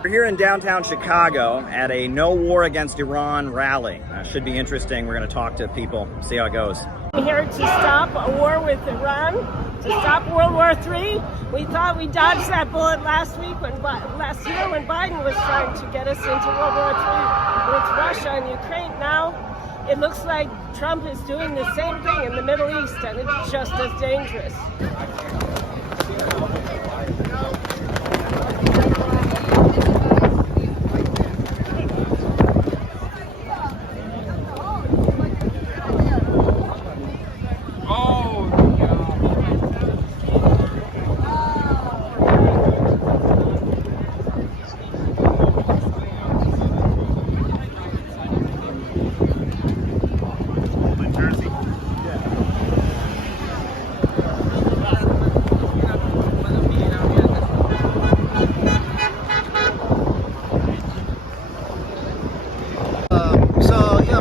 We're here in downtown Chicago at a No War Against Iran rally. Should be interesting. We're going to talk to people, see how it goes. We're here to stop a war with Iran, to stop World War III. We thought we dodged that bullet last year when Biden was trying to get us into World War III with Russia and Ukraine. Now it looks like Trump is doing the same thing in the Middle East, and it's just as dangerous.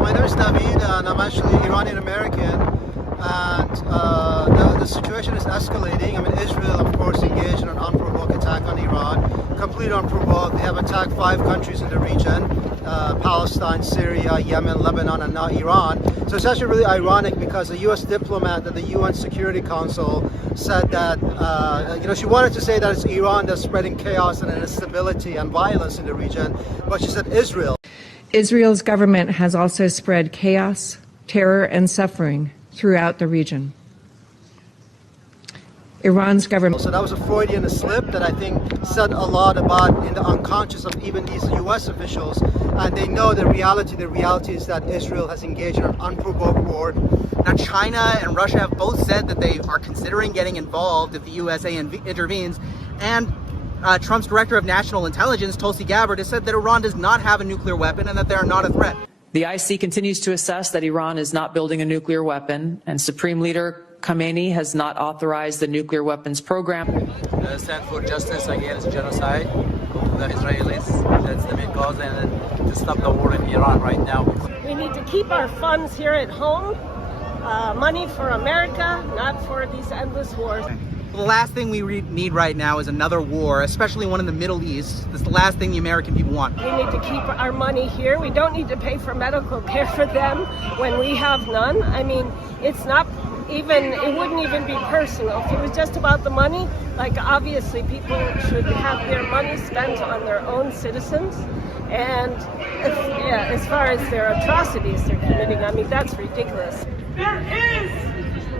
My name is David, and I'm actually Iranian American. And the situation is escalating. I mean, Israel, of course, engaged in an unprovoked attack on Iran, completely unprovoked. They have attacked 5 countries in the region: Palestine, Syria, Yemen, Lebanon, and now Iran. So it's actually really ironic because a U.S. diplomat at the UN Security Council said that, she wanted to say that it's Iran that's spreading chaos and instability and violence in the region, but she said Israel. Israel's government has also spread chaos, terror, and suffering throughout the region. Iran's government. So that was a Freudian slip that I think said a lot about in the unconscious of even these U.S. officials, and they know the reality. The reality is that Israel has engaged in an unprovoked war. Now, China and Russia have both said that they are considering getting involved if the USA intervenes, and Trump's director of national intelligence, Tulsi Gabbard, has said that Iran does not have a nuclear weapon and that they are not a threat. The IC continues to assess that Iran is not building a nuclear weapon, and Supreme Leader Khamenei has not authorized the nuclear weapons program. Stand for justice against genocide to the Israelis. That's the main cause, and to stop the war in Iran right now. We need to keep our funds here at home. Money for America, not for these endless wars. The last thing we need right now is another war, especially one in the Middle East. That's the last thing the American people want. We need to keep our money here. We don't need to pay for medical care for them when we have none. I mean, it wouldn't even be personal. If it was just about the money, like obviously people should have their money spent on their own citizens. And as far as their atrocities they're committing, I mean, that's ridiculous. There is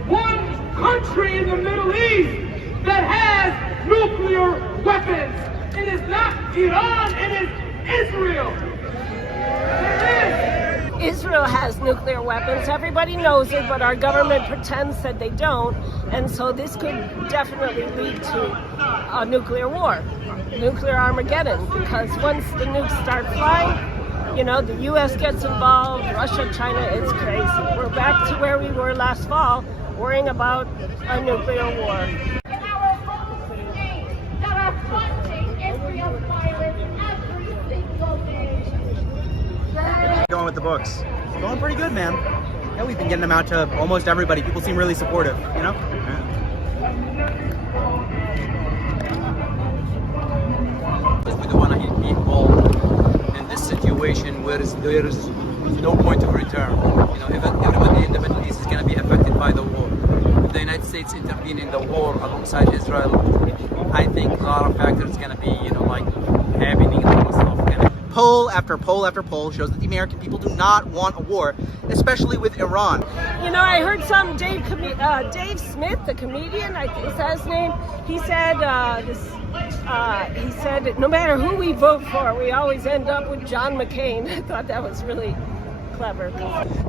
one country in the Middle East that has nuclear weapons. It is not Iran, it is Israel. Israel has nuclear weapons. Everybody knows it, but our government pretends that they don't. And so this could definitely lead to a nuclear war, nuclear Armageddon, because once the nukes start flying, the U.S. gets involved, Russia, China, it's crazy. We're back to where we were last fall, worrying about a nuclear war. Going with the books? Going pretty good, man. Yeah, we've been getting them out to almost everybody. People seem really supportive, Yeah. We don't want to hit people in this situation where there is no point of return. Everybody in the Middle East is going to be affected by the war. If the United States intervene in the war alongside Israel, I think a lot of factors going to be, happening and stuff. Poll after poll after poll shows that the American people do not want a war, especially with Iran. I heard some Dave Smith, the comedian, I think is that his name. He said no matter who we vote for, we always end up with John McCain. I thought that was really clever.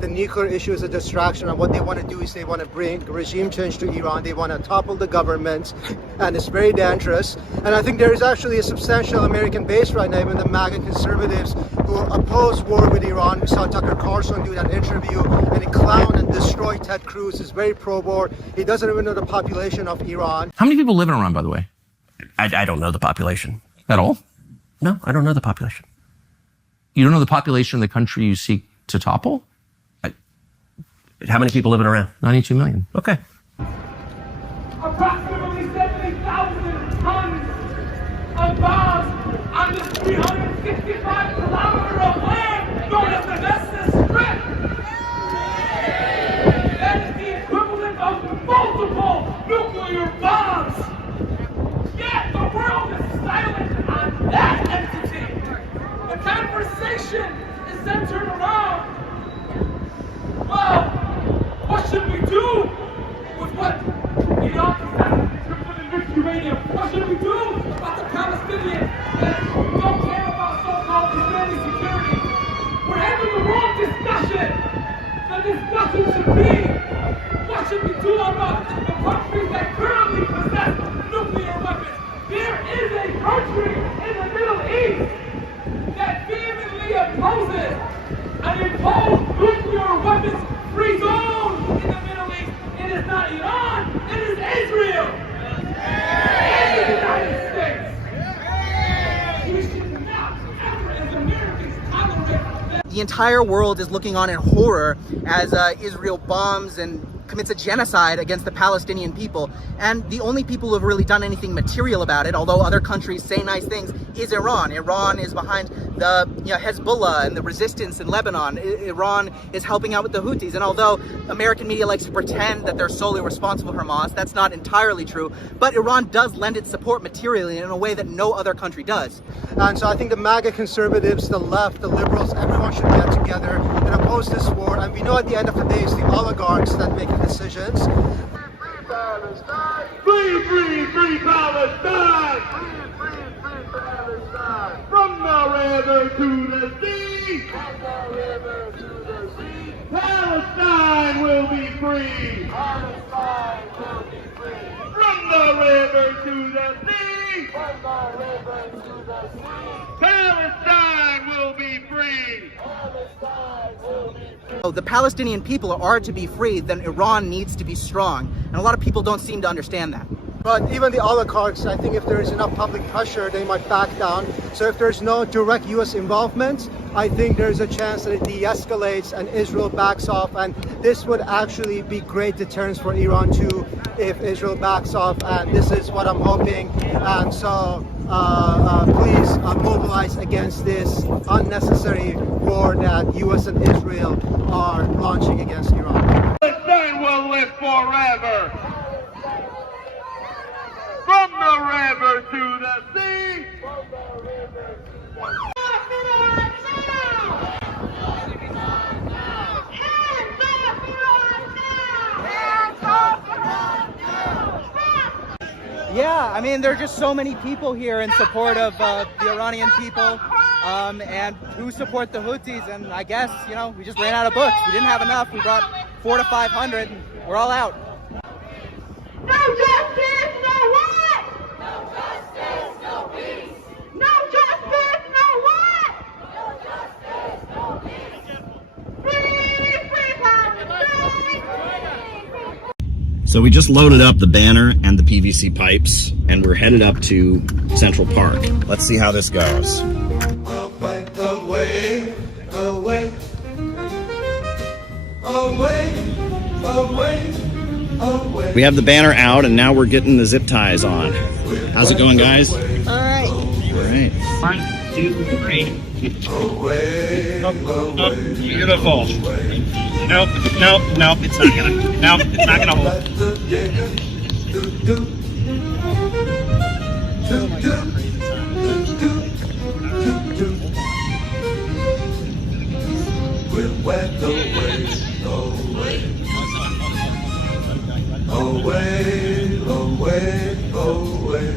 The nuclear issue is a distraction, and what they want to do is they want to bring regime change to Iran. They want to topple the government, and it's very dangerous. And I think there is actually a substantial American base right now, even the MAGA conservatives who oppose war with Iran. We saw Tucker Carlson do that interview, and he clowned and destroyed Ted Cruz. He's very pro-war. He doesn't even know the population of Iran. How many people live in Iran, by the way? I don't know the population. At all? No, I don't know the population. You don't know the population of the country you seek to topple? How many people live in Iran? 92 million. Okay. Approximately 70,000 tons of bombs on this 365 kilometer of land known as the Gaza Strip. That is the equivalent of multiple nuclear bombs. Yet the world is silent on that entity. The conversation is centered around should we do with what Iran possesses in terms of enriched uranium? What should we do about the Palestinians that don't care about so-called Israeli security? We're having the wrong discussion. The discussion should be, what should we do about the countries that currently possess nuclear weapons? There is a country in the Middle East that vehemently opposes an imposed nuclear weapons free zone in the Middle East. It is not Iran, it is Israel. And the United States. We should not ever, as Americans, tolerate that. The entire world is looking on in horror as Israel bombs and commits a genocide against the Palestinian people. And the only people who have really done anything material about it, although other countries say nice things, is Iran. Iran is behind the Hezbollah and the resistance in Lebanon. Iran is helping out with the Houthis. And although American media likes to pretend that they're solely responsible for Hamas, that's not entirely true. But Iran does lend its support materially in a way that no other country does. And so I think the MAGA conservatives, the left, the liberals, everyone should get together and oppose this war. And we know at the end of the day it's the oligarchs that make the decisions. Free, free, free Palestine! Free, free, free Palestine! From the river to the sea! From the river to the sea! Palestine will be free! Palestine will be free! From the river to the sea! From the river to the sea! Palestine will be free! Palestine will be free! The Palestinian people are to be free, then Iran needs to be strong. And a lot of people don't seem to understand that. But even the oligarchs, I think if there is enough public pressure, they might back down. So if there's no direct U.S. involvement, I think there's a chance that it de-escalates and Israel backs off. And this would actually be great deterrence for Iran too, if Israel backs off. And this is what I'm hoping. And so please mobilize against this unnecessary war that U.S. and Israel are launching against Iran. Palestine will live forever! From the river to the sea! From the river to the sea! Yeah, I mean, there are just so many people here in support of the Iranian people and who support the Houthis. And I guess, you know, we just ran out of books. We didn't have enough. We brought 400 to 500. And we're all out. No justice, no what? No justice, no peace. No justice, no what? No justice, no peace. Free, free Palestine. So we just loaded up the banner and the PVC pipes, and we're headed up to Central Park. Let's see how this goes. Away, away, away, away, away. We have the banner out, and now we're getting the zip ties on. How's it going, guys? All right. All right. 1, 2, 3. Beautiful. Nope, nope, nope. It's not gonna. Nope, it's not gonna hold. Away, away, away.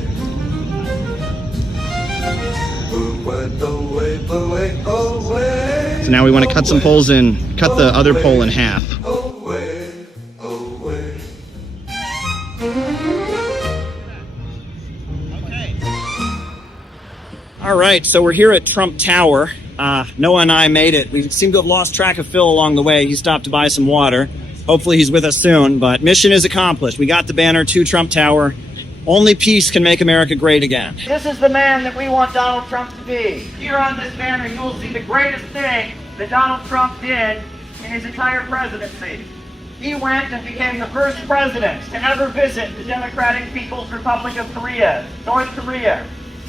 Away, away. So now we want to cut some poles in, cut the other pole in half. Away, away. All right, so we're here at Trump Tower. Noah and I made it. We seem to have lost track of Phil along the way. He stopped to buy some water. Hopefully he's with us soon, but mission is accomplished. We got the banner to Trump Tower. Only peace can make America great again. This is the man that we want Donald Trump to be. Here on this banner, you will see the greatest thing that Donald Trump did in his entire presidency. He went and became the first president to ever visit the Democratic People's Republic of Korea, North Korea.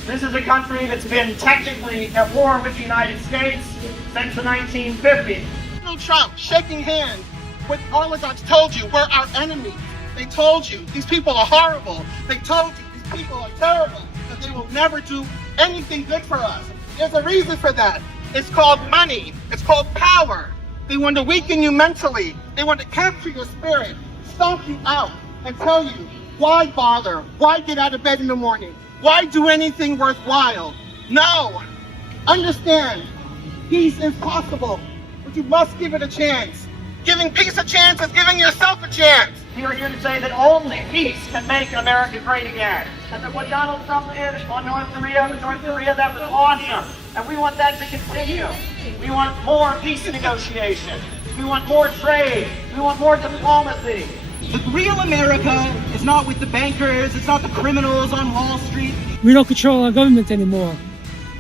This is a country that's been technically at war with the United States since the 1950s. Donald Trump shaking hands with oligarchs told you we're our enemies. They told you these people are horrible. They told you these people are terrible, that they will never do anything good for us. There's a reason for that. It's called money. It's called power. They want to weaken you mentally. They want to capture your spirit, stomp you out, and tell you, why bother? Why get out of bed in the morning? Why do anything worthwhile? No! Understand, peace is possible, but you must give it a chance. Giving peace a chance is giving yourself a chance. We are here to say that only peace can make America great again. And that what Donald Trump did on North Korea, that was awesome. And we want that to continue. We want more peace negotiations. We want more trade. We want more diplomacy. The real America is not with the bankers, it's not the criminals on Wall Street. We don't control our government anymore.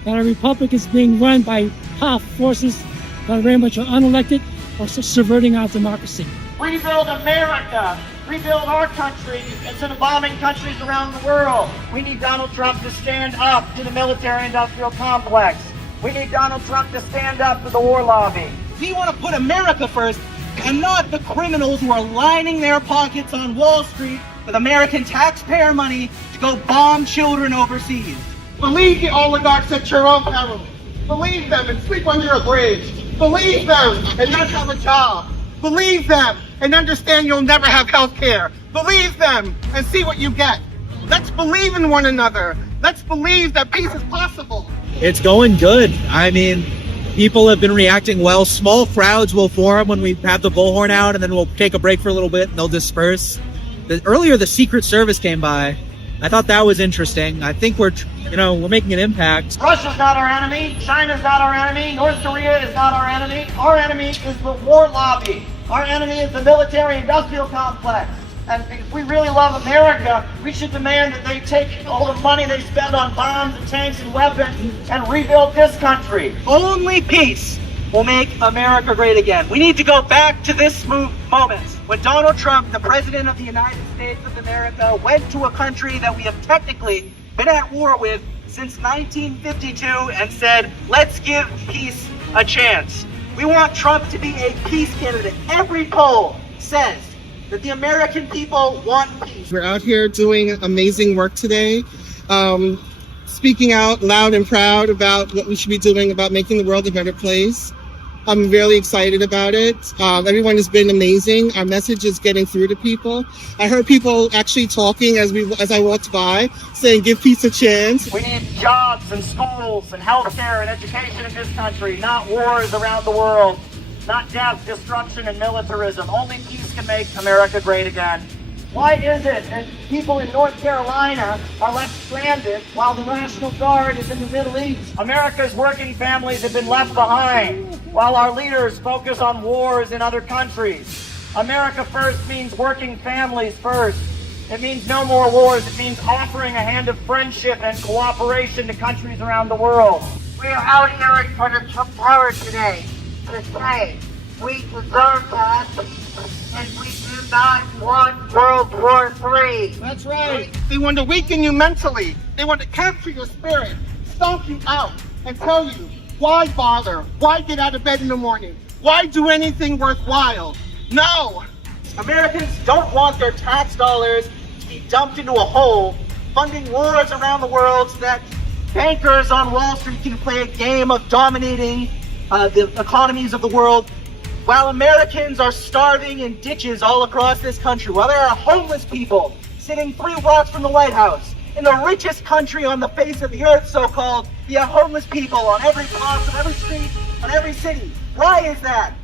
That our republic is being run by powerful forces that are very much unelected or subverting our democracy. Rebuild America. Rebuild our country instead of bombing countries around the world. We need Donald Trump to stand up to the military-industrial complex. We need Donald Trump to stand up to the war lobby. We want to put America first and not the criminals who are lining their pockets on Wall Street with American taxpayer money to go bomb children overseas. Believe the oligarchs at your own peril. Believe them and sleep under a bridge. Believe them and not have a job. Believe them and understand you'll never have health care. Believe them and see what you get. Let's believe in one another. Let's believe that peace is possible. It's going good. I mean, people have been reacting well. Small crowds will form when we have the bullhorn out, and then we'll take a break for a little bit and they'll disperse. Earlier, the Secret Service came by. I thought that was interesting. I think we're making an impact. Russia's not our enemy. China's not our enemy. North Korea is not our enemy. Our enemy is the war lobby. Our enemy is the military-industrial complex. And if we really love America, we should demand that they take all the money they spend on bombs and tanks and weapons and rebuild this country. Only peace will make America great again. We need to go back to this moment when Donald Trump, the President of the United States of America, went to a country that we have technically been at war with since 1952 and said, let's give peace a chance. We want Trump to be a peace candidate. Every poll says that the American people want peace. We're out here doing amazing work today, speaking out loud and proud about what we should be doing about making the world a better place. I'm really excited about it. Everyone has been amazing. Our message is getting through to people. I heard people actually talking as I walked by, saying give peace a chance. We need jobs and schools and healthcare and education in this country, not wars around the world, not death, destruction, and militarism. Only peace can make America great again. Why is it that people in North Carolina are left stranded while the National Guard is in the Middle East? America's working families have been left behind while our leaders focus on wars in other countries. America first means working families first. It means no more wars. It means offering a hand of friendship and cooperation to countries around the world. We are out here in front of Trump Tower today to say we deserve that and we do not want World War III. That's right. They want to weaken you mentally. They want to capture your spirit, stomp you out, and tell you, why bother? Why get out of bed in the morning? Why do anything worthwhile? No! Americans don't want their tax dollars to be dumped into a hole, funding wars around the world so that bankers on Wall Street can play a game of dominating the economies of the world, while Americans are starving in ditches all across this country, while there are homeless people sitting 3 blocks from the White House. In the richest country on the face of the earth, so-called, you have homeless people on every block, on every street, on every city. Why is that?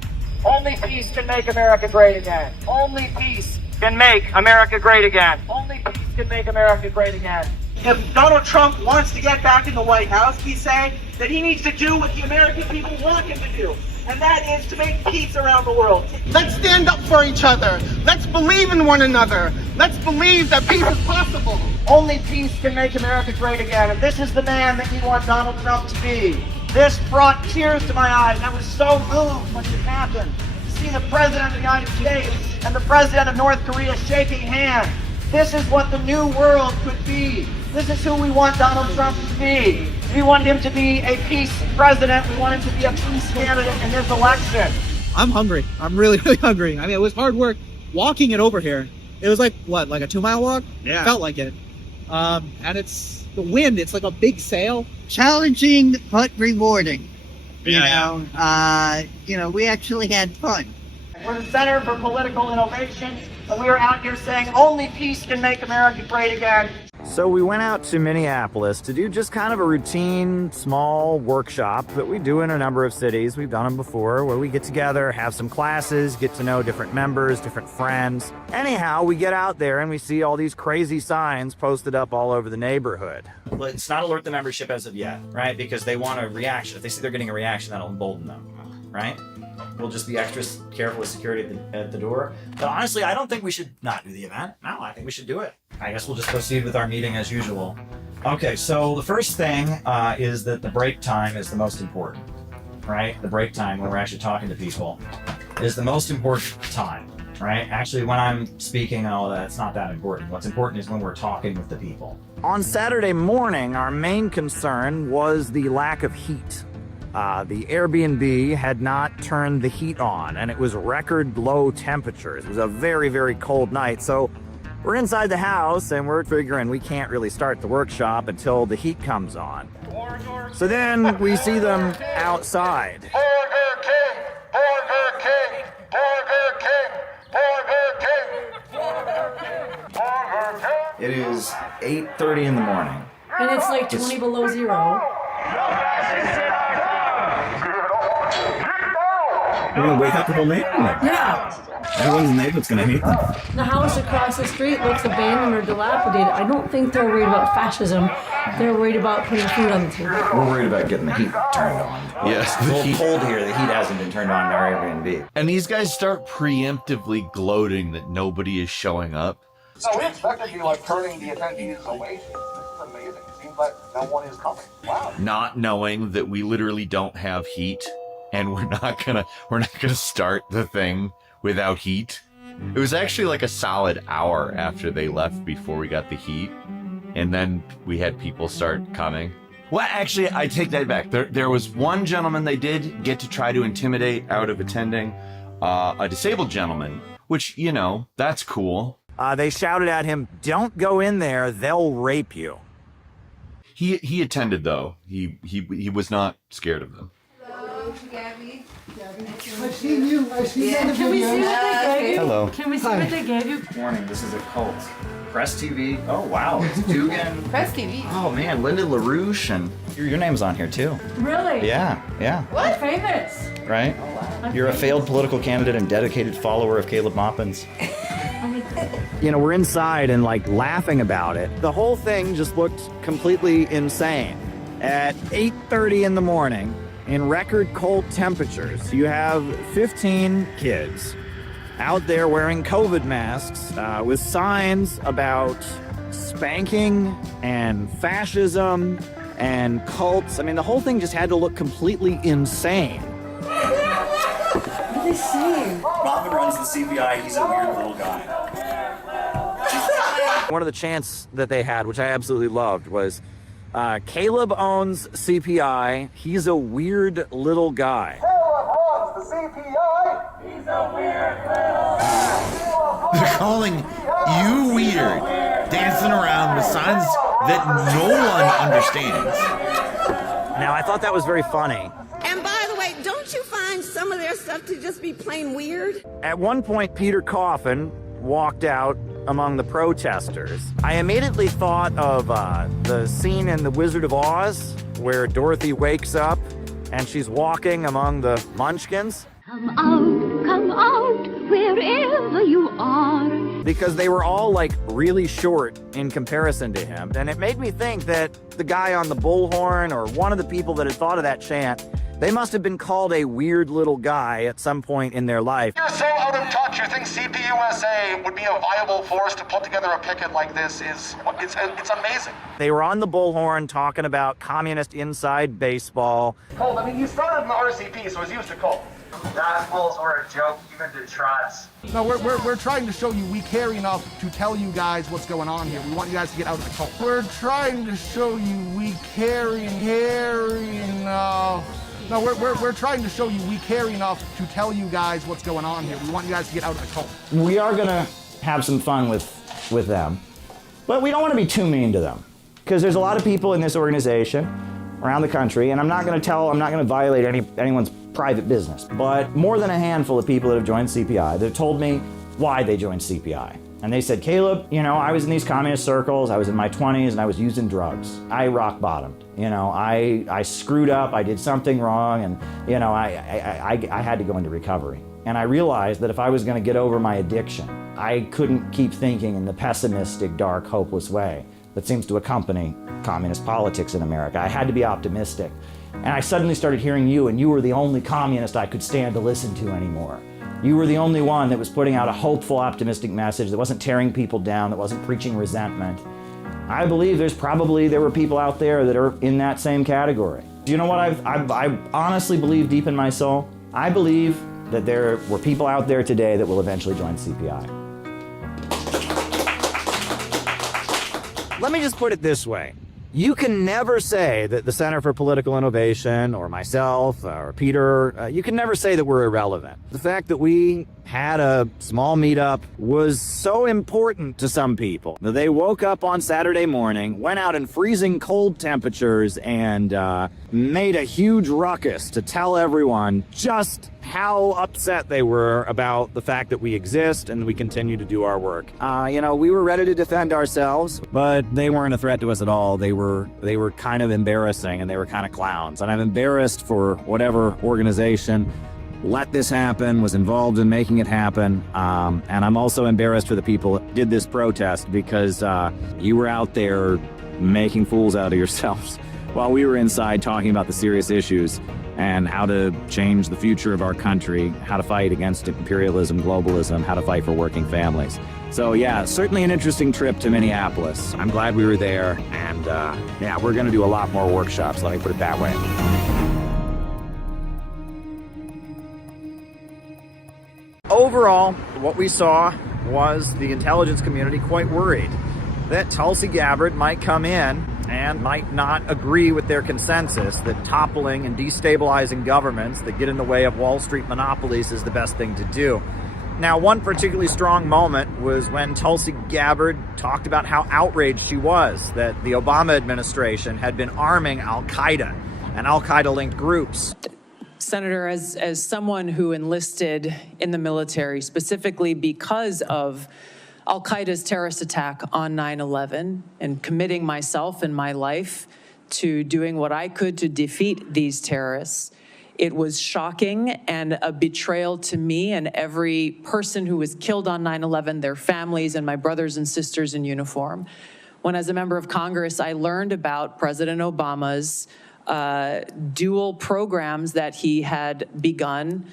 Only peace can make America great again. Only peace can make America great again. Only peace can make America great again. If Donald Trump wants to get back in the White House, he's saying that he needs to do what the American people want him to do, and that is to make peace around the world. Let's stand up for each other. Let's believe in one another. Let's believe that peace is possible. Only peace can make America great again, and this is the man that we want Donald Trump to be. This brought tears to my eyes. I was so moved when it happened to see the President of the United States and the President of North Korea shaking hands. This is what the new world could be. This is who we want Donald Trump to be. We want him to be a peace president. We want him to be a peace candidate in this election. I'm hungry. I'm really, really hungry. I mean, it was hard work walking it over here. It was like, what, like a 2-mile walk? Yeah. Felt like it. And it's the wind. It's like a big sail. Challenging but rewarding. You know, we actually had fun. We're the Center for Political Innovation, and we are out here saying only peace can make America great again. So we went out to Minneapolis to do just kind of a routine, small workshop that we do in a number of cities. We've done them before, where we get together, have some classes, get to know different members, different friends. Anyhow, we get out there and we see all these crazy signs posted up all over the neighborhood. Let's not alert the membership as of yet, right? Because they want a reaction. If they see they're getting a reaction, that'll embolden them, right? We'll just be extra careful with security at the door. But honestly, I don't think we should not do the event. No, I think we should do it. I guess we'll just proceed with our meeting as usual. Okay, so the first thing is that the break time is the most important, right? The break time when we're actually talking to people is the most important time, right? Actually, when I'm speaking and all that, it's not that important. What's important is when we're talking with the people. On Saturday morning, our main concern was the lack of heat. The Airbnb had not turned the heat on, and it was record low temperatures. It was a very, very cold night, so we're inside the house, and we're figuring we can't really start the workshop until the heat comes on. So then we see them outside. Burger King! Burger King! Burger King! Burger King! Burger King! It is 8:30 in the morning. And it's like 20 below zero. We're gonna wake up the whole neighborhood. Yeah. Everyone's in the neighborhood's gonna hate them. The house across the street looks abandoned or dilapidated. I don't think they're worried about fascism. They're worried about putting food on the table. We're worried about getting the heat turned on. Yes, It's a little cold here. The heat hasn't been turned on in our Airbnb. And these guys start preemptively gloating that nobody is showing up. So we expected you like turning the attendees away. It's amazing. It seems like no one is coming. Wow. Not knowing that we literally don't have heat and we're not gonna start the thing without heat. It was actually like a solid hour after they left before we got the heat, and then we had people start coming. Well, actually, I take that back. There was one gentleman they did get to try to intimidate out of attending, a disabled gentleman, which, you know, that's cool. They shouted at him, "Don't go in there, they'll rape you." He attended though. He was not scared of them. Gabby. I've seen you. I've seen you on the Can we see video. what they gave you? Hello. Can we see what they gave you? Morning, this is a cult. Press TV. Oh, wow. It's Dugan. Press TV. Oh, man. Linda LaRouche. And your name's on here, too. Really? Yeah. What? Famous. Right? You're a failed political candidate and dedicated follower of Caleb Maupin's. You know, we're inside and, like, laughing about it. The whole thing just looked completely insane. At 8:30 in the morning, in record cold temperatures, you have 15 kids out there wearing COVID masks with signs about spanking and fascism and cults. I mean, the whole thing just had to look completely insane. What are they saying? Maupin runs the CPI. He's a weird little guy. One of the chants that they had, which I absolutely loved, was Caleb owns CPI. He's a weird little guy. Caleb runs the CPI. He's a weird little guy. They're calling you weird, dancing around with signs that no one understands. Now, I thought that was very funny. And by the way, don't you find some of their stuff to just be plain weird? At one point, Peter Coffin walked out among the protesters. I immediately thought of the scene in The Wizard of Oz where Dorothy wakes up and she's walking among the munchkins. Come out, wherever you are. Because they were all like really short in comparison to him. And it made me think that the guy on the bullhorn or one of the people that had thought of that chant, they must have been called a weird little guy at some point in their life. You're so out of touch. You think CPUSA would be a viable force to put together a picket like this? It's amazing. They were on the bullhorn talking about communist inside baseball. Colt, I mean, you started in the RCP, so it's used to Colt. Gospels were a joke even to Trots. No, we're trying to show you we care enough to tell you guys what's going on here. We want you guys to get out of the cult. We're trying to show you we care enough. No, we're trying to show you we care enough to tell you guys what's going on here. We want you guys to get out of the cult. We are going to have some fun with them, but we don't want to be too mean to them because there's a lot of people in this organization, around the country, and I'm not going to violate anyone's private business, but more than a handful of people that have joined CPI that have told me why they joined CPI. And they said, Caleb, I was in these communist circles, I was in my 20s, and I was using drugs. I rock bottomed. I screwed up, I did something wrong, and, I had to go into recovery. And I realized that if I was going to get over my addiction, I couldn't keep thinking in the pessimistic, dark, hopeless way that seems to accompany communist politics in America. I had to be optimistic. And I suddenly started hearing you, and you were the only communist I could stand to listen to anymore. You were the only one that was putting out a hopeful, optimistic message that wasn't tearing people down, that wasn't preaching resentment. I believe there were people out there that are in that same category. Do you know what I honestly believe deep in my soul? I believe that there were people out there today that will eventually join CPI. Let me just put it this way. You can never say that the Center for Political Innovation or myself or Peter, you can never say that we're irrelevant. The fact that we had a small meetup was so important to some people that they woke up on Saturday morning, went out in freezing cold temperatures, and made a huge ruckus to tell everyone just how upset they were about the fact that we exist and we continue to do our work. We were ready to defend ourselves, but they weren't a threat to us at all. They were kind of embarrassing, and they were kind of clowns. And I'm embarrassed for whatever organization let this happen, was involved in making it happen. And I'm also embarrassed for the people that did this protest, because you were out there making fools out of yourselves while we were inside talking about the serious issues and how to change the future of our country, how to fight against imperialism, globalism, how to fight for working families. So yeah, certainly an interesting trip to Minneapolis. I'm glad we were there, and we're gonna do a lot more workshops, let me put it that way. Overall, what we saw was the intelligence community quite worried that Tulsi Gabbard might come in and might not agree with their consensus that toppling and destabilizing governments that get in the way of Wall Street monopolies is the best thing to do. Now, one particularly strong moment was when Tulsi Gabbard talked about how outraged she was that the Obama administration had been arming Al-Qaeda and Al-Qaeda-linked groups. Senator, as someone who enlisted in the military specifically because of Al-Qaeda's terrorist attack on 9/11 and committing myself and my life to doing what I could to defeat these terrorists, it was shocking and a betrayal to me and every person who was killed on 9/11, their families and my brothers and sisters in uniform. When, as a member of Congress, I learned about President Obama's dual programs that he had begun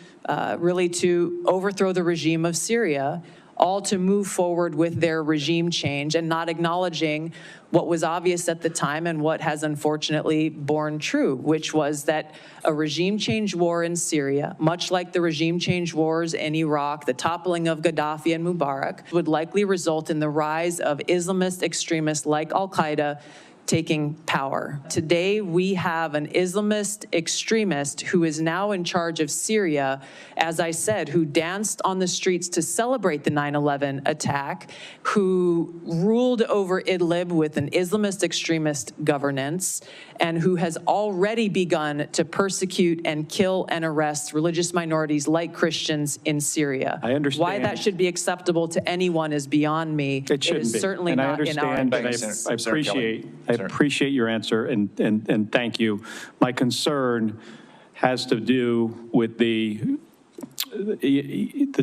really to overthrow the regime of Syria, all to move forward with their regime change and not acknowledging what was obvious at the time and what has unfortunately borne true, which was that a regime change war in Syria, much like the regime change wars in Iraq, the toppling of Gaddafi and Mubarak, would likely result in the rise of Islamist extremists like Al-Qaeda taking power. Today, we have an Islamist extremist who is now in charge of Syria, as I said, who danced on the streets to celebrate the 9/11 attack, who ruled over Idlib with an Islamist extremist governance, and who has already begun to persecute and kill and arrest religious minorities like Christians in Syria. I understand. Why that should be acceptable to anyone is beyond me. It shouldn't is be. certainly and not in our I appreciate your answer, and thank you. My concern has to do with the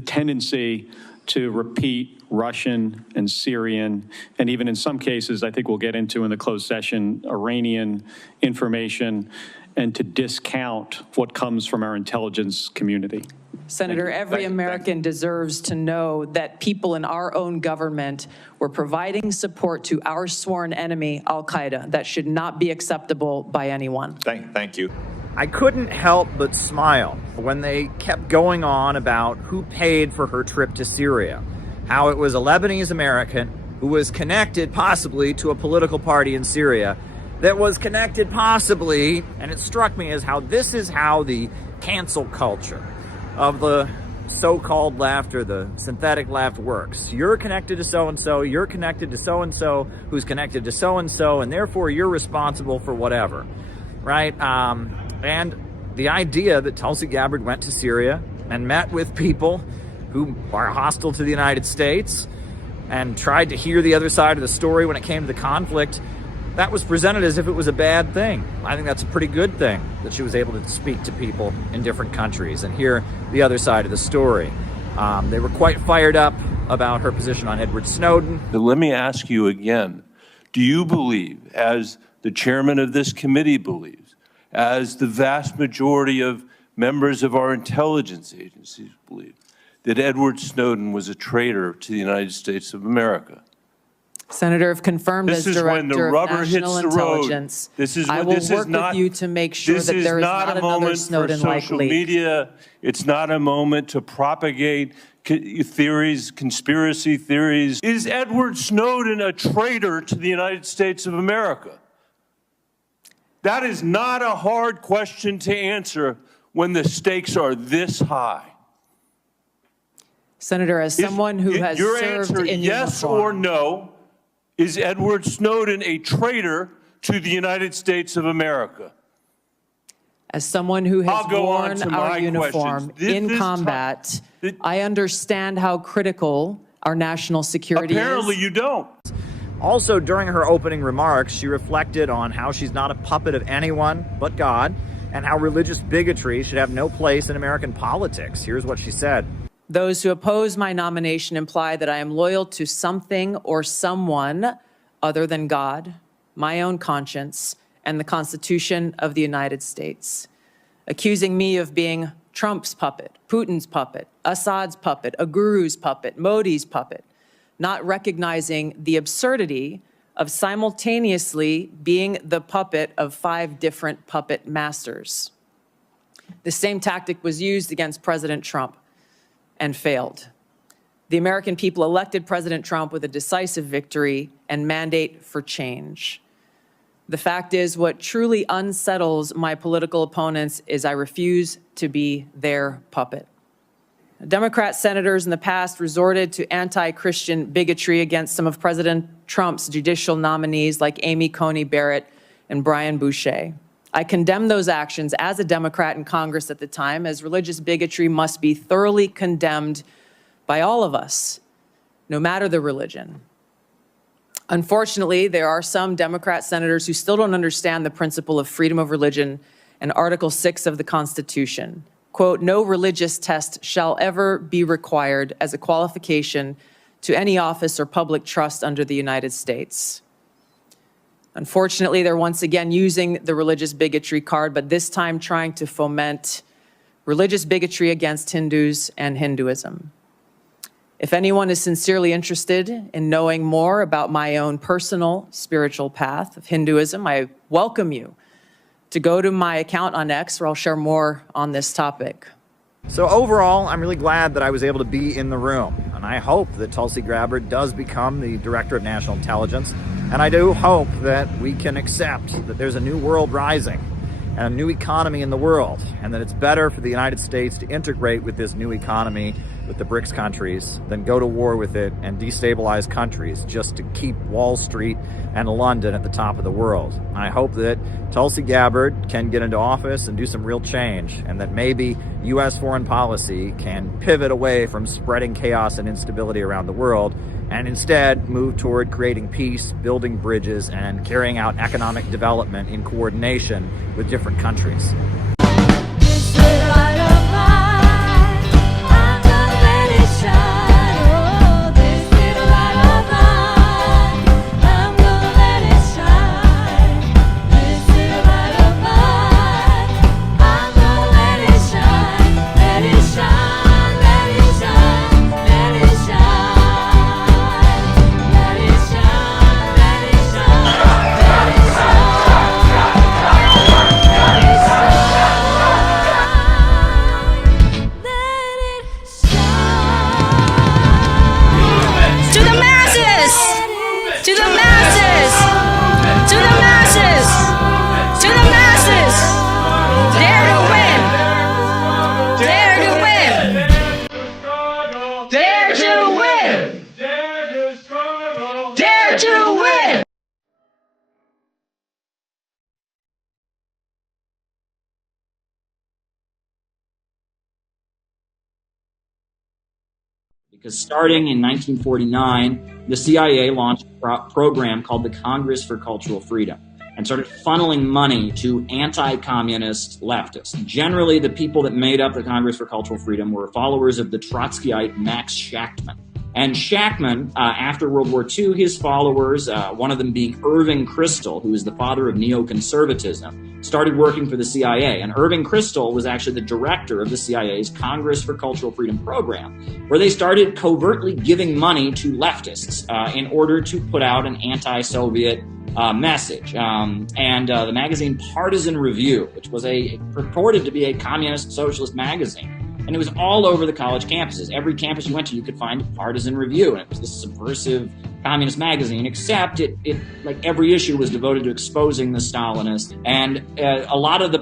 tendency to repeat Russian and Syrian, and even in some cases, I think we'll get into in the closed session, Iranian information, and to discount what comes from our intelligence community. Senator, every American deserves to know that people in our own government were providing support to our sworn enemy, Al-Qaeda. That should not be acceptable by anyone. Thank you. I couldn't help but smile when they kept going on about who paid for her trip to Syria, how it was a Lebanese American who was connected possibly to a political party in Syria that was connected possibly, and it struck me as how this is how the cancel culture of the so-called left or the synthetic left works. You're connected to so-and-so, you're connected to so-and-so, who's connected to so-and-so, and therefore you're responsible for whatever. right? And the idea that Tulsi Gabbard went to Syria and met with people who are hostile to the United States and tried to hear the other side of the story when it came to the conflict, that was presented as if it was a bad thing. I think that's a pretty good thing, that she was able to speak to people in different countries and hear the other side of the story. They were quite fired up about her position on Edward Snowden. But let me ask you again, do you believe, as the chairman of this committee believes, as the vast majority of members of our intelligence agencies believe, that Edward Snowden was a traitor to the United States of America? Senator, if confirmed This as is when the Director of rubber National hits the road. Intelligence, This is I when- will this is work not- with you to make sure This that is there is not not a another moment for Snowden-like social leak. media. It's not a moment to propagate theories, conspiracy theories. Is Edward Snowden a traitor to the United States of America? That is not a hard question to answer when the stakes are this high. Senator, as someone who has Your served answer, in yes uniform, or no, is Edward Snowden a traitor to the United States of America? as someone who has I'll go on worn to our my uniform questions. in combat, I understand how critical our national security Apparently is. you don't. Also, during her opening remarks, she reflected on how she's not a puppet of anyone but God, and how religious bigotry should have no place in American politics. Here's what she said. Those who oppose my nomination imply that I am loyal to something or someone other than God, my own conscience, and the Constitution of the United States. Accusing me of being Trump's puppet, Putin's puppet, Assad's puppet, a guru's puppet, Modi's puppet, not recognizing the absurdity of simultaneously being the puppet of 5 different puppet masters. The same tactic was used against President Trump and failed. The American people elected President Trump with a decisive victory and mandate for change. The fact is, what truly unsettles my political opponents is I refuse to be their puppet. Democrat senators in the past resorted to anti-Christian bigotry against some of President Trump's judicial nominees like Amy Coney Barrett and Brian Boucher. I condemn those actions as a Democrat in Congress at the time, as religious bigotry must be thoroughly condemned by all of us, no matter the religion. Unfortunately, there are some Democrat senators who still don't understand the principle of freedom of religion and Article 6 of the Constitution. Quote, no religious test shall ever be required as a qualification to any office or public trust under the United States. Unfortunately, they're once again using the religious bigotry card, but this time trying to foment religious bigotry against Hindus and Hinduism. If anyone is sincerely interested in knowing more about my own personal spiritual path of Hinduism, I welcome you to go to my account on X, where I'll share more on this topic. So overall, I'm really glad that I was able to be in the room, and I hope that Tulsi Gabbard does become the Director of National Intelligence, and I do hope that we can accept that there's a new world rising and a new economy in the world, and that it's better for the United States to integrate with this new economy with the BRICS countries than go to war with it and destabilize countries just to keep Wall Street and London at the top of the world. I hope that Tulsi Gabbard can get into office and do some real change, and that maybe U.S. foreign policy can pivot away from spreading chaos and instability around the world and instead move toward creating peace, building bridges, and carrying out economic development in coordination with different countries. Because starting in 1949, the CIA launched a program called the Congress for Cultural Freedom and started funneling money to anti-communist leftists. Generally, the people that made up the Congress for Cultural Freedom were followers of the Trotskyite Max Shachtman. And Shachtman, after World War II, his followers, one of them being Irving Kristol, who is the father of neoconservatism, started working for the CIA. And Irving Kristol was actually the director of the CIA's Congress for Cultural Freedom program, where they started covertly giving money to leftists in order to put out an anti-Soviet message. The magazine Partisan Review, which was purported to be a communist socialist magazine, and it was all over the college campuses. Every campus you went to, you could find Partisan Review, and it was this subversive communist magazine, except it like every issue was devoted to exposing the Stalinists. And a lot of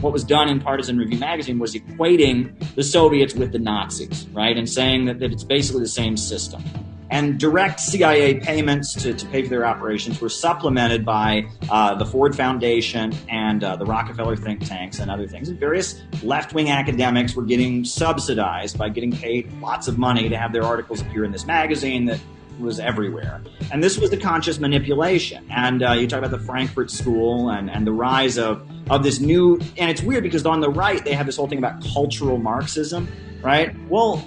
what was done in Partisan Review magazine was equating the Soviets with the Nazis, right? And saying that it's basically the same system. And direct CIA payments to pay for their operations were supplemented by the Ford Foundation and the Rockefeller think tanks and other things. And various left-wing academics were getting subsidized by getting paid lots of money to have their articles appear in this magazine that was everywhere. And this was the conscious manipulation. And you talk about the Frankfurt School and the rise of this new, and it's weird because on the right, they have this whole thing about cultural Marxism, right? Well,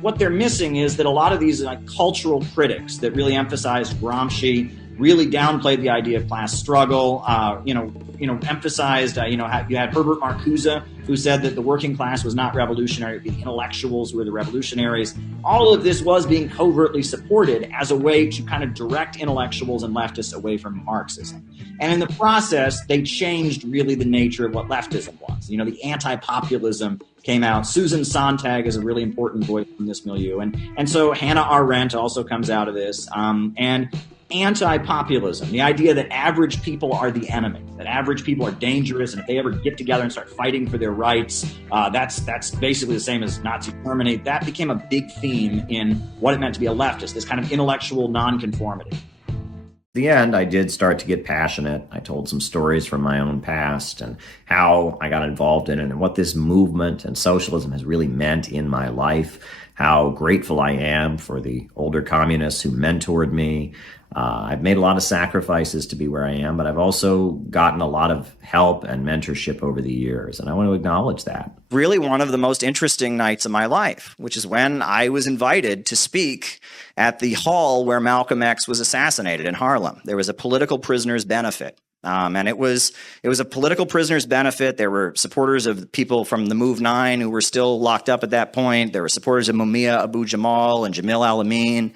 what they're missing is that a lot of these cultural critics that really emphasized Gramsci really downplayed the idea of class struggle, emphasized, you had Herbert Marcuse, who said that the working class was not revolutionary, the intellectuals were the revolutionaries. All of this was being covertly supported as a way to kind of direct intellectuals and leftists away from Marxism. And in the process, they changed really the nature of what leftism was. The anti-populism came out. Susan Sontag is a really important voice in this milieu. And so Hannah Arendt also comes out of this. And anti-populism, the idea that average people are the enemy, that average people are dangerous, and if they ever get together and start fighting for their rights, that's basically the same as Nazi Germany. That became a big theme in what it meant to be a leftist, this kind of intellectual nonconformity. At the end, I did start to get passionate. I told some stories from my own past and how I got involved in it and what this movement and socialism has really meant in my life, how grateful I am for the older communists who mentored me. I've made a lot of sacrifices to be where I am, but I've also gotten a lot of help and mentorship over the years, and I want to acknowledge that. Really one of the most interesting nights of my life, which is when I was invited to speak at the hall where Malcolm X was assassinated in Harlem. There was a political prisoner's benefit. And it was a political prisoner's benefit. There were supporters of people from the Move 9 who were still locked up at that point. There were supporters of Mumia Abu Jamal and Jamil Al-Amin. And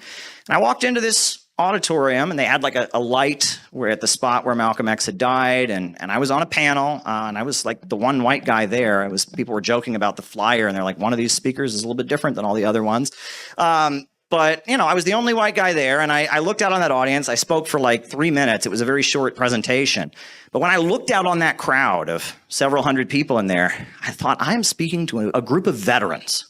I walked into this auditorium and they had like a light where at the spot where Malcolm X had died, and I was on a panel and I was like the one white guy there. People were joking about the flyer and they're like, one of these speakers is a little bit different than all the other ones. But, I was the only white guy there, and I looked out on that audience. I spoke for like 3 minutes. It was a very short presentation. But when I looked out on that crowd of several hundred people in there, I thought, I'm speaking to a group of veterans.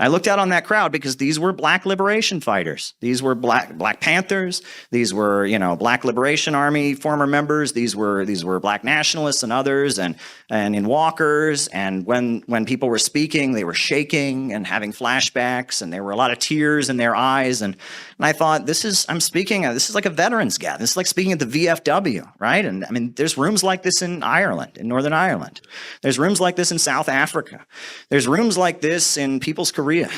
I looked out on that crowd because these were black liberation fighters. These were Black Panthers. These were, Black Liberation Army former members. These were black nationalists and others, and in walkers. And when people were speaking, they were shaking and having flashbacks, and there were a lot of tears in their eyes. And I thought, this is like a veterans gathering. This is like speaking at the VFW, right? And I mean, there's rooms like this in Ireland, in Northern Ireland. There's rooms like this in South Africa. There's rooms like this in People's Korea,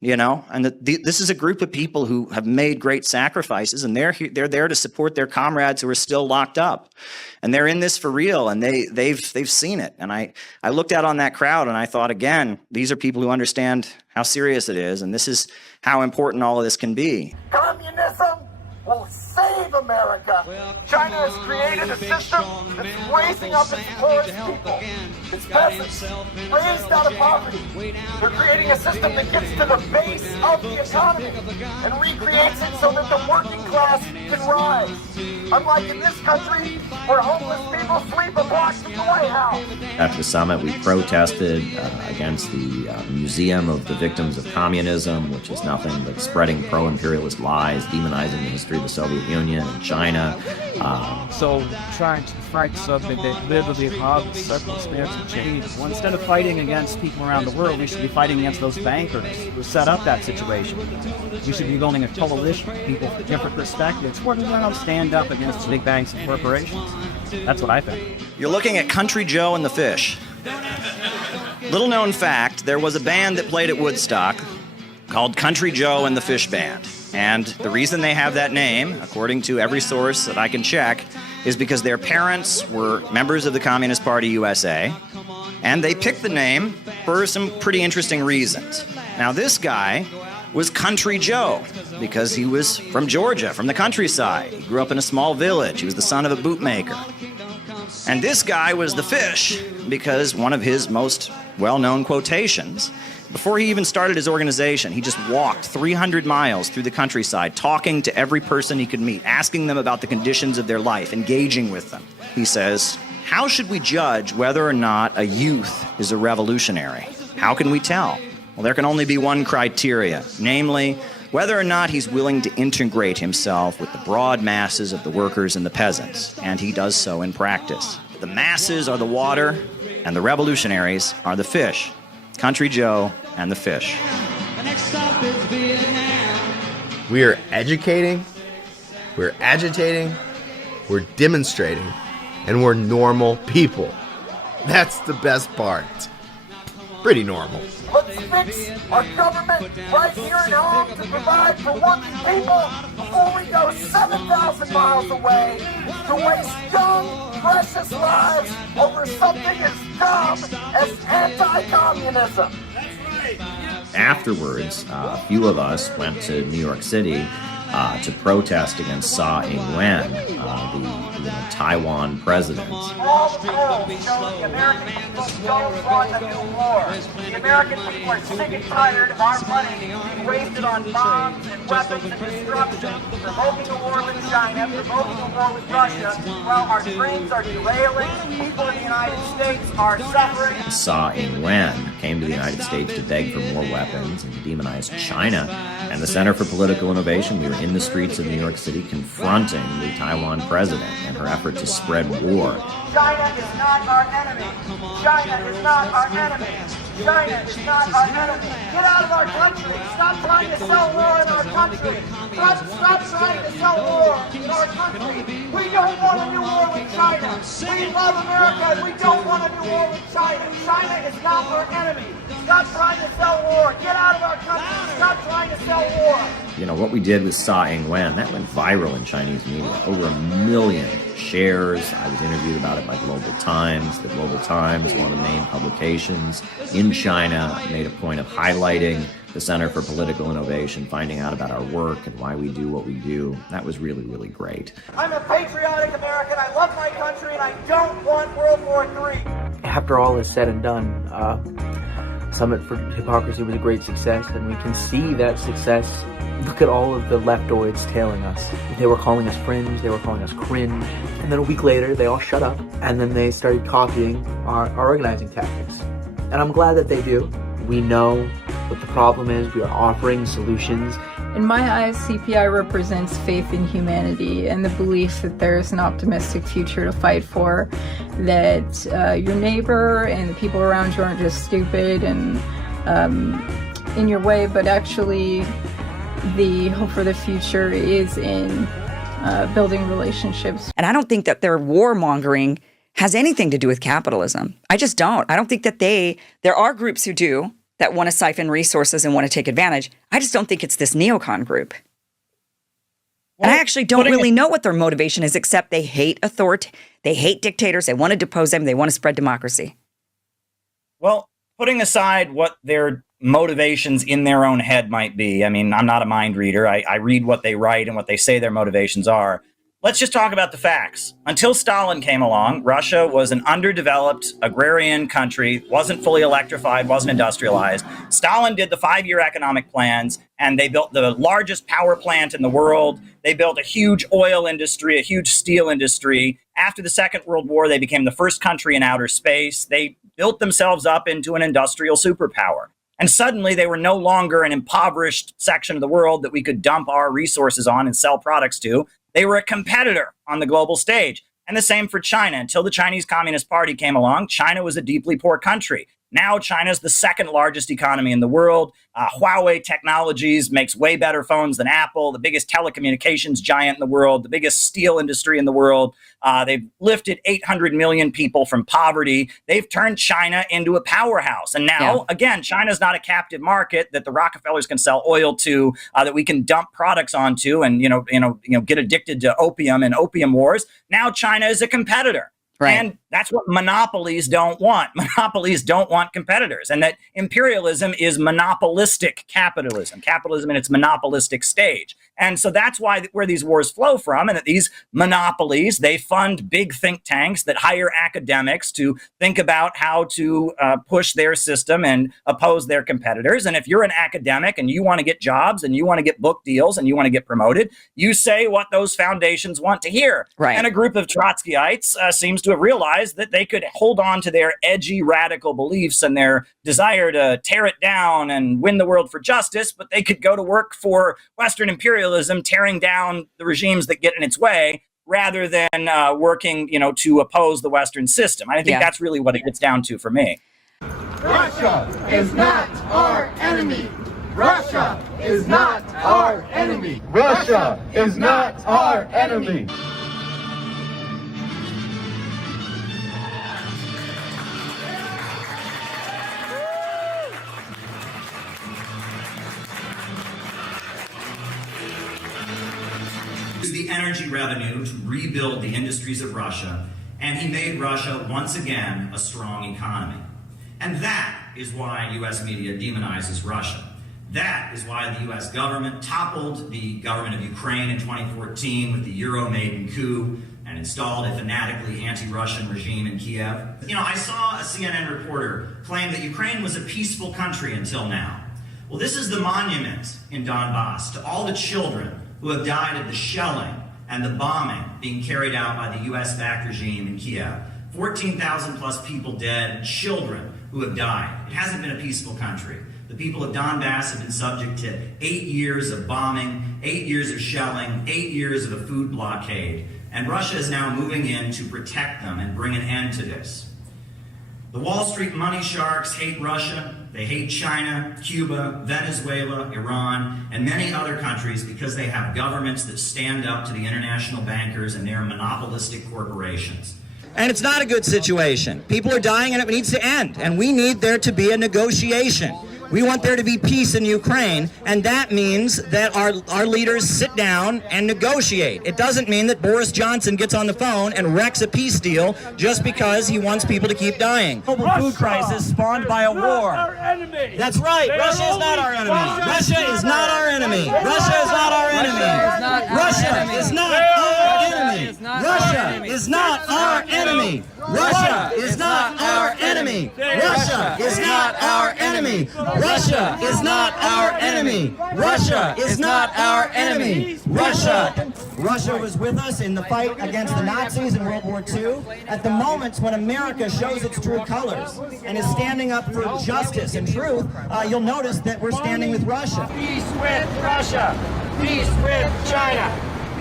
and this is a group of people who have made great sacrifices, and they're there to support their comrades who are still locked up, and they're in this for real, and they've seen it. And I looked out on that crowd and I thought, again, these are people who understand how serious it is, and this is how important all of this can be. Communism will save America. China has created a system that's raising up its poorest people, its peasants, raised out of poverty. They're creating a system that gets to the base of the economy and recreates it so that the working class can rise. Unlike in this country, where homeless people sleep a block from the White House. After the summit, we protested against the Museum of the Victims of Communism, which is nothing but spreading pro-imperialist lies, demonizing the history country, the Soviet Union, and China. So trying to fight something that literally causes circumstantial change. Well, instead of fighting against people around the world, we should be fighting against those bankers who set up that situation. We should be building a coalition of people with different perspectives. We're going to stand up against big banks and corporations. That's what I think. You're looking at Country Joe and the Fish. Little known fact, there was a band that played at Woodstock called Country Joe and the Fish Band. And the reason they have that name, according to every source that I can check, is because their parents were members of the Communist Party USA, and they picked the name for some pretty interesting reasons. Now, this guy was Country Joe because he was from Georgia, from the countryside. He grew up in a small village. He was the son of a bootmaker. And this guy was the Fish because one of his most well-known quotations, before he even started his organization, he just walked 300 miles through the countryside, talking to every person he could meet, asking them about the conditions of their life, engaging with them. He says, "How should we judge whether or not a youth is a revolutionary? How can we tell? Well, there can only be one criteria, namely, whether or not he's willing to integrate himself with the broad masses of the workers and the peasants, and he does so in practice. The masses are the water, and the revolutionaries are the fish. Country Joe and the Fish." We are educating, we're agitating, we're demonstrating, and we're normal people. That's the best part. Pretty normal. Let's fix our government right here at home to provide for working people before we go 7,000 miles away to waste young, precious lives over something as dumb as anti-communism. Afterwards, a few of us went to New York City to protest against Tsai Ing-wen, the Taiwan president. All the polls show the American people don't want a new war. The American people are sick and tired of our money being wasted on bombs and weapons and destruction, provoking a war with China, provoking a war with Russia, while our dreams are derailing, people in the United States are suffering. Tsai Ing-wen came to the United States to beg for more weapons and to demonize China. And the Center for Political Innovation, we were in the streets of New York City confronting the Taiwan president and her effort to spread war. China is not our enemy. China is not our enemy. China is not our enemy. Get out of our country. Stop trying to sell war in our country. Stop trying to sell war in our country. We don't want a new war with China. We love America and we don't want a new war with China. China is not our enemy. Stop trying to sell war. Get out of our country. Stop trying to sell war. You know, what we did with Tsai Ing-wen, that went viral in Chinese media. Over 1 million shares. I was interviewed about it by Global Times. The Global Times, one of the main publications in China, made a point of highlighting the Center for Political Innovation, finding out about our work and why we do what we do. That was really, really great. I'm a patriotic American. I love my country and I don't want World War III. After all is said and done, Summit for Hypocrisy was a great success, and we can see that success. Look at all of the leftoids tailing us. They were calling us fringe, they were calling us cringe, and then a week later they all shut up, and then they started copying our organizing tactics. And I'm glad that they do. We know what the problem is, we are offering solutions. In my eyes, CPI represents faith in humanity and the belief that there's an optimistic future to fight for, that your neighbor and the people around you aren't just stupid and in your way, but actually the hope for the future is in building relationships. And I don't think that their warmongering has anything to do with capitalism. I just don't. I don't think that there are groups who do, that want to siphon resources and want to take advantage. I just don't think it's this neocon group. And I actually don't really know what their motivation is, except they hate authority, they hate dictators, they want to depose them, they want to spread democracy. Well, putting aside what their motivations in their own head might be, I mean, I'm not a mind reader. I read what they write and what they say their motivations are. Let's just talk about the facts. Until Stalin came along, Russia was an underdeveloped agrarian country, wasn't fully electrified, wasn't industrialized. Stalin did the 5-year economic plans, and they built the largest power plant in the world. They built a huge oil industry, a huge steel industry. After the Second World War, they became the first country in outer space. They built themselves up into an industrial superpower. And suddenly they were no longer an impoverished section of the world that we could dump our resources on and sell products to. They were a competitor on the global stage. And the same for China. Until the Chinese Communist Party came along, China was a deeply poor country. Now China is the second largest economy in the world. Huawei Technologies makes way better phones than Apple, the biggest telecommunications giant in the world, the biggest steel industry in the world. They've lifted 800 million people from poverty. They've turned China into a powerhouse. And now, again, China's not a captive market that the Rockefellers can sell oil to, that we can dump products onto and, get addicted to opium and opium wars. Now China is a competitor. Right. And that's what monopolies don't want. Monopolies don't want competitors. And that imperialism is monopolistic capitalism, capitalism in its monopolistic stage. And so that's where these wars flow from, and that these monopolies, they fund big think tanks that hire academics to think about how to push their system and oppose their competitors. And if you're an academic and you want to get jobs and you want to get book deals and you want to get promoted, you say what those foundations want to hear. Right. And a group of Trotskyites seems to have realized that they could hold on to their edgy radical beliefs and their desire to tear it down and win the world for justice, but they could go to work for Western imperialism, tearing down the regimes that get in its way, rather than working, to oppose the Western system. I think that's really what it gets down to for me. Russia is not our enemy. Russia is not our enemy. Russia is not our enemy. The energy revenue to rebuild the industries of Russia, and he made Russia once again a strong economy. And that is why U.S. media demonizes Russia. That is why the U.S. government toppled the government of Ukraine in 2014 with the Euro-Maidan coup and installed a fanatically anti-Russian regime in Kiev. I saw a CNN reporter claim that Ukraine was a peaceful country until now. Well, this is the monument in Donbass to all the children who have died of the shelling and the bombing being carried out by the U.S.-backed regime in Kiev. 14,000 plus people dead, children who have died. It hasn't been a peaceful country. The people of Donbass have been subject to 8 years of bombing, 8 years of shelling, 8 years of a food blockade. And Russia is now moving in to protect them and bring an end to this. The Wall Street money sharks hate Russia. They hate China, Cuba, Venezuela, Iran, and many other countries because they have governments that stand up to the international bankers and their monopolistic corporations. And it's not a good situation. People are dying and it needs to end. And we need there to be a negotiation. We want there to be peace in Ukraine, and that means that our leaders sit down and negotiate. It doesn't mean that Boris Johnson gets on the phone and wrecks a peace deal just because he wants people to keep dying. Global food crisis spawned by a war. That's right. Russia is not our enemy. Russia is not our enemy. Russia is not our enemy. Russia is not our enemy. Russia is not our enemy. Russia is not our enemy. Russia is not our enemy. Russia is not our enemy. Russia is not our enemy. Russia was with us in the fight against the Nazis in World War II. At the moments when America shows its true colors and is standing up for justice and truth, you'll notice that we're standing with Russia. Peace with Russia. Peace with China.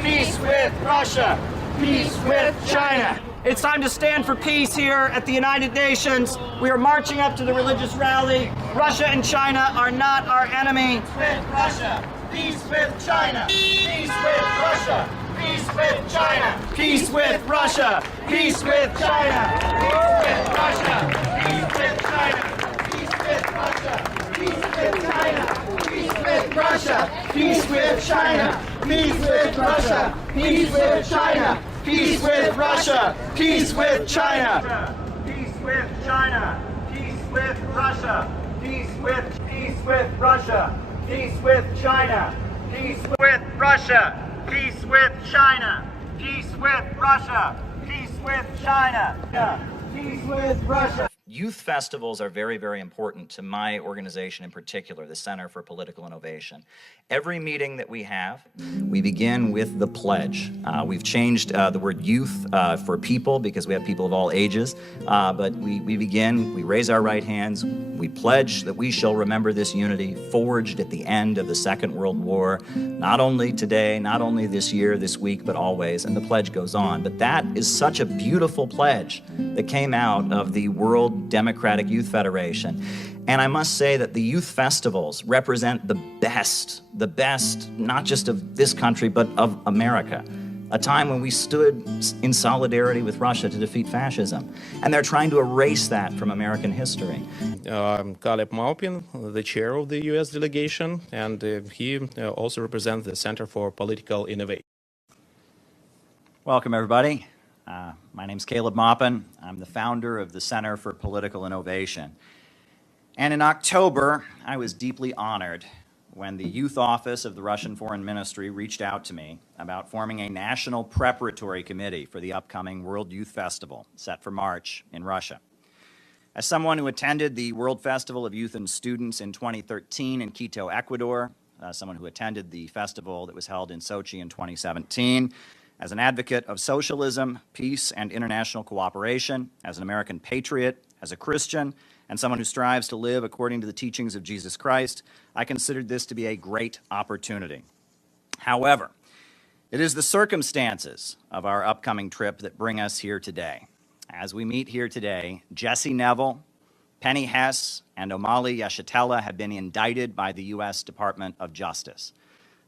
Peace with Russia. Peace with China. It's time to stand for peace here at the United Nations. We are marching up to the religious rally. Russia and China are not our enemy. Peace with Russia. Peace with China. Peace with Russia. Peace with China. Peace with Russia. Peace with China. Peace with China. Peace with Russia. Peace with China. Peace with Russia. Peace with China. Peace with Russia. Peace with China. Peace with Russia. Peace with China. Peace with China. Peace with Russia. Peace with Russia. Peace with China. Peace with Russia. Peace with China. Peace with Russia. Peace with China. Peace with Russia. Youth festivals are very, very important to my organization in particular, the Center for Political Innovation. Every meeting that we have, we begin with the pledge. We've changed the word youth for people because we have people of all ages, but we begin, we raise our right hands, we pledge that we shall remember this unity forged at the end of the Second World War, not only today, not only this year, this week, but always, and the pledge goes on. But that is such a beautiful pledge that came out of the World Democratic Youth Federation. And I must say that the youth festivals represent the best, not just of this country, but of America. A time when we stood in solidarity with Russia to defeat fascism. And they're trying to erase that from American history. I'm Caleb Maupin, the chair of the U.S. delegation, and he also represents the Center for Political Innovation. Welcome, everybody. My name's Caleb Maupin. I'm the founder of the Center for Political Innovation. And in October, I was deeply honored when the youth office of the Russian Foreign Ministry reached out to me about forming a national preparatory committee for the upcoming World Youth Festival, set for March in Russia. As someone who attended the World Festival of Youth and Students in 2013 in Quito, Ecuador, someone who attended the festival that was held in Sochi in 2017, as an advocate of socialism, peace, and international cooperation, as an American patriot, as a Christian, and someone who strives to live according to the teachings of Jesus Christ, I considered this to be a great opportunity. However, it is the circumstances of our upcoming trip that bring us here today. As we meet here today, Jesse Neville, Penny Hess, and Omali Yeshitela have been indicted by the U.S. Department of Justice.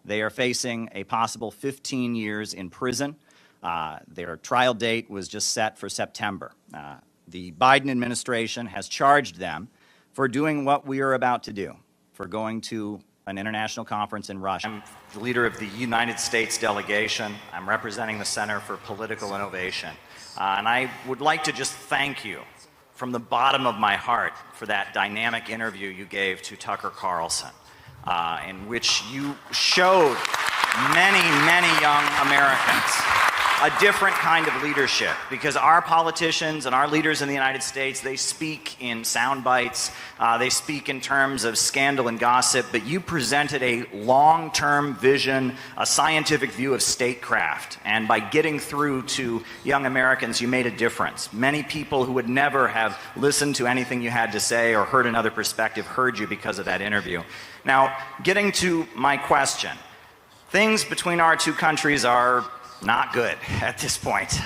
They are facing a possible 15 years in prison. Their trial date was just set for September. The Biden administration has charged them for doing what we are about to do, for going to an international conference in Russia. I'm the leader of the United States delegation. I'm representing the Center for Political Innovation. And I would like to just thank you from the bottom of my heart for that dynamic interview you gave to Tucker Carlson, in which you showed many, many young Americans a different kind of leadership, because our politicians and our leaders in the United States, they speak in sound bites, they speak in terms of scandal and gossip, but you presented a long-term vision, a scientific view of statecraft, and by getting through to young Americans, you made a difference. Many people who would never have listened to anything you had to say or heard another perspective heard you because of that interview. Now, getting to my question, things between our two countries are not good at this point.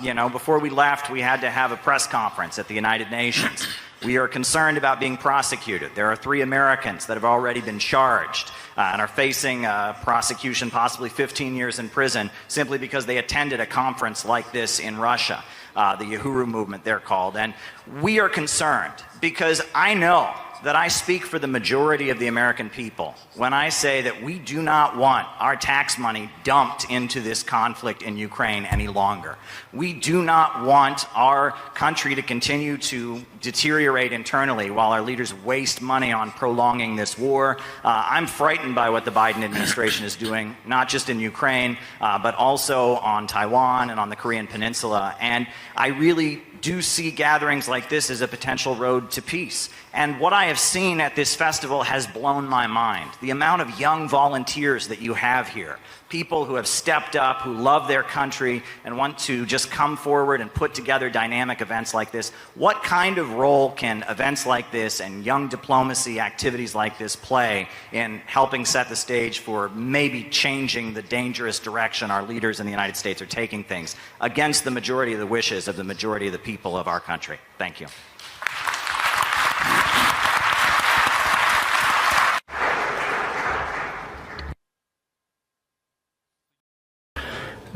You know, before we left, we had to have a press conference at the United Nations. We are concerned about being prosecuted. There are 3 Americans that have already been charged and are facing prosecution, possibly 15 years in prison, simply because they attended a conference like this in Russia, the Uhuru movement, they're called. And we are concerned because I know that I speak for the majority of the American people when I say that we do not want our tax money dumped into this conflict in Ukraine any longer. We do not want our country to continue to deteriorate internally while our leaders waste money on prolonging this war. I'm frightened by what the Biden administration is doing, not just in Ukraine, but also on Taiwan and on the Korean Peninsula. And I really do see gatherings like this as a potential road to peace. And what I have seen at this festival has blown my mind. The amount of young volunteers that you have here, people who have stepped up, who love their country and want to just come forward and put together dynamic events like this. What kind of role can events like this and young diplomacy activities like this play in helping set the stage for maybe changing the dangerous direction our leaders in the United States are taking things against the majority of the wishes of the majority of the people of our country? Thank you.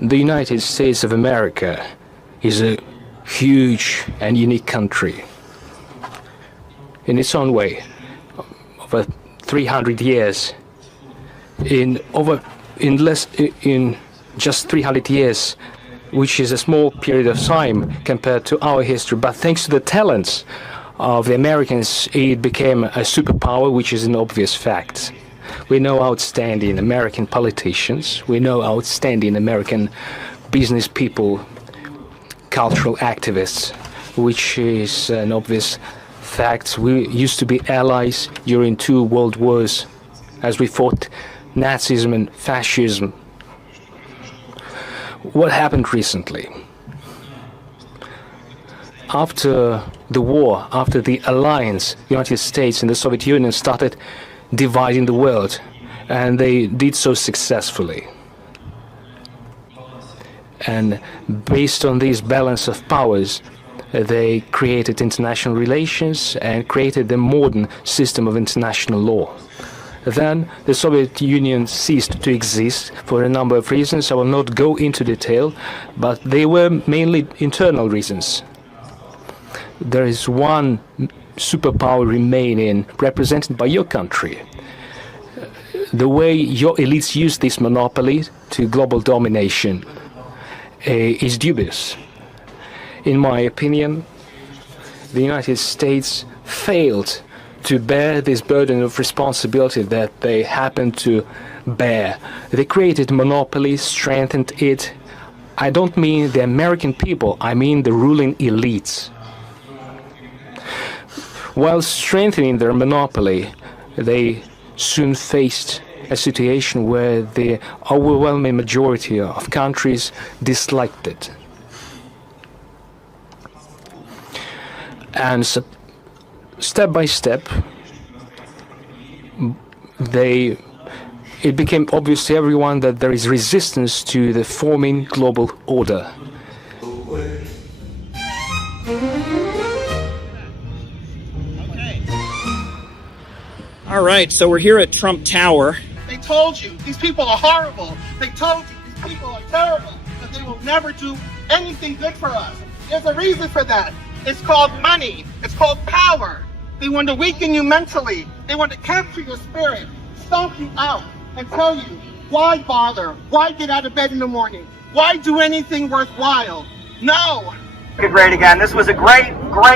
The United States of America is a huge and unique country. In its own way, over 300 years, in just 300 years, which is a small period of time compared to our history, but thanks to the talents of the Americans, it became a superpower, which is an obvious fact. We know outstanding American politicians, we know outstanding American business people, cultural activists, which is an obvious fact. We used to be allies during 2 world wars as we fought Nazism and fascism. What happened recently? After the war, after the alliance, the United States and the Soviet Union started dividing the world, and they did so successfully. And based on this balance of powers, they created international relations and created the modern system of international law. Then the Soviet Union ceased to exist for a number of reasons. I will not go into detail, but they were mainly internal reasons. There is one superpower remaining, represented by your country. The way your elites use this monopoly to global domination is dubious. In my opinion, the United States failed to bear this burden of responsibility that they happen to bear. They created monopoly, strengthened it. I don't mean the American people, I mean the ruling elites. While strengthening their monopoly, they soon faced a situation where the overwhelming majority of countries disliked it. And so, step by step, it became obvious to everyone that there is resistance to the forming global order. All right, so we're here at Trump Tower. They told you these people are horrible. They told you these people are terrible, but they will never do anything good for us. There's a reason for that. It's called money. It's called power. They want to weaken you mentally. They want to capture your spirit, stomp you out, and tell you, why bother? Why get out of bed in the morning? Why do anything worthwhile? No. Great again. This was a great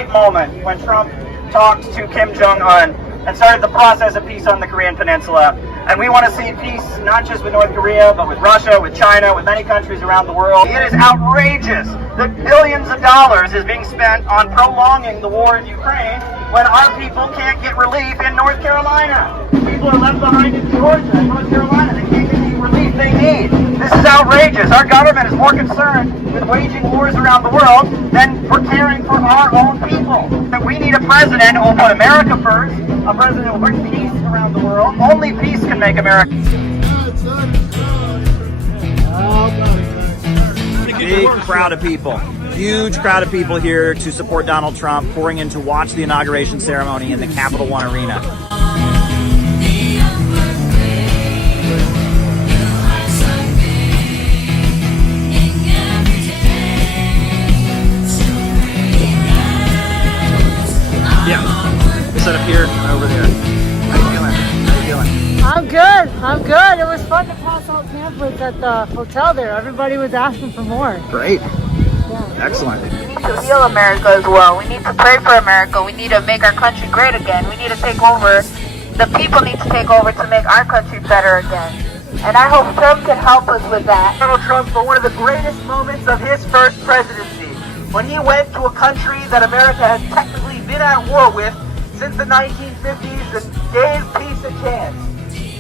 moment when Trump talked to Kim Jong-un and started the process of peace on the Korean Peninsula. And we want to see peace not just with North Korea, but with Russia, with China, with many countries around the world. It is outrageous that billions of dollars is being spent on prolonging the war in Ukraine when our people can't get relief in North Carolina. People are left behind in Georgia and North Carolina. They can't get the relief they need. This is outrageous. Our government is more concerned with waging wars around the world than for caring for our own people. That we need a president who will put America first, a president who will bring peace around the world. Only peace can make America. Big crowd of people. Huge crowd of people here to support Donald Trump, pouring in to watch the inauguration ceremony in the Capital One Arena. Yeah, set up here and over there. How you feeling? How you feeling? I'm good. I'm good. It was fun to pass out pamphlets at the hotel there. Everybody was asking for more. Great. Excellent. We need to heal America as well. We need to pray for America. We need to make our country great again. We need to take over. The people need to take over to make our country better again. And I hope Trump can help us with that. Donald Trump for one of the greatest moments of his first presidency, when he went to a country that America has technically been at war with since the 1950s and gave peace a chance.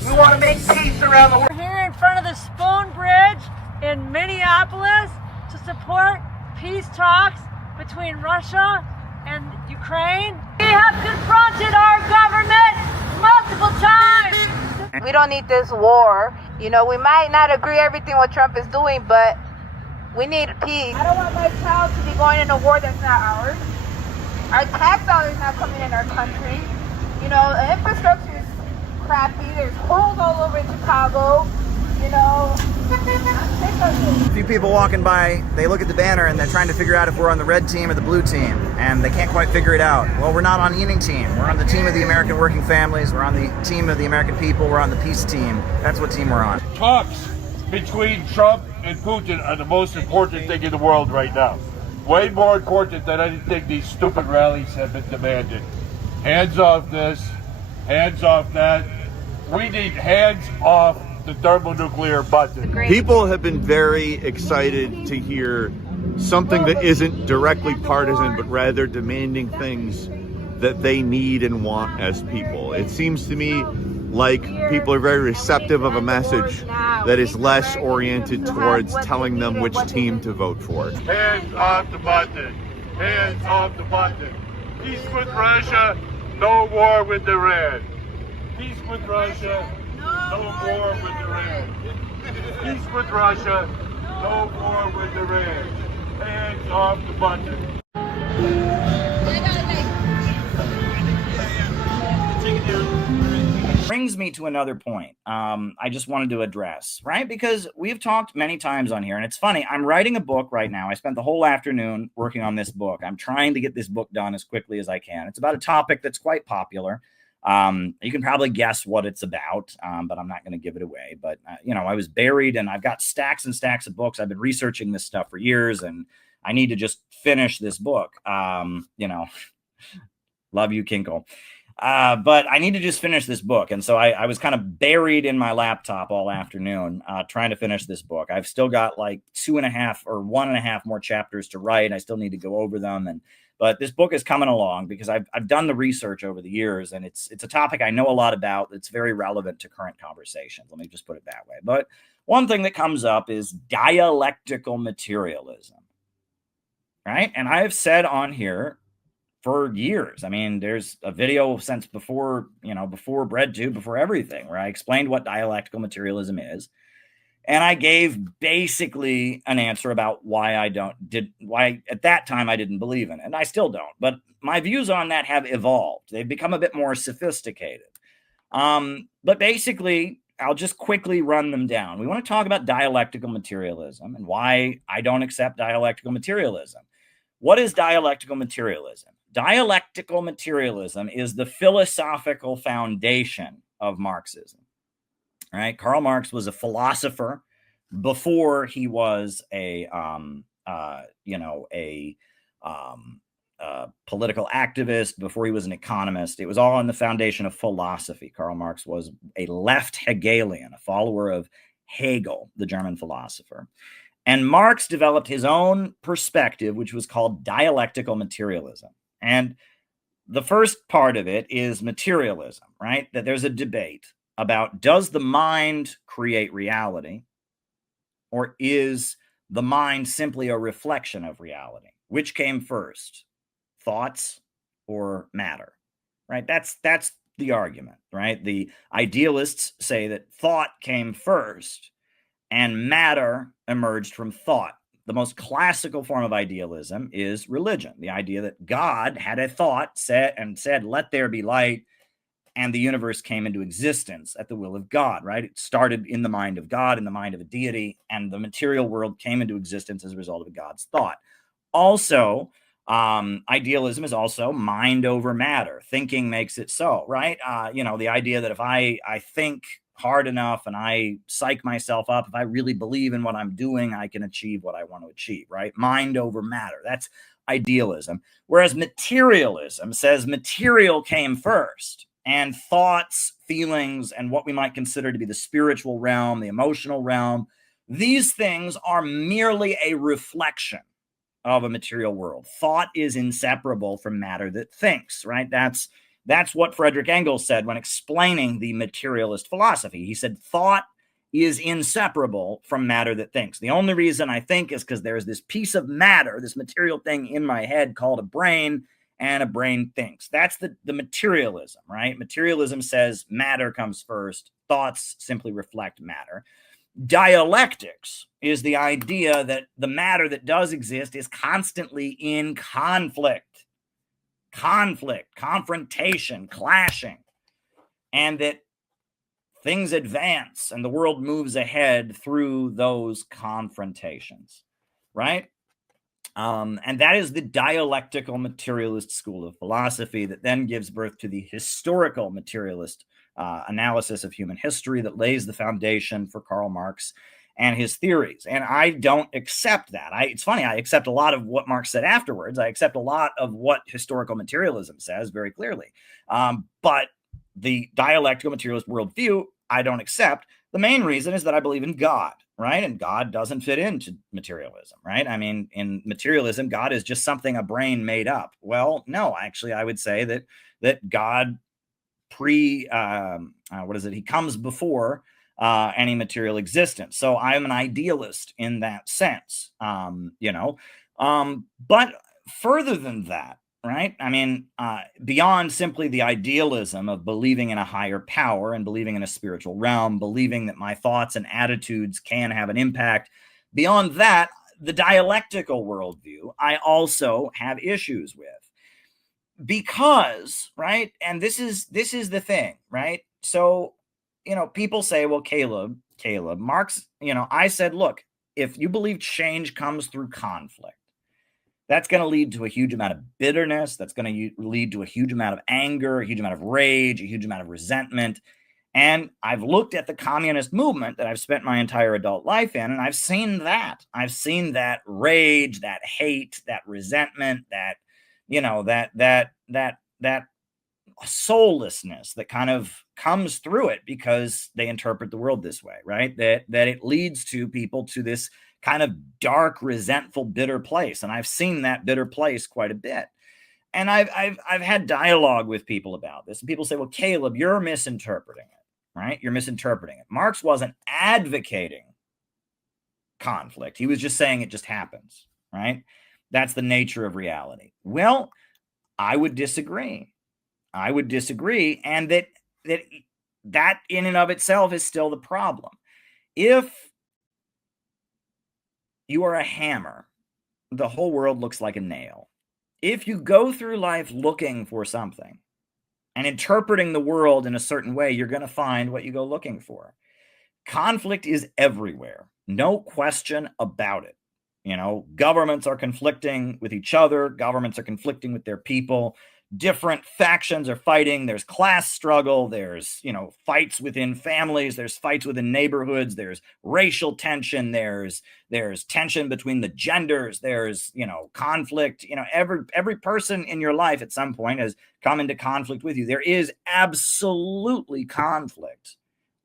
You want to make peace around the world. We're here in front of the Spoon Bridge in Minneapolis to support peace talks between Russia and Ukraine. We have confronted our government multiple times. We don't need this war. You know, we might not agree everything what Trump is doing, but we need peace. I don't want my child to be going in a war that's not ours. Our tax dollars not coming in our country. You know, the infrastructure is crappy. There's holes all over in Chicago. You know, A few people walking by, they look at the banner and they're trying to figure out if we're on the red team or the blue team, and they can't quite figure it out. Well, we're not on any team. We're on the team of the American working families. We're on the team of the American people. We're on the peace team. That's what team we're on. Talks between Trump and Putin are the most important thing in the world right now. Way more important than anything these stupid rallies have been demanding. Hands off this, hands off that. We need hands off the thermonuclear button. People have been very excited to hear something that isn't directly partisan, but rather demanding things that they need and want as people. It seems to me like people are very receptive of a message that is less oriented towards telling them which team to vote for. Hands off the button. Hands off the button. Peace with Russia, no war with Iran. Peace with Russia, no war with Iran. Peace with Russia, no war with Iran. Hands off the button. Brings me to another point I just wanted to address, right? Because we've talked many times on here, and it's funny, I'm writing a book right now. I spent the whole afternoon working on this book. I'm trying to get this book done as quickly as I can. It's about a topic that's quite popular. You can probably guess what it's about, but I'm not going to give it away. But, I was buried, and I've got stacks and stacks of books. I've been researching this stuff for years, and I need to just finish this book. Love you, Kinkle. But I need to just finish this book. And so I was kind of buried in my laptop all afternoon trying to finish this book. I've still got like 2.5 or 1.5 more chapters to write. I still need to go over them. But this book is coming along because I've done the research over the years, and it's a topic I know a lot about that's very relevant to current conversations. Let me just put it that way. But one thing that comes up is dialectical materialism, right? And I have said on here for years. I mean, there's a video since before BreadTube, before everything, where I explained what dialectical materialism is. And I gave basically an answer about why at that time I didn't believe in it. And I still don't. But my views on that have evolved. They've become a bit more sophisticated. But basically, I'll just quickly run them down. We want to talk about dialectical materialism and why I don't accept dialectical materialism. What is dialectical materialism? Dialectical materialism is the philosophical foundation of Marxism. Right? Karl Marx was a philosopher before he was a political activist, before he was an economist. It was all on the foundation of philosophy. Karl Marx was a left Hegelian, a follower of Hegel, the German philosopher. And Marx developed his own perspective, which was called dialectical materialism. And the first part of it is materialism, right? That there's a debate about, does the mind create reality, or is the mind simply a reflection of reality? Which came first, thoughts or matter, right? That's the argument, right? The idealists say that thought came first and matter emerged from thought. The most classical form of idealism is religion, the idea that God had a thought, said, let there be light, and the universe came into existence at the will of God, right? It started in the mind of God, in the mind of a deity, and the material world came into existence as a result of God's thought. Also, idealism is also mind over matter. Thinking makes it so, right? The idea that if I think hard enough and I psych myself up, if I really believe in what I'm doing, I can achieve what I want to achieve, right? Mind over matter. That's idealism. Whereas materialism says material came first, and thoughts, feelings, and what we might consider to be the spiritual realm, the emotional realm, these things are merely a reflection of a material world. Thought is inseparable from matter that thinks, right? That's what Frederick Engels said when explaining the materialist philosophy. He said, thought is inseparable from matter that thinks. The only reason I think is because there's this piece of matter, this material thing in my head called a brain, and a brain thinks. That's the materialism, right? Materialism says matter comes first. Thoughts simply reflect matter. Dialectics is the idea that the matter that does exist is constantly in conflict, confrontation, clashing, and that things advance and the world moves ahead through those confrontations, right? And that is the dialectical materialist school of philosophy that then gives birth to the historical materialist analysis of human history that lays the foundation for Karl Marx and his theories. And I don't accept that. It's funny, I accept a lot of what Marx said afterwards. I accept a lot of what historical materialism says very clearly. But the dialectical materialist worldview, I don't accept. The main reason is that I believe in God, right? And God doesn't fit into materialism, right? I mean, in materialism, God is just something a brain made up. Well, no, actually, I would say that God he comes before any material existence. So I'm an idealist in that sense, but further than that, right? I mean, beyond simply the idealism of believing in a higher power and believing in a spiritual realm, believing that my thoughts and attitudes can have an impact, beyond that, the dialectical worldview, I also have issues with. Because, right, and this is the thing, right? So, people say, well, Caleb, Marx, I said, look, if you believe change comes through conflict, that's going to lead to a huge amount of bitterness. That's going to lead to a huge amount of anger, a huge amount of rage, a huge amount of resentment. And I've looked at the communist movement that I've spent my entire adult life in, and I've seen that. I've seen that rage, that hate, that resentment, that that soullessness that kind of comes through it because they interpret the world this way, right? That it leads to people to this kind of dark, resentful, bitter place. And I've seen that bitter place quite a bit. And I've had dialogue with people about this. And people say, well, Caleb, you're misinterpreting it, right? You're misinterpreting it. Marx wasn't advocating conflict. He was just saying it just happens, right? That's the nature of reality. Well, I would disagree. And that in and of itself is still the problem. If you are a hammer, the whole world looks like a nail. If you go through life looking for something and interpreting the world in a certain way, you're going to find what you go looking for. Conflict is everywhere. No question about it. Governments are conflicting with each other. Governments are conflicting with their people. Different factions are fighting. There's class struggle. There's, fights within families. There's fights within neighborhoods. There's racial tension. There's tension between the genders. There's, conflict. Every person in your life at some point has come into conflict with you. There is absolutely conflict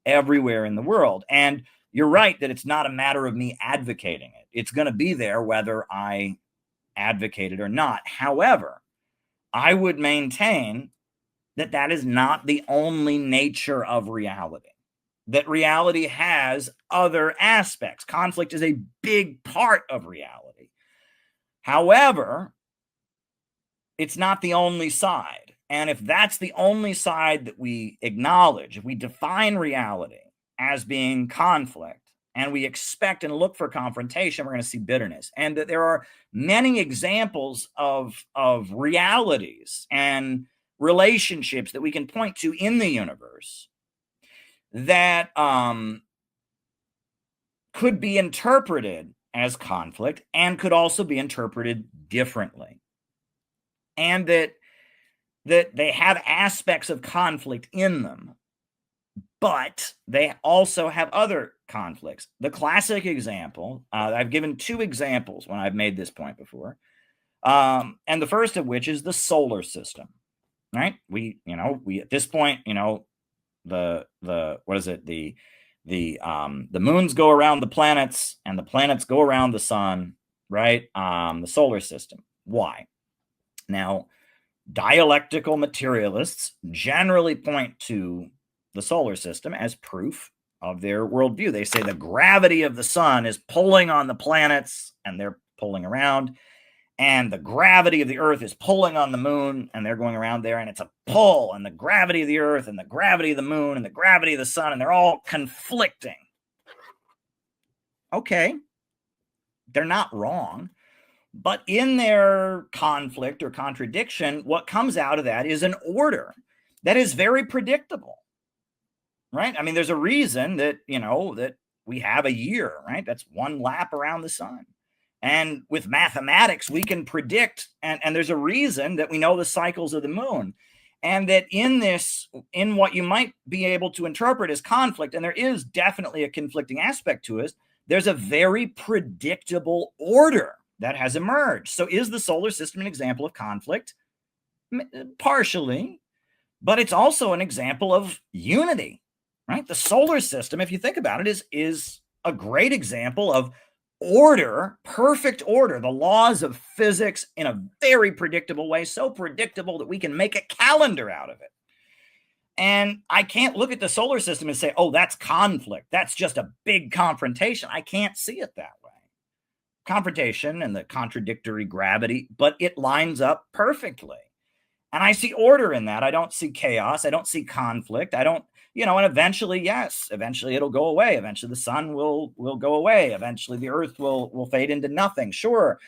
everywhere in the world. And you're right that it's not a matter of me advocating it. It's going to be there whether I advocate it or not. However, I would maintain that that is not the only nature of reality, that reality has other aspects. Conflict is a big part of reality. However, it's not the only side. And if that's the only side that we acknowledge, if we define reality as being conflict, and we expect and look for confrontation, we're going to see bitterness. And that there are many examples of realities and relationships that we can point to in the universe that could be interpreted as conflict and could also be interpreted differently. And that they have aspects of conflict in them, but they also have other conflicts. The classic example, I've given two examples when I've made this point before, and the first of which is the solar system, right? We at this point, the moons go around the planets and the planets go around the sun, right? The solar system. Why? Now, dialectical materialists generally point to the solar system as proof of their worldview. They say the gravity of the sun is pulling on the planets and they're pulling around, and the gravity of the earth is pulling on the moon and they're going around there, and it's a pull, and the gravity of the earth and the gravity of the moon and the gravity of the sun, and they're all conflicting. Okay, they're not wrong, but in their conflict or contradiction, what comes out of that is an order that is very predictable. Right? I mean, there's a reason that, that we have a year, right? That's one lap around the sun. And with mathematics, we can predict, and there's a reason that we know the cycles of the moon. And that in what you might be able to interpret as conflict, and there is definitely a conflicting aspect to it, there's a very predictable order that has emerged. So is the solar system an example of conflict? Partially, but it's also an example of unity. right? The solar system, if you think about it, is a great example of order, perfect order, the laws of physics in a very predictable way, so predictable that we can make a calendar out of it. And I can't look at the solar system and say, oh, that's conflict. That's just a big confrontation. I can't see it that way. Confrontation and the contradictory gravity, but it lines up perfectly. And I see order in that. I don't see chaos. I don't see conflict. I don't, and eventually, yes, eventually it'll go away. Eventually the sun will go away. Eventually the earth will fade into nothing. Sure.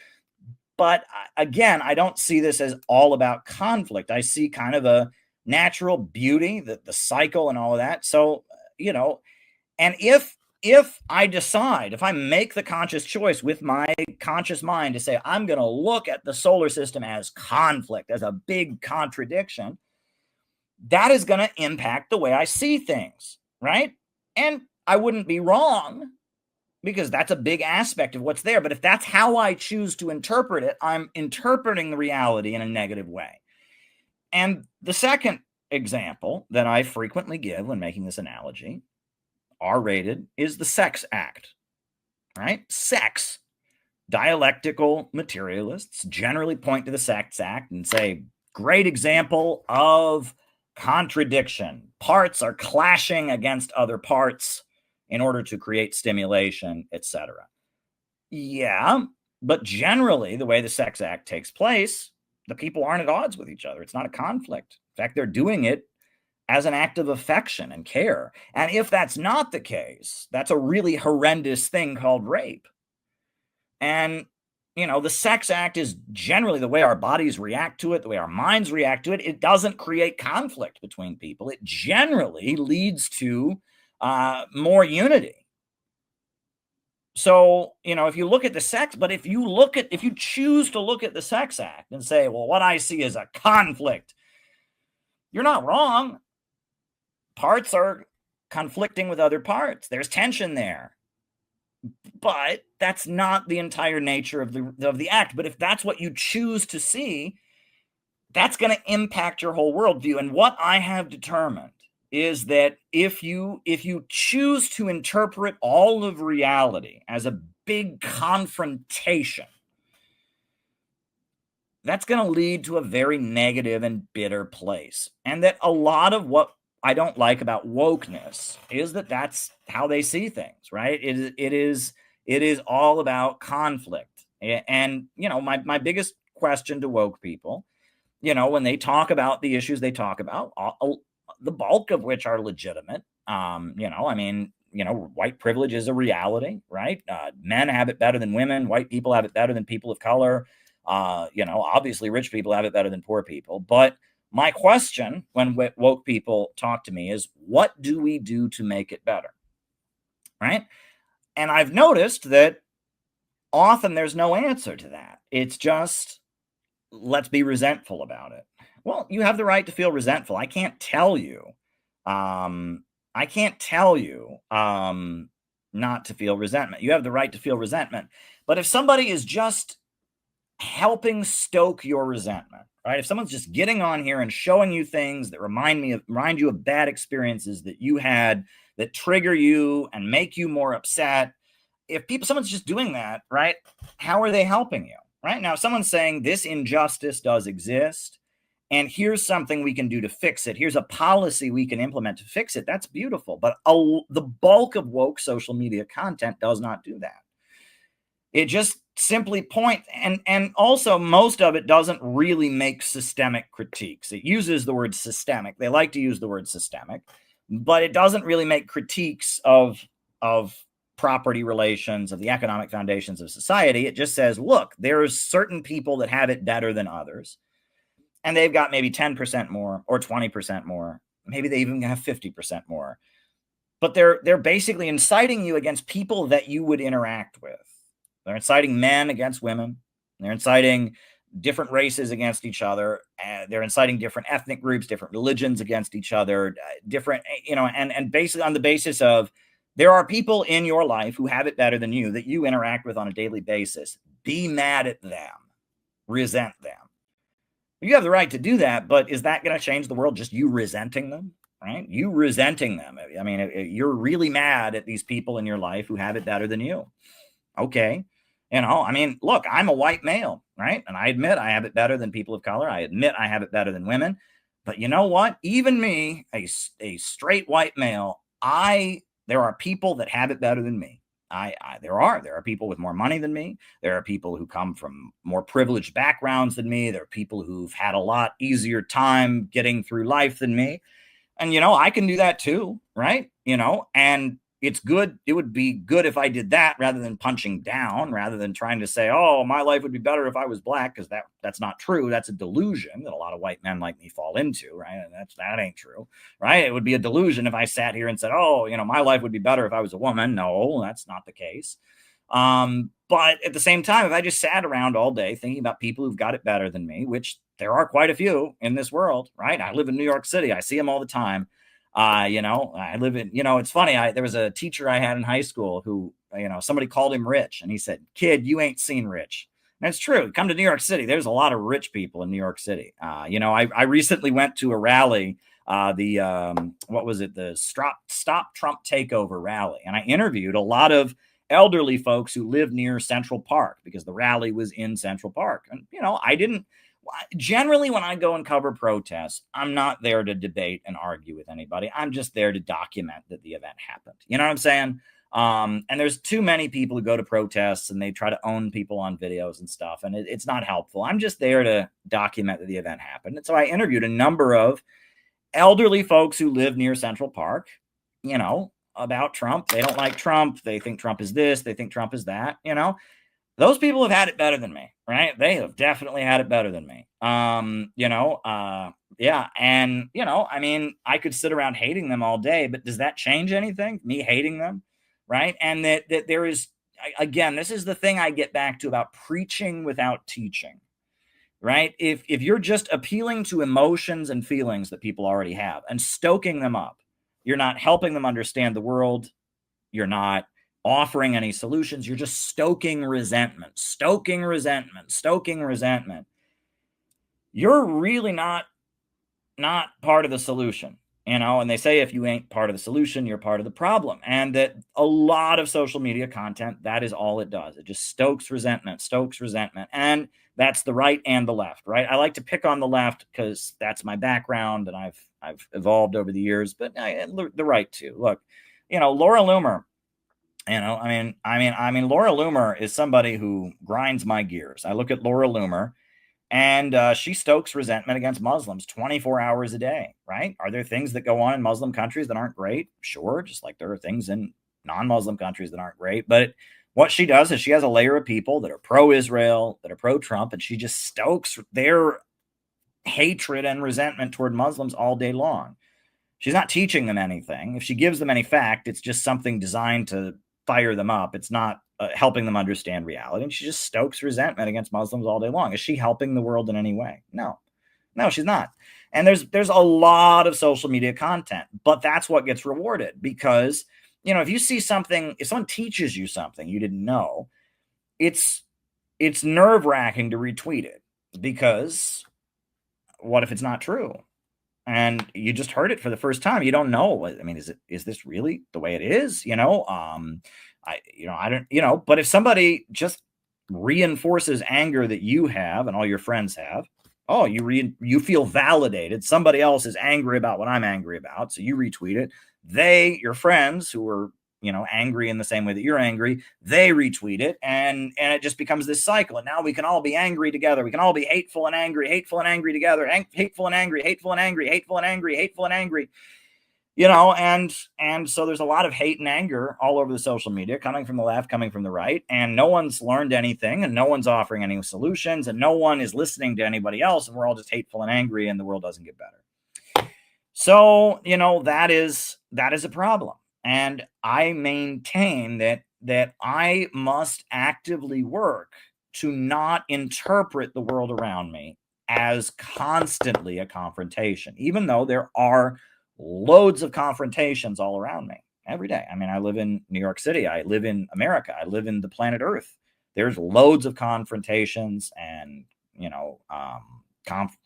But again, I don't see this as all about conflict. I see kind of a natural beauty, the cycle and all of that. So, and if I decide, if I make the conscious choice with my conscious mind to say, I'm going to look at the solar system as conflict, as a big contradiction, that is going to impact the way I see things, right? And I wouldn't be wrong because that's a big aspect of what's there. But if that's how I choose to interpret it, I'm interpreting the reality in a negative way. And the second example that I frequently give when making this analogy, R-rated, is the sex act, right? Sex. Dialectical materialists generally point to the sex act and say, great example of contradiction. Parts are clashing against other parts in order to create stimulation, etc. Yeah, but generally, the way the sex act takes place, the people aren't at odds with each other. It's not a conflict. In fact, they're doing it as an act of affection and care. And if that's not the case, that's a really horrendous thing called rape. And, the sex act is generally the way our bodies react to it, the way our minds react to it. It doesn't create conflict between people. It generally leads to more unity. So, if you look at the sex, but if you choose to look at the sex act and say, well, what I see is a conflict, you're not wrong. Parts are conflicting with other parts. There's tension there. But that's not the entire nature of the act. But if that's what you choose to see, that's going to impact your whole worldview. And what I have determined is that if you choose to interpret all of reality as a big confrontation, that's going to lead to a very negative and bitter place. And that a lot of what I don't like about wokeness is that that's how they see things, right? It is all about conflict. And, my biggest question to woke people, when they talk about the issues they talk about, the bulk of which are legitimate, white privilege is a reality, right? Men have it better than women. White people have it better than people of color. Obviously rich people have it better than poor people. But my question when woke people talk to me is, what do we do to make it better? Right? And I've noticed that often there's no answer to that. It's just, let's be resentful about it. Well, you have the right to feel resentful. I can't tell you not to feel resentment. You have the right to feel resentment. But if somebody is just helping stoke your resentment, right? If someone's just getting on here and showing you things that remind you of bad experiences that you had that trigger you and make you more upset, someone's just doing that, right? How are they helping you? Right? Now, if someone's saying this injustice does exist, and here's something we can do to fix it, here's a policy we can implement to fix it, that's beautiful. But the bulk of woke social media content does not do that. It just simply points, and also most of it doesn't really make systemic critiques. It uses the word systemic. They like to use the word systemic, but it doesn't really make critiques of property relations, of the economic foundations of society. It just says, look, there's certain people that have it better than others, and they've got maybe 10% more or 20% more. Maybe they even have 50% more. But they're basically inciting you against people that you would interact with. They're inciting men against women. They're inciting different races against each other. They're inciting different ethnic groups, different religions against each other, and basically on the basis of there are people in your life who have it better than you that you interact with on a daily basis. Be mad at them. Resent them. You have the right to do that, but is that going to change the world, just you resenting them? right? You resenting them. I mean, you're really mad at these people in your life who have it better than you. Okay. I mean, look, I'm a white male, right? And I admit I have it better than people of color. I admit I have it better than women. But you know what? Even me, a straight white male, there are people that have it better than me. There are people with more money than me. There are people who come from more privileged backgrounds than me. There are people who've had a lot easier time getting through life than me. And, I can do that too, right? And it's good. It would be good if I did that rather than punching down, rather than trying to say, oh, my life would be better if I was black, because that's not true. That's a delusion that a lot of white men like me fall into, right? And that ain't true, right? It would be a delusion if I sat here and said, oh, my life would be better if I was a woman. No, that's not the case. But at the same time, if I just sat around all day thinking about people who've got it better than me, which there are quite a few in this world, right? I live in New York City. I see them all the time. I live in, it's funny. There was a teacher I had in high school who, somebody called him rich, and he said, kid, you ain't seen rich. And it's true. Come to New York City. There's a lot of rich people in New York City. I recently went to a rally, what was it? The Stop Trump Takeover rally. And I interviewed a lot of elderly folks who live near Central Park, because the rally was in Central Park. And, generally, when I go and cover protests, I'm not there to debate and argue with anybody. I'm just there to document that the event happened. You know what I'm saying? And there's too many people who go to protests and they try to own people on videos and stuff, and it's not helpful. I'm just there to document that the event happened. And so I interviewed a number of elderly folks who live near Central Park, about Trump. They don't like Trump. They think Trump is this. They think Trump is that, Those people have had it better than me, right? They have definitely had it better than me. Yeah. And, I mean, I could sit around hating them all day, but does that change anything? Me hating them, right? And that there is, again, this is the thing I get back to about preaching without teaching, right? If you're just appealing to emotions and feelings that people already have and stoking them up, you're not helping them understand the world. You're not offering any solutions. You're just stoking resentment. You're really not part of the solution, and they say if you ain't part of the solution, you're part of the problem. And that a lot of social media content, that is all it does. It just stokes resentment. And that's the right and the left, right? I like to pick on the left because that's my background and I've evolved over the years, but the right too. Look, Laura Loomer, Laura Loomer is somebody who grinds my gears. I look at Laura Loomer, and she stokes resentment against Muslims 24 hours a day, right? Are there things that go on in Muslim countries that aren't great? Sure, just like there are things in non-Muslim countries that aren't great. But what she does is she has a layer of people that are pro-Israel, that are pro-Trump, and she just stokes their hatred and resentment toward Muslims all day long. She's not teaching them anything. If she gives them any fact, it's just something designed to fire them up. It's not helping them understand reality. And she just stokes resentment against Muslims all day long. Is she helping the world in any way? No, she's not. And there's a lot of social media content, but that's what gets rewarded because, if you see something, if someone teaches you something you didn't know, it's nerve-wracking to retweet it, because what if it's not true? And you just heard it for the first time. You don't know. I mean, is this really the way it is? I don't, but if somebody just reinforces anger that you have and all your friends have, you feel validated. Somebody else is angry about what I'm angry about. So you retweet it. Your friends who are, angry in the same way that you're angry, they retweet it. And it just becomes this cycle. And now we can all be angry together. We can all be hateful and angry together, hateful and angry. And so there's a lot of hate and anger all over the social media, coming from the left, coming from the right, and no one's learned anything, and no one's offering any solutions, and no one is listening to anybody else, and we're all just hateful and angry, and the world doesn't get better. So, that is a problem. And I maintain that I must actively work to not interpret the world around me as constantly a confrontation, even though there are loads of confrontations all around me every day. I mean, I live in New York City. I live in America. I live in the planet Earth. There's loads of confrontations and,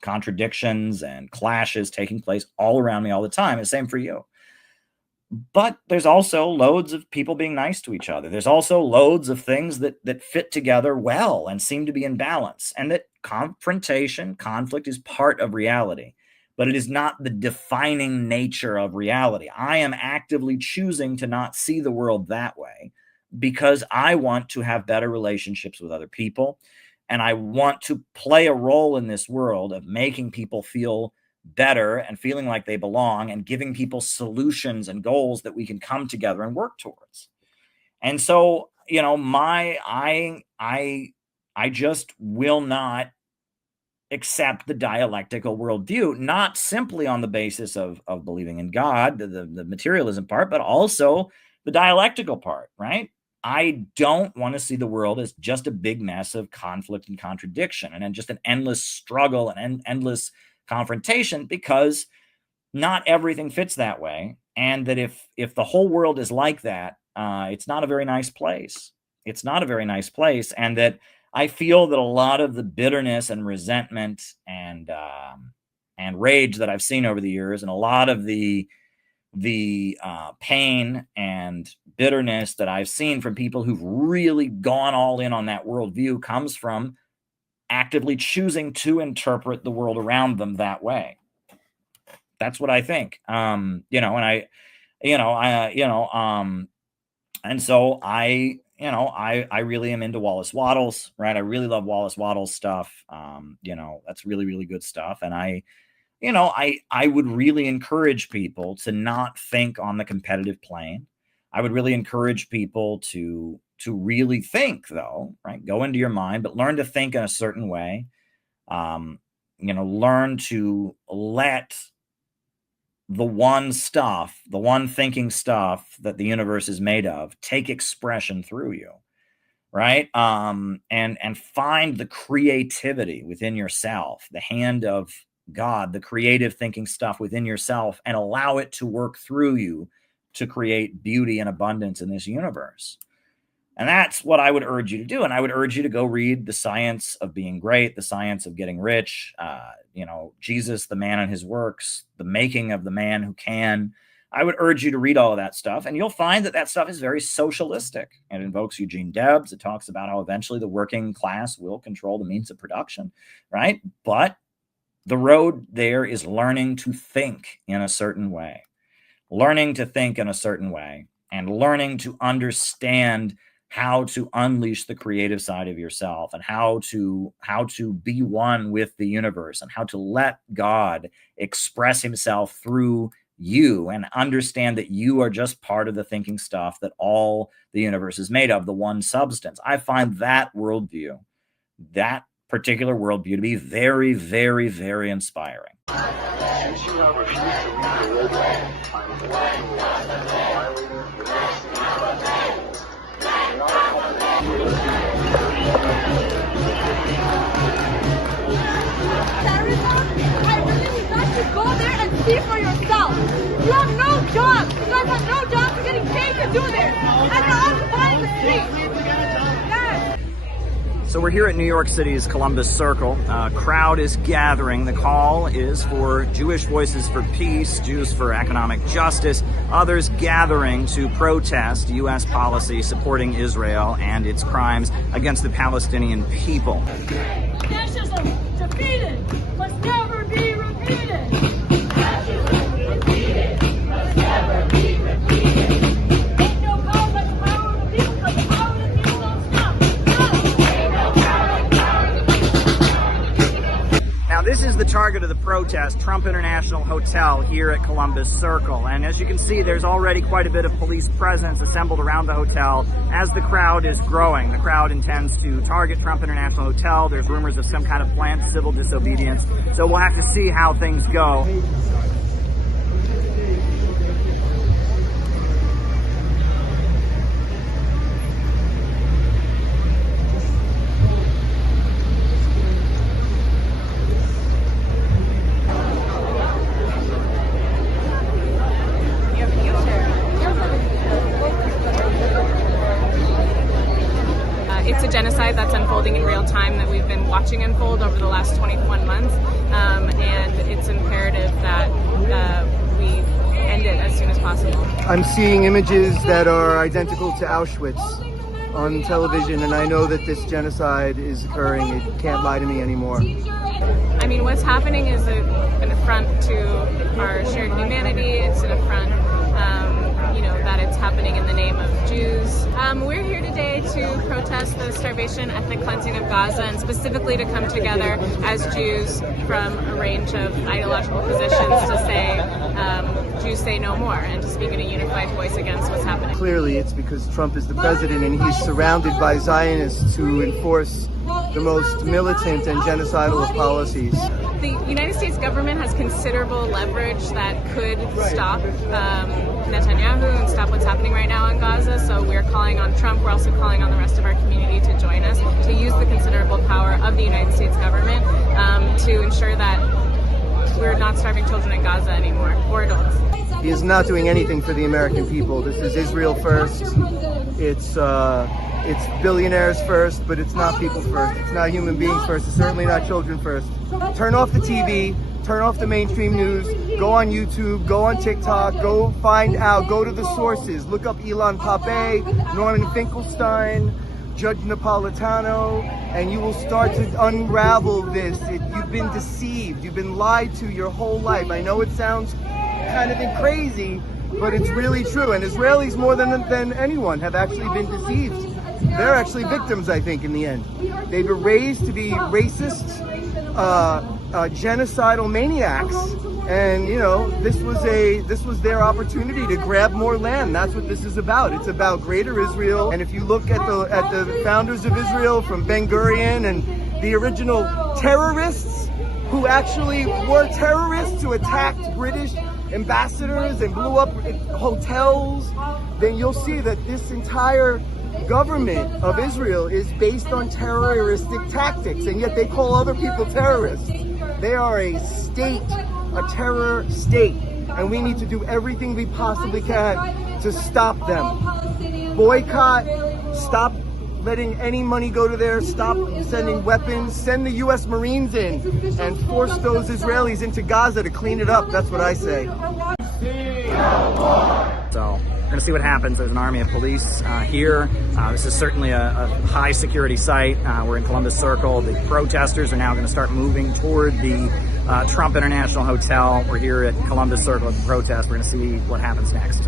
contradictions and clashes taking place all around me all the time. It's the same for you. But there's also loads of people being nice to each other. There's also loads of things that fit together well and seem to be in balance, and that conflict is part of reality, but it is not the defining nature of reality. I am actively choosing to not see the world that way because I want to have better relationships with other people, and I want to play a role in this world of making people feel better and feeling like they belong and giving people solutions and goals that we can come together and work towards. And so, you know, I just will not accept the dialectical worldview, not simply on the basis of believing in God, the materialism part, but also the dialectical part, right? I don't want to see the world as just a big mess of conflict and contradiction and just an endless struggle and an endless confrontation, because not everything fits that way. And that if the whole world is like that, it's not a very nice place. It's not a very nice place. And that I feel that a lot of the bitterness and resentment and rage that I've seen over the years, and a lot of the pain and bitterness that I've seen from people who've really gone all in on that worldview, comes from actively choosing to interpret the world around them that way. That's what I think. And so I really am into Wallace Wattles, right? I really love Wallace Wattles stuff. That's really, really good stuff. And I would really encourage people to not think on the competitive plane. I would really encourage people to really think, though, right? Go into your mind, but learn to think in a certain way. Learn to let the one thinking stuff that the universe is made of take expression through you, right? And find the creativity within yourself, the hand of God, the creative thinking stuff within yourself, and allow it to work through you to create beauty and abundance in this universe. And that's what I would urge you to do. And I would urge you to go read The Science of Being Great, The Science of Getting Rich, Jesus, the Man and His Works, The Making of the Man Who Can. I would urge you to read all of that stuff. And you'll find that stuff is very socialistic. It invokes Eugene Debs. It talks about how eventually the working class will control the means of production, right? But the road there is learning to think in a certain way, and learning to understand how to unleash the creative side of yourself, and how to be one with the universe, and how to let God express himself through you, and understand that you are just part of the thinking stuff that all the universe is made of, the one substance. I find that particular worldview to be very, very, very inspiring. Since you have refused to leave the red line, I'm enforcing the law, violating your rights. I really need you to go there and see for yourself. You have no job. You guys have no jobs. You're getting paid to do this. And you're occupying the streets. So we're here at New York City's Columbus Circle. A crowd is gathering. The call is for Jewish Voices for Peace, Jews for Economic Justice, others gathering to protest U.S. policy supporting Israel and its crimes against the Palestinian people. Fascism defeated must never be repeated. Ain't no power like the power of the people, because the power of the people don't stop. Now, this is the target of the protest, Trump International Hotel here at Columbus Circle. And as you can see, there's already quite a bit of police presence assembled around the hotel as the crowd is growing. The crowd intends to target Trump International Hotel. There's rumors of some kind of planned civil disobedience. So we'll have to see how things go. It's a genocide that's unfolding unfolding in real time that we've been watching unfold over the last 21 months, and it's imperative that we end it as soon as possible. I'm seeing images that are identical to Auschwitz on television, and I know that this genocide is occurring. It can't lie to me anymore. I mean, what's happening is an affront to our shared humanity. It's an affront, that it's happening in the name of Jews. We're here today to protest the starvation, ethnic cleansing of Gaza, and specifically to come together as Jews from a range of ideological positions to say, Jews say no more, and to speak in a unified voice against what's happening. Clearly, it's because Trump is the president and he's surrounded by Zionists who enforce the most militant and genocidal of policies. The United States government has considerable leverage that could stop Netanyahu and stop what's happening right now in Gaza. So we're calling on Trump. We're also calling on the rest of our community to join us, to use the considerable power of the United States government to ensure that we're not starving children in Gaza anymore, or adults. He is not doing anything for the American people. This is Israel first. It's billionaires first, but it's not people first. It's not human beings first. It's certainly not children first. Turn off the TV, turn off the mainstream news, go on YouTube, go on TikTok, go find out, go to the sources, look up Ilan Pappé, Norman Finkelstein, Judge Napolitano, and you will start to unravel this. You've been deceived, you've been lied to your whole life. I know it sounds kind of crazy, but it's really true. And Israelis more than anyone have actually been deceived. They're actually victims, I think, in the end. They were raised to be racist, genocidal maniacs, and this was their opportunity to grab more land. That's what this is about. It's about greater Israel. And if you look at the founders of Israel, from Ben Gurion and the original terrorists who actually were terrorists who attacked British ambassadors and blew up hotels, then you'll see that this entire government of Israel is based on terroristic tactics, and yet they call other people terrorists. They are a state, a terror state, and we need to do everything we possibly can to stop them. Boycott, stop letting any money go to there, stop sending weapons, send the U.S. Marines in, and force those Israelis into Gaza to clean it up. That's what I say. So we're going to see what happens. There's an army of police here. This is certainly a high security site. We're in Columbus Circle. The protesters are now going to start moving toward the Trump International Hotel. We're here at Columbus Circle at the protest. We're going to see what happens next.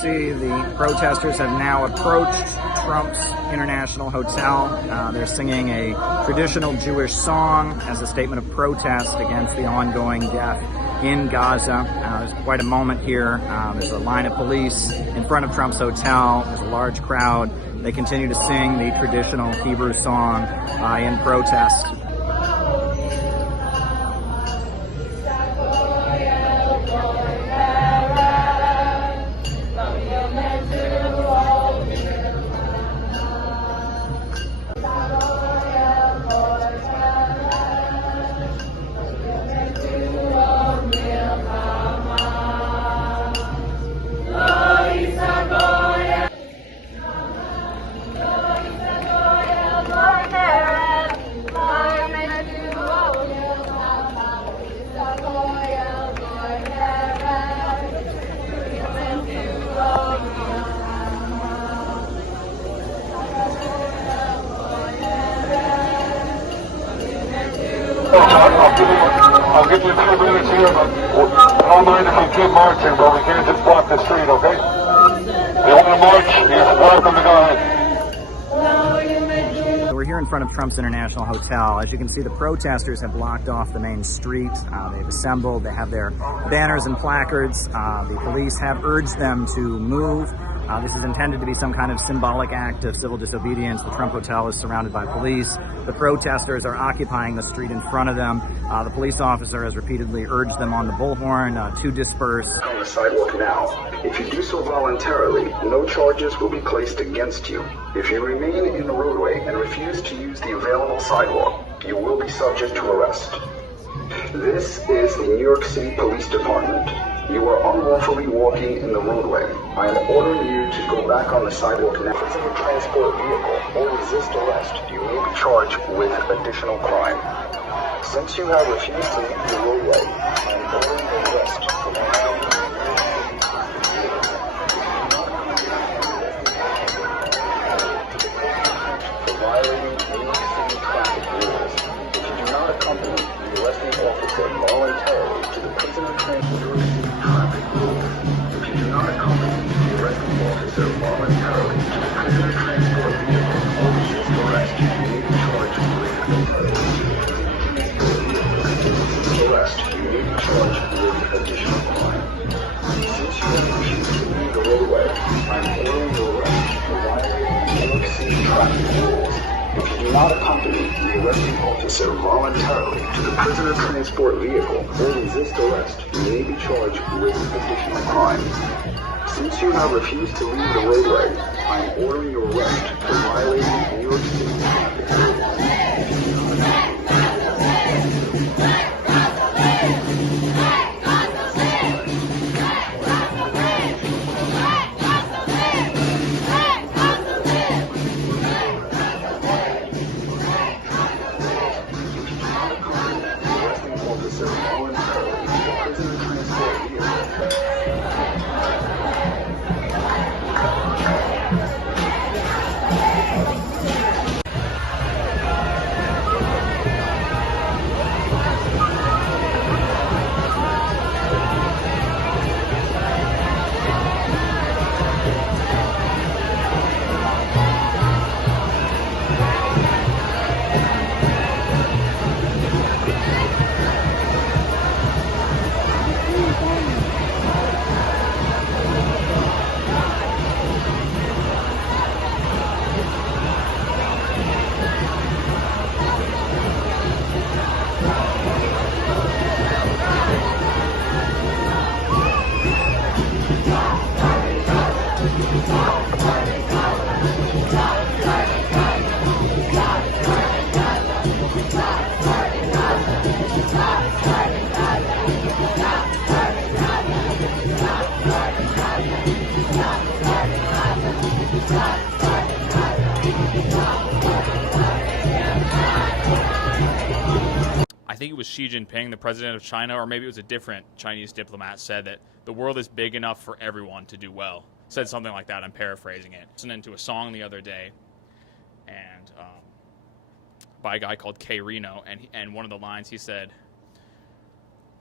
The protesters have now approached Trump's International Hotel. They're singing a traditional Jewish song as a statement of protest against the ongoing death in Gaza. There's quite a moment here. There's a line of police in front of Trump's hotel. There's a large crowd. They continue to sing the traditional Hebrew song in protest. I'll give you a few minutes here, but I don't mind if you keep marching, but we can't just block the street, okay? If you want to march, you're welcome to go ahead. We're here in front of Trump's International Hotel. As you can see, the protesters have blocked off the main street. They've assembled. They have their banners and placards. The police have urged them to move. This is intended to be some kind of symbolic act of civil disobedience. The Trump Hotel is surrounded by police. The protesters are occupying the street in front of them. The police officer has repeatedly urged them on the bullhorn to disperse. On the sidewalk now. If you do so voluntarily, no charges will be placed against you. If you remain in the roadway and refuse to use the available sidewalk, you will be subject to arrest. This is the New York City Police Department. You are unlawfully walking in the roadway. I am ordering you to go back on the sidewalk now. If it's a transport vehicle or resist arrest, you may be charged with additional crime. Since you have refused to leave the roadway, I am ordering your arrest for violating New York City traffic rules. If you do not accompany the arresting officer voluntarily to the prisoner transport traffic rules. If you do not accompany the arresting officer voluntarily to the prisoner transport vehicle or resist arrest, you may be charged with additional crime. Since you have refused to leave the roadway, I am ordering your arrest for violating New York City traffic rules. If you do not accompany the arresting officer voluntarily to the prisoner transport vehicle or resist arrest, you may be charged with additional crime. Since you have refused to leave the roadway, I am ordering your arrest for violating New York City traffic rules. I think it was Xi Jinping, the president of China, or maybe it was a different Chinese diplomat, said that the world is big enough for everyone to do well. Said something like that. I'm paraphrasing it. Listening to a song the other day, and by a guy called K. Reno, and one of the lines he said,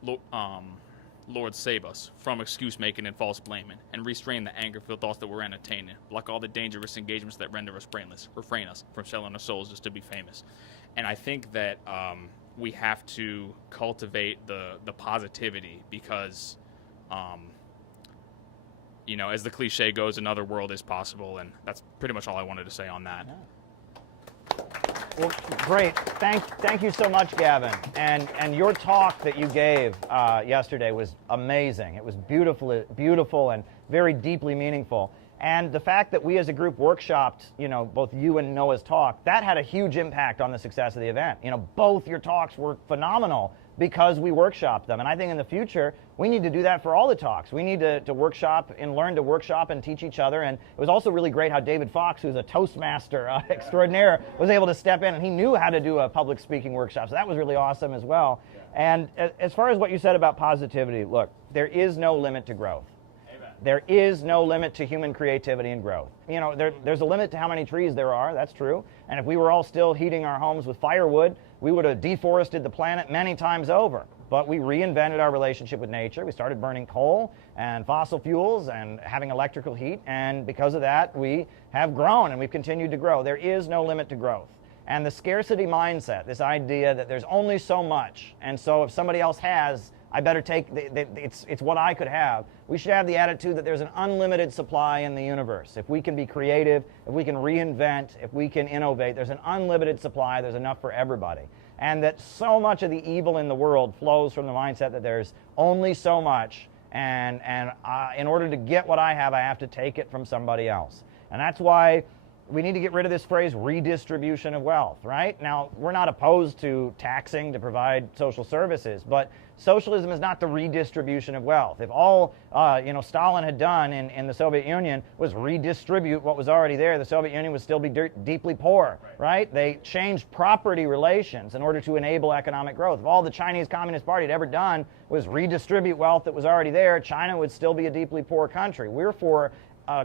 Lord, save us from excuse making and false blaming, and restrain the anger-filled thoughts that we're entertaining. Block all the dangerous engagements that render us brainless. Refrain us from selling our souls just to be famous. And I think that we have to cultivate the positivity because, you know, as the cliche goes, another world is possible, and that's pretty much all I wanted to say on that. Yeah. Well, great. Thank you so much, Gavin. And your talk that you gave yesterday was amazing. It was beautiful and very deeply meaningful. And the fact that we as a group workshopped, you know, both you and Noah's talk, that had a huge impact on the success of the event. You know, both your talks were phenomenal because we workshopped them. And I think in the future, we need to do that for all the talks. We need to workshop and learn to workshop and teach each other. And it was also really great how David Fox, who's a Toastmaster extraordinaire, was able to step in, and he knew how to do a public speaking workshop. So that was really awesome as well. And as far as what you said about positivity, look, there is no limit to growth. There is no limit to human creativity and growth. You know, there's a limit to how many trees there are, that's true. And if we were all still heating our homes with firewood, we would have deforested the planet many times over. But we reinvented our relationship with nature. We started burning coal and fossil fuels and having electrical heat, and because of that, we have grown and we've continued to grow. There is no limit to growth. And the scarcity mindset, this idea that there's only so much, and so if somebody else has, I better take, it's what I could have. We should have the attitude that there's an unlimited supply in the universe. If we can be creative, if we can reinvent, if we can innovate, there's an unlimited supply, there's enough for everybody. And that so much of the evil in the world flows from the mindset that there's only so much, and in order to get what I have to take it from somebody else. And that's why we need to get rid of this phrase redistribution of wealth, right? Now, we're not opposed to taxing to provide social services, but socialism is not the redistribution of wealth. If all Stalin had done in the Soviet Union was redistribute what was already there, the Soviet Union would still be deeply poor, right? They changed property relations in order to enable economic growth. If all the Chinese Communist Party had ever done was redistribute wealth that was already there, China would still be a deeply poor country. We're for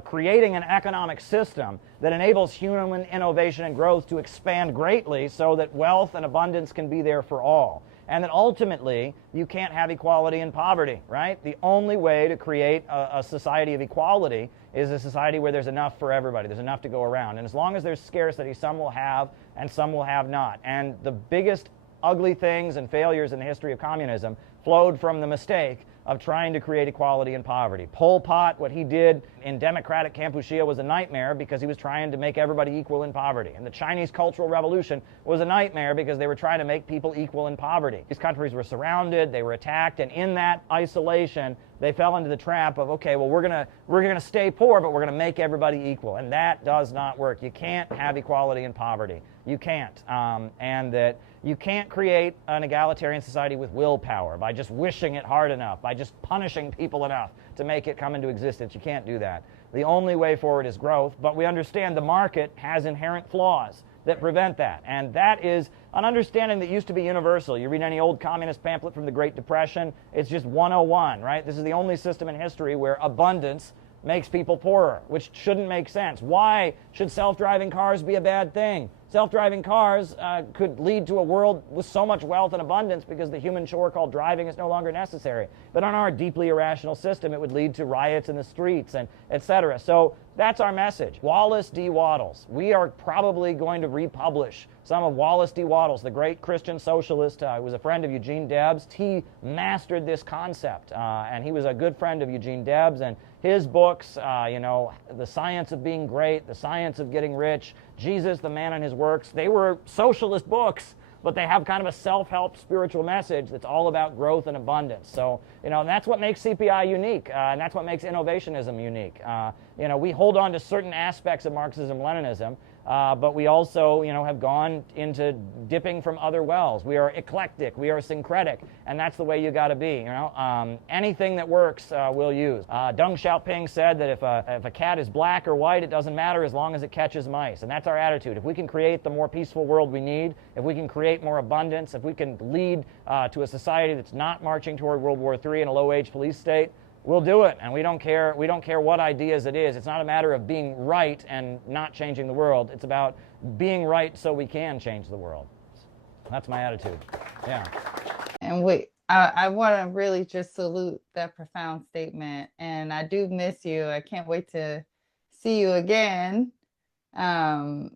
creating an economic system that enables human innovation and growth to expand greatly so that wealth and abundance can be there for all. And that ultimately, you can't have equality and poverty, right? The only way to create a society of equality is a society where there's enough for everybody. There's enough to go around. And as long as there's scarcity, some will have and some will have not. And the biggest ugly things and failures in the history of communism flowed from the mistake of trying to create equality and poverty. Pol Pot, what he did in democratic Kampuchea was a nightmare because he was trying to make everybody equal in poverty. And the Chinese Cultural Revolution was a nightmare because they were trying to make people equal in poverty. These countries were surrounded, they were attacked, and in that isolation, they fell into the trap of, okay, well, we're gonna stay poor, but we're gonna make everybody equal. And that does not work. You can't have equality and poverty. You can't. And that you can't create an egalitarian society with willpower, by just wishing it hard enough, by just punishing people enough to make it come into existence. You can't do that. The only way forward is growth, but we understand the market has inherent flaws that prevent that. And that is an understanding that used to be universal. You read any old communist pamphlet from the Great Depression, it's just 101, right? This is the only system in history where abundance makes people poorer, which shouldn't make sense. Why should self-driving cars be a bad thing? Self-driving cars could lead to a world with so much wealth and abundance because the human chore called driving is no longer necessary. But on our deeply irrational system, it would lead to riots in the streets and etc. So that's our message. Wallace D. Wattles. We are probably going to republish some of Wallace D. Wattles, the great Christian socialist who was a friend of Eugene Debs. He mastered this concept, and he was a good friend of Eugene Debs. And his books, The Science of Being Great, The Science of Getting Rich, Jesus, the Man and His Works, they were socialist books, but they have kind of a self-help spiritual message that's all about growth and abundance. So, and that's what makes CPI unique, and that's what makes innovationism unique. We hold on to certain aspects of Marxism-Leninism, but we also, have gone into dipping from other wells. We are eclectic, we are syncretic, and that's the way you got to be. Anything that works, we'll use. Deng Xiaoping said that if a cat is black or white, it doesn't matter as long as it catches mice, and that's our attitude. If we can create the more peaceful world we need, if we can create more abundance, if we can lead to a society that's not marching toward World War III and a low-wage police state, we'll do it, and we don't care what ideas it is. It's not a matter of being right and not changing the world. It's about being right so we can change the world. That's my attitude. Yeah. And I want to really just salute that profound statement. And I do miss you. I can't wait to see you again. Uhuru.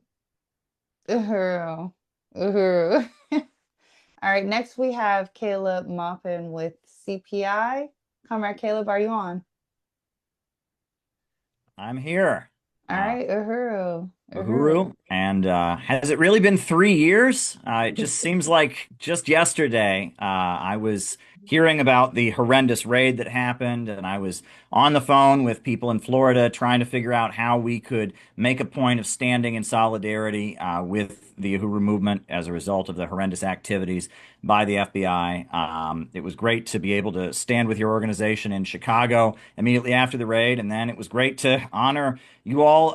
All right, next we have Caleb Maupin with CPI. Comrade Caleb, are you on? I'm here. All right, Uhuru. Uhuru. And has it really been 3 years? It just seems like just yesterday I was hearing about the horrendous raid that happened, and I was on the phone with people in Florida trying to figure out how we could make a point of standing in solidarity with the Uhuru movement as a result of the horrendous activities by the FBI. It was great to be able to stand with your organization in Chicago immediately after the raid, and then it was great to honor you all,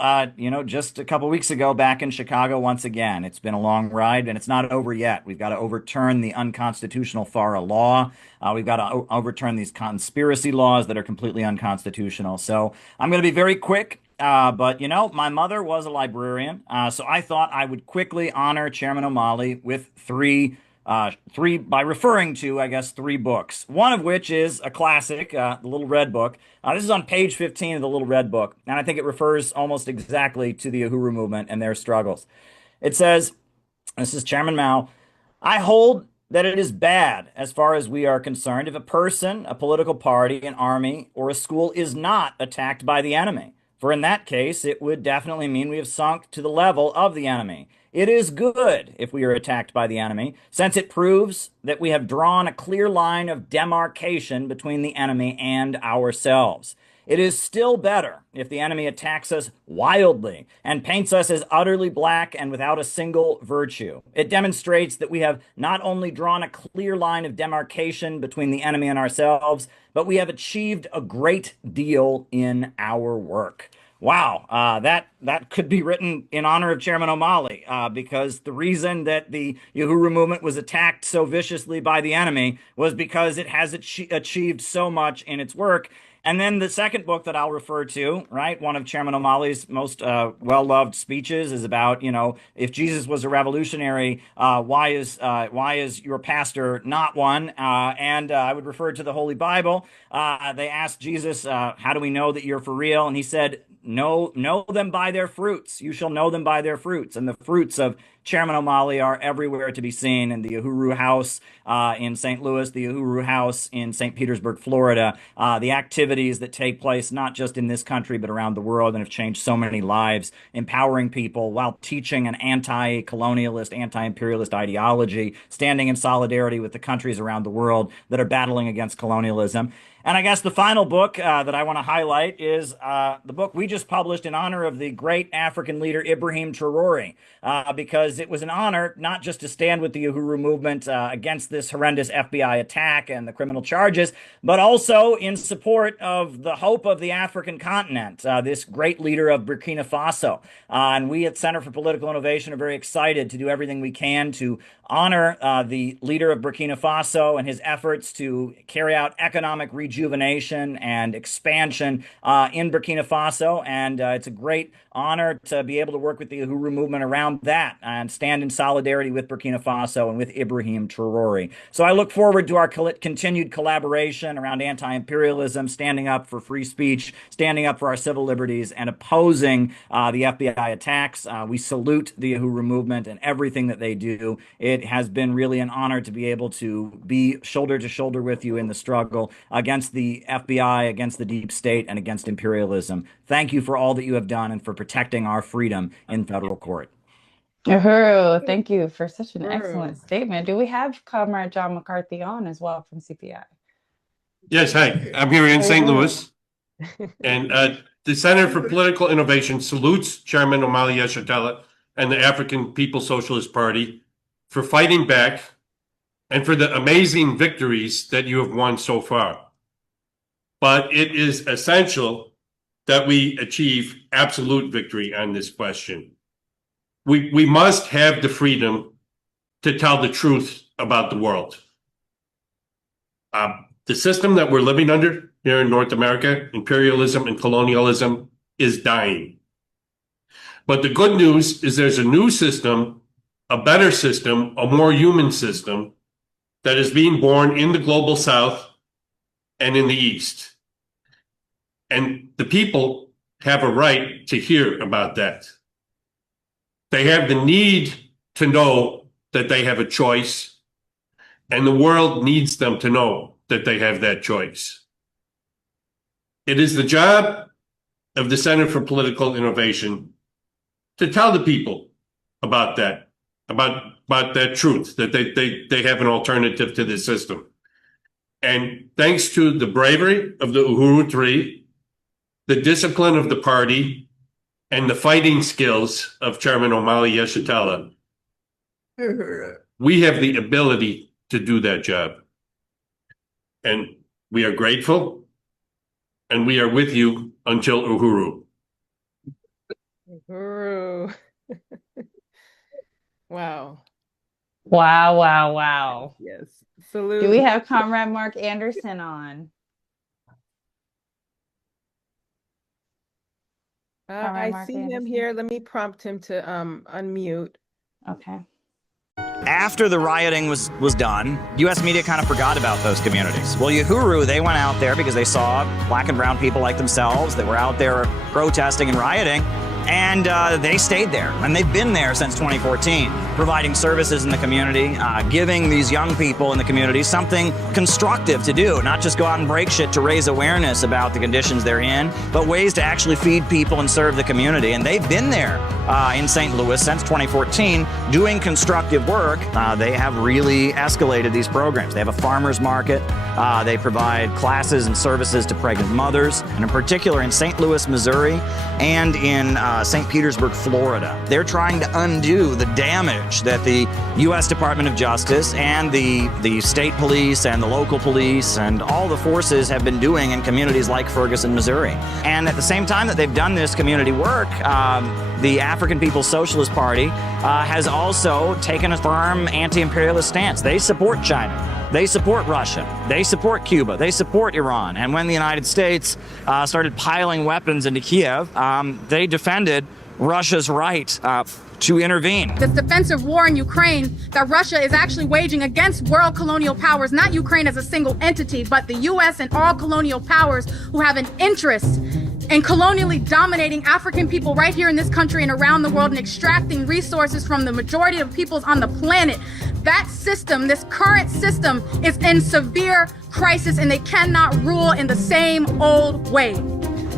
just a couple weeks ago back in Chicago once again. It's been a long ride, and it's not over yet. We've got to overturn the unconstitutional FARA law. We've got to overturn these conspiracy laws that are completely unconstitutional. So I'm going to be very quick. but you know, my mother was a librarian, so I thought I would quickly honor Chairman O'Malley with three by referring to, I guess, three books. One of which is a classic, The Little Red Book. This is on page 15 of The Little Red Book, and I think it refers almost exactly to the Uhuru movement and their struggles. It says, this is Chairman Mao, I hold that it is bad, as far as we are concerned, if a person, a political party, an army, or a school is not attacked by the enemy. For in that case, it would definitely mean we have sunk to the level of the enemy. It is good if we are attacked by the enemy, since it proves that we have drawn a clear line of demarcation between the enemy and ourselves. It is still better if the enemy attacks us wildly and paints us as utterly black and without a single virtue. It demonstrates that we have not only drawn a clear line of demarcation between the enemy and ourselves, but we have achieved a great deal in our work. Wow, that could be written in honor of Chairman O'Malley, because the reason that the Uhuru movement was attacked so viciously by the enemy was because it has achieved so much in its work. And then the second book that I'll refer to, right, one of Chairman O'Malley's most well-loved speeches is about, you know, if Jesus was a revolutionary, why is your pastor not one? And I would refer to the Holy Bible. They asked Jesus, how do we know that you're for real? And he said, know them by their fruits. You shall know them by their fruits. And the fruits of Chairman O'Malley are everywhere to be seen in the Uhuru House in St. Louis, the Uhuru House in St. Petersburg, Florida, the activities that take place not just in this country but around the world and have changed so many lives, empowering people while teaching an anti-colonialist, anti-imperialist ideology, standing in solidarity with the countries around the world that are battling against colonialism. And I guess the final book that I want to highlight is the book we just published in honor of the great African leader Ibrahim Traore, because it was an honor not just to stand with the Uhuru movement against this horrendous FBI attack and the criminal charges, but also in support of the hope of the African continent, this great leader of Burkina Faso. And we at Center for Political Innovation are very excited to do everything we can to honor the leader of Burkina Faso and his efforts to carry out economic rejuvenation and expansion in Burkina Faso. And it's a great honor to be able to work with the Uhuru movement around that and stand in solidarity with Burkina Faso and with Ibrahim Traore. So I look forward to our continued collaboration around anti-imperialism, standing up for free speech, standing up for our civil liberties, and opposing the FBI attacks. We salute the Uhuru movement and everything that they do. It has been really an honor to be able to be shoulder to shoulder with you in the struggle against the FBI, against the deep state, and against imperialism. Thank you for all that you have done and for protecting our freedom in federal court. Uhuru, thank you for such an excellent statement. Do we have Comrade John McCarthy on as well from CPI? Yes, hi. I'm here in St. Louis. And the Center for Political Innovation salutes Chairman Omali Yeshitela and the African People's Socialist Party for fighting back and for the amazing victories that you have won so far. But it is essential that we achieve absolute victory on this question. We must have the freedom to tell the truth about the world. The system that we're living under here in North America, imperialism and colonialism, is dying. But the good news is there's a new system, a better system, a more human system that is being born in the global South and in the East. And the people have a right to hear about that. They have the need to know that they have a choice, and the world needs them to know that they have that choice. It is the job of the Center for Political Innovation to tell the people about that, about that truth, that they have an alternative to this system. And thanks to the bravery of the Uhuru Three, the discipline of the party, and the fighting skills of Chairman Omali Yeshitela, we have the ability to do that job. And we are grateful, and we are with you until Uhuru. Uhuru. Wow. Wow, wow, wow. Yes. Salute. Do we have Comrade Mark Anderson on? right, I see Mark him Anderson. here. Let me prompt him to unmute. Okay. After the rioting was done, U.S. media kind of forgot about those communities. Well, Uhuru, they went out there because they saw black and brown people like themselves that were out there protesting and rioting, and they stayed there. And they've been there since 2014, providing services in the community, giving these young people in the community something constructive to do, not just go out and break shit to raise awareness about the conditions they're in, but ways to actually feed people and serve the community. And they've been there in St. Louis since 2014 doing constructive work. They have really escalated these programs. They have a farmer's market. They provide classes and services to pregnant mothers, and in particular in St. Louis, Missouri, and in St. Petersburg, Florida. They're trying to undo the damage that the U.S. Department of Justice and the state police and the local police and all the forces have been doing in communities like Ferguson, Missouri. And at the same time that they've done this community work, the African People's Socialist Party has also taken a firm anti-imperialist stance. They support China. They support Russia. They support Cuba. They support Iran. And when the United States started piling weapons into Kiev, they defended Russia's right to intervene. This defensive war in Ukraine that Russia is actually waging against world colonial powers, not Ukraine as a single entity, but the U.S. and all colonial powers who have an interest in colonially dominating African people right here in this country and around the world and extracting resources from the majority of peoples on the planet. That system, this current system, is in severe crisis, and they cannot rule in the same old way.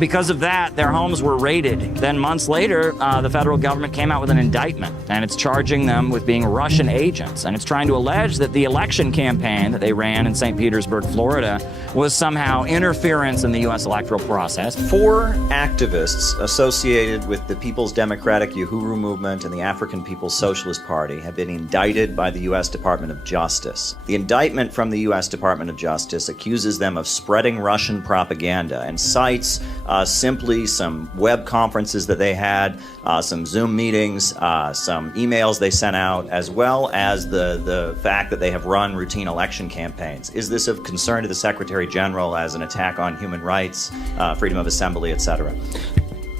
Because of that, their homes were raided. Then months later, the federal government came out with an indictment, and it's charging them with being Russian agents. And it's trying to allege that the election campaign that they ran in St. Petersburg, Florida, was somehow interference in the U.S. electoral process. 4 activists associated with the People's Democratic Uhuru Movement and the African People's Socialist Party have been indicted by the U.S. Department of Justice. The indictment from the U.S. Department of Justice accuses them of spreading Russian propaganda and cites simply some web conferences that they had, some Zoom meetings, some emails they sent out, as well as the fact that they have run routine election campaigns. Is this of concern to the Secretary General as an attack on human rights, freedom of assembly, etc.?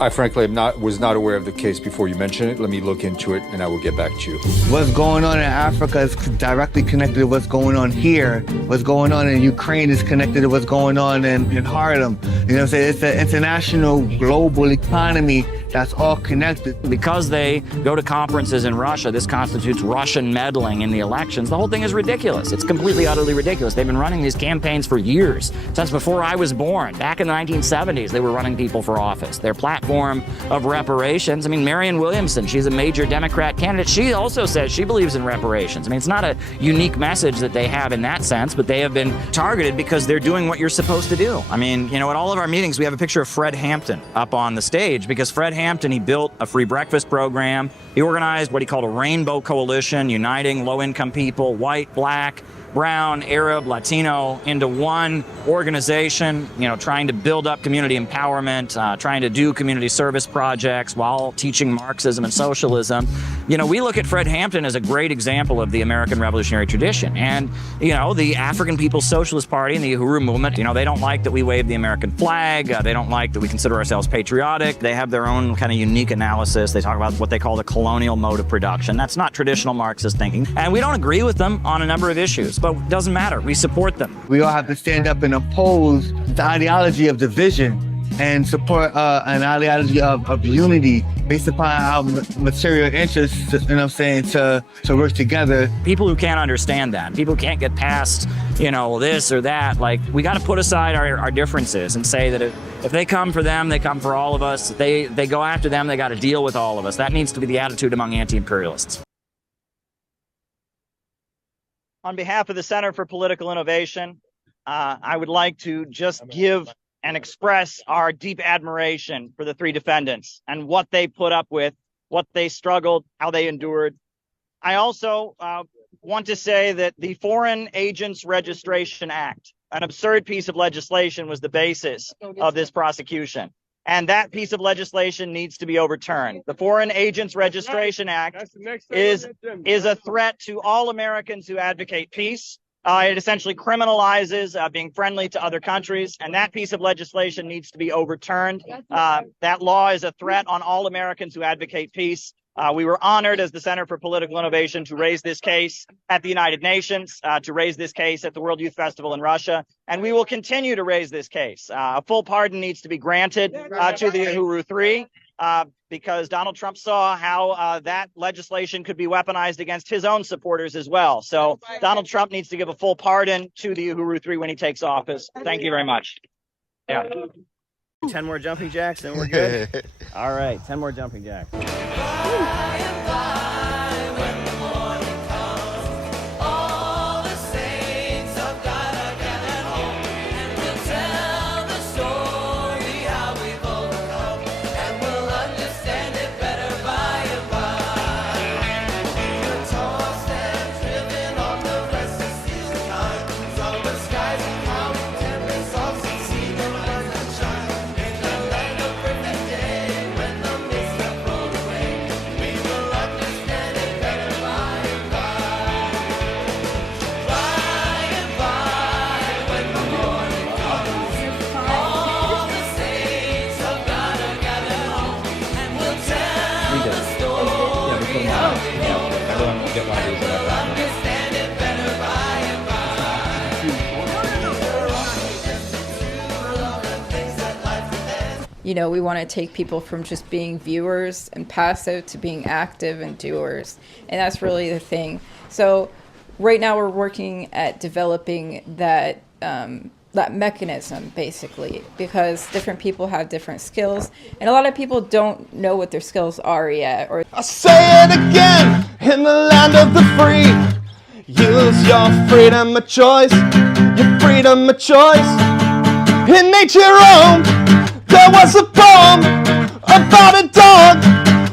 I frankly was not aware of the case before you mentioned it. Let me look into it and I will get back to you. What's going on in Africa is directly connected to what's going on here. What's going on in Ukraine is connected to what's going on in Harlem. You know what I'm saying? It's an international global economy that's all connected. Because they go to conferences in Russia, this constitutes Russian meddling in the elections. The whole thing is ridiculous. It's completely, utterly ridiculous. They've been running these campaigns for years, since before I was born. Back in the 1970s, they were running people for office. Their platform of reparations, I mean, Marianne Williamson, she's a major Democrat candidate. She also says she believes in reparations. I mean, it's not a unique message that they have in that sense, but they have been targeted because they're doing what you're supposed to do. I mean, you know, at all of our meetings, we have a picture of Fred Hampton up on the stage because Fred Hampton, he built a free breakfast program. He organized what he called a rainbow coalition, uniting low-income people, white, black, brown, Arab, Latino, into one organization, you know, trying to build up community empowerment, trying to do community service projects while teaching Marxism and socialism. You know, we look at Fred Hampton as a great example of the American revolutionary tradition. And, you know, the African People's Socialist Party and the Uhuru movement, you know, they don't like that we wave the American flag. They don't like that we consider ourselves patriotic. They have their own kind of unique analysis. They talk about what they call the colonial mode of production. That's not traditional Marxist thinking. And we don't agree with them on a number of issues. But it doesn't matter. We support them. We all have to stand up and oppose the ideology of division and support an ideology of unity based upon our material interests, you know what I'm saying, to work together. People who can't understand that, people who can't get past, you know, this or that, like, we got to put aside our differences and say that if they come for them, they come for all of us. If they go after them, they got to deal with all of us. That needs to be the attitude among anti-imperialists. On behalf of the Center for Political Innovation, I would like to just give and express our deep admiration for the 3 defendants and what they put up with, what they struggled, how they endured. I also want to say that the Foreign Agents Registration Act, an absurd piece of legislation, was the basis of this prosecution. And that piece of legislation needs to be overturned. The Foreign Agents Registration Act is a threat to all Americans who advocate peace, It essentially criminalizes being friendly to other countries, and that piece of legislation needs to be overturned. That law is a threat on all Americans who advocate peace. We were honored as the Center for Political Innovation to raise this case at the United Nations, to raise this case at the World Youth Festival in Russia, and we will continue to raise this case. A full pardon needs to be granted to the Uhuru Three, because Donald Trump saw how that legislation could be weaponized against his own supporters as well. So Donald Trump needs to give a full pardon to the Uhuru Three when he takes office. Thank you very much. Yeah. 10 more jumping jacks and we're good. All right, 10 more jumping jacks. You know, we want to take people from just being viewers and passive to being active and doers. And that's really the thing. So right now we're working at developing that that mechanism, basically, because different people have different skills. And a lot of people don't know what their skills are yet. Or I say it again, in the land of the free, use your freedom of choice, your freedom of choice. In nature, Rome, there was a poem about a dog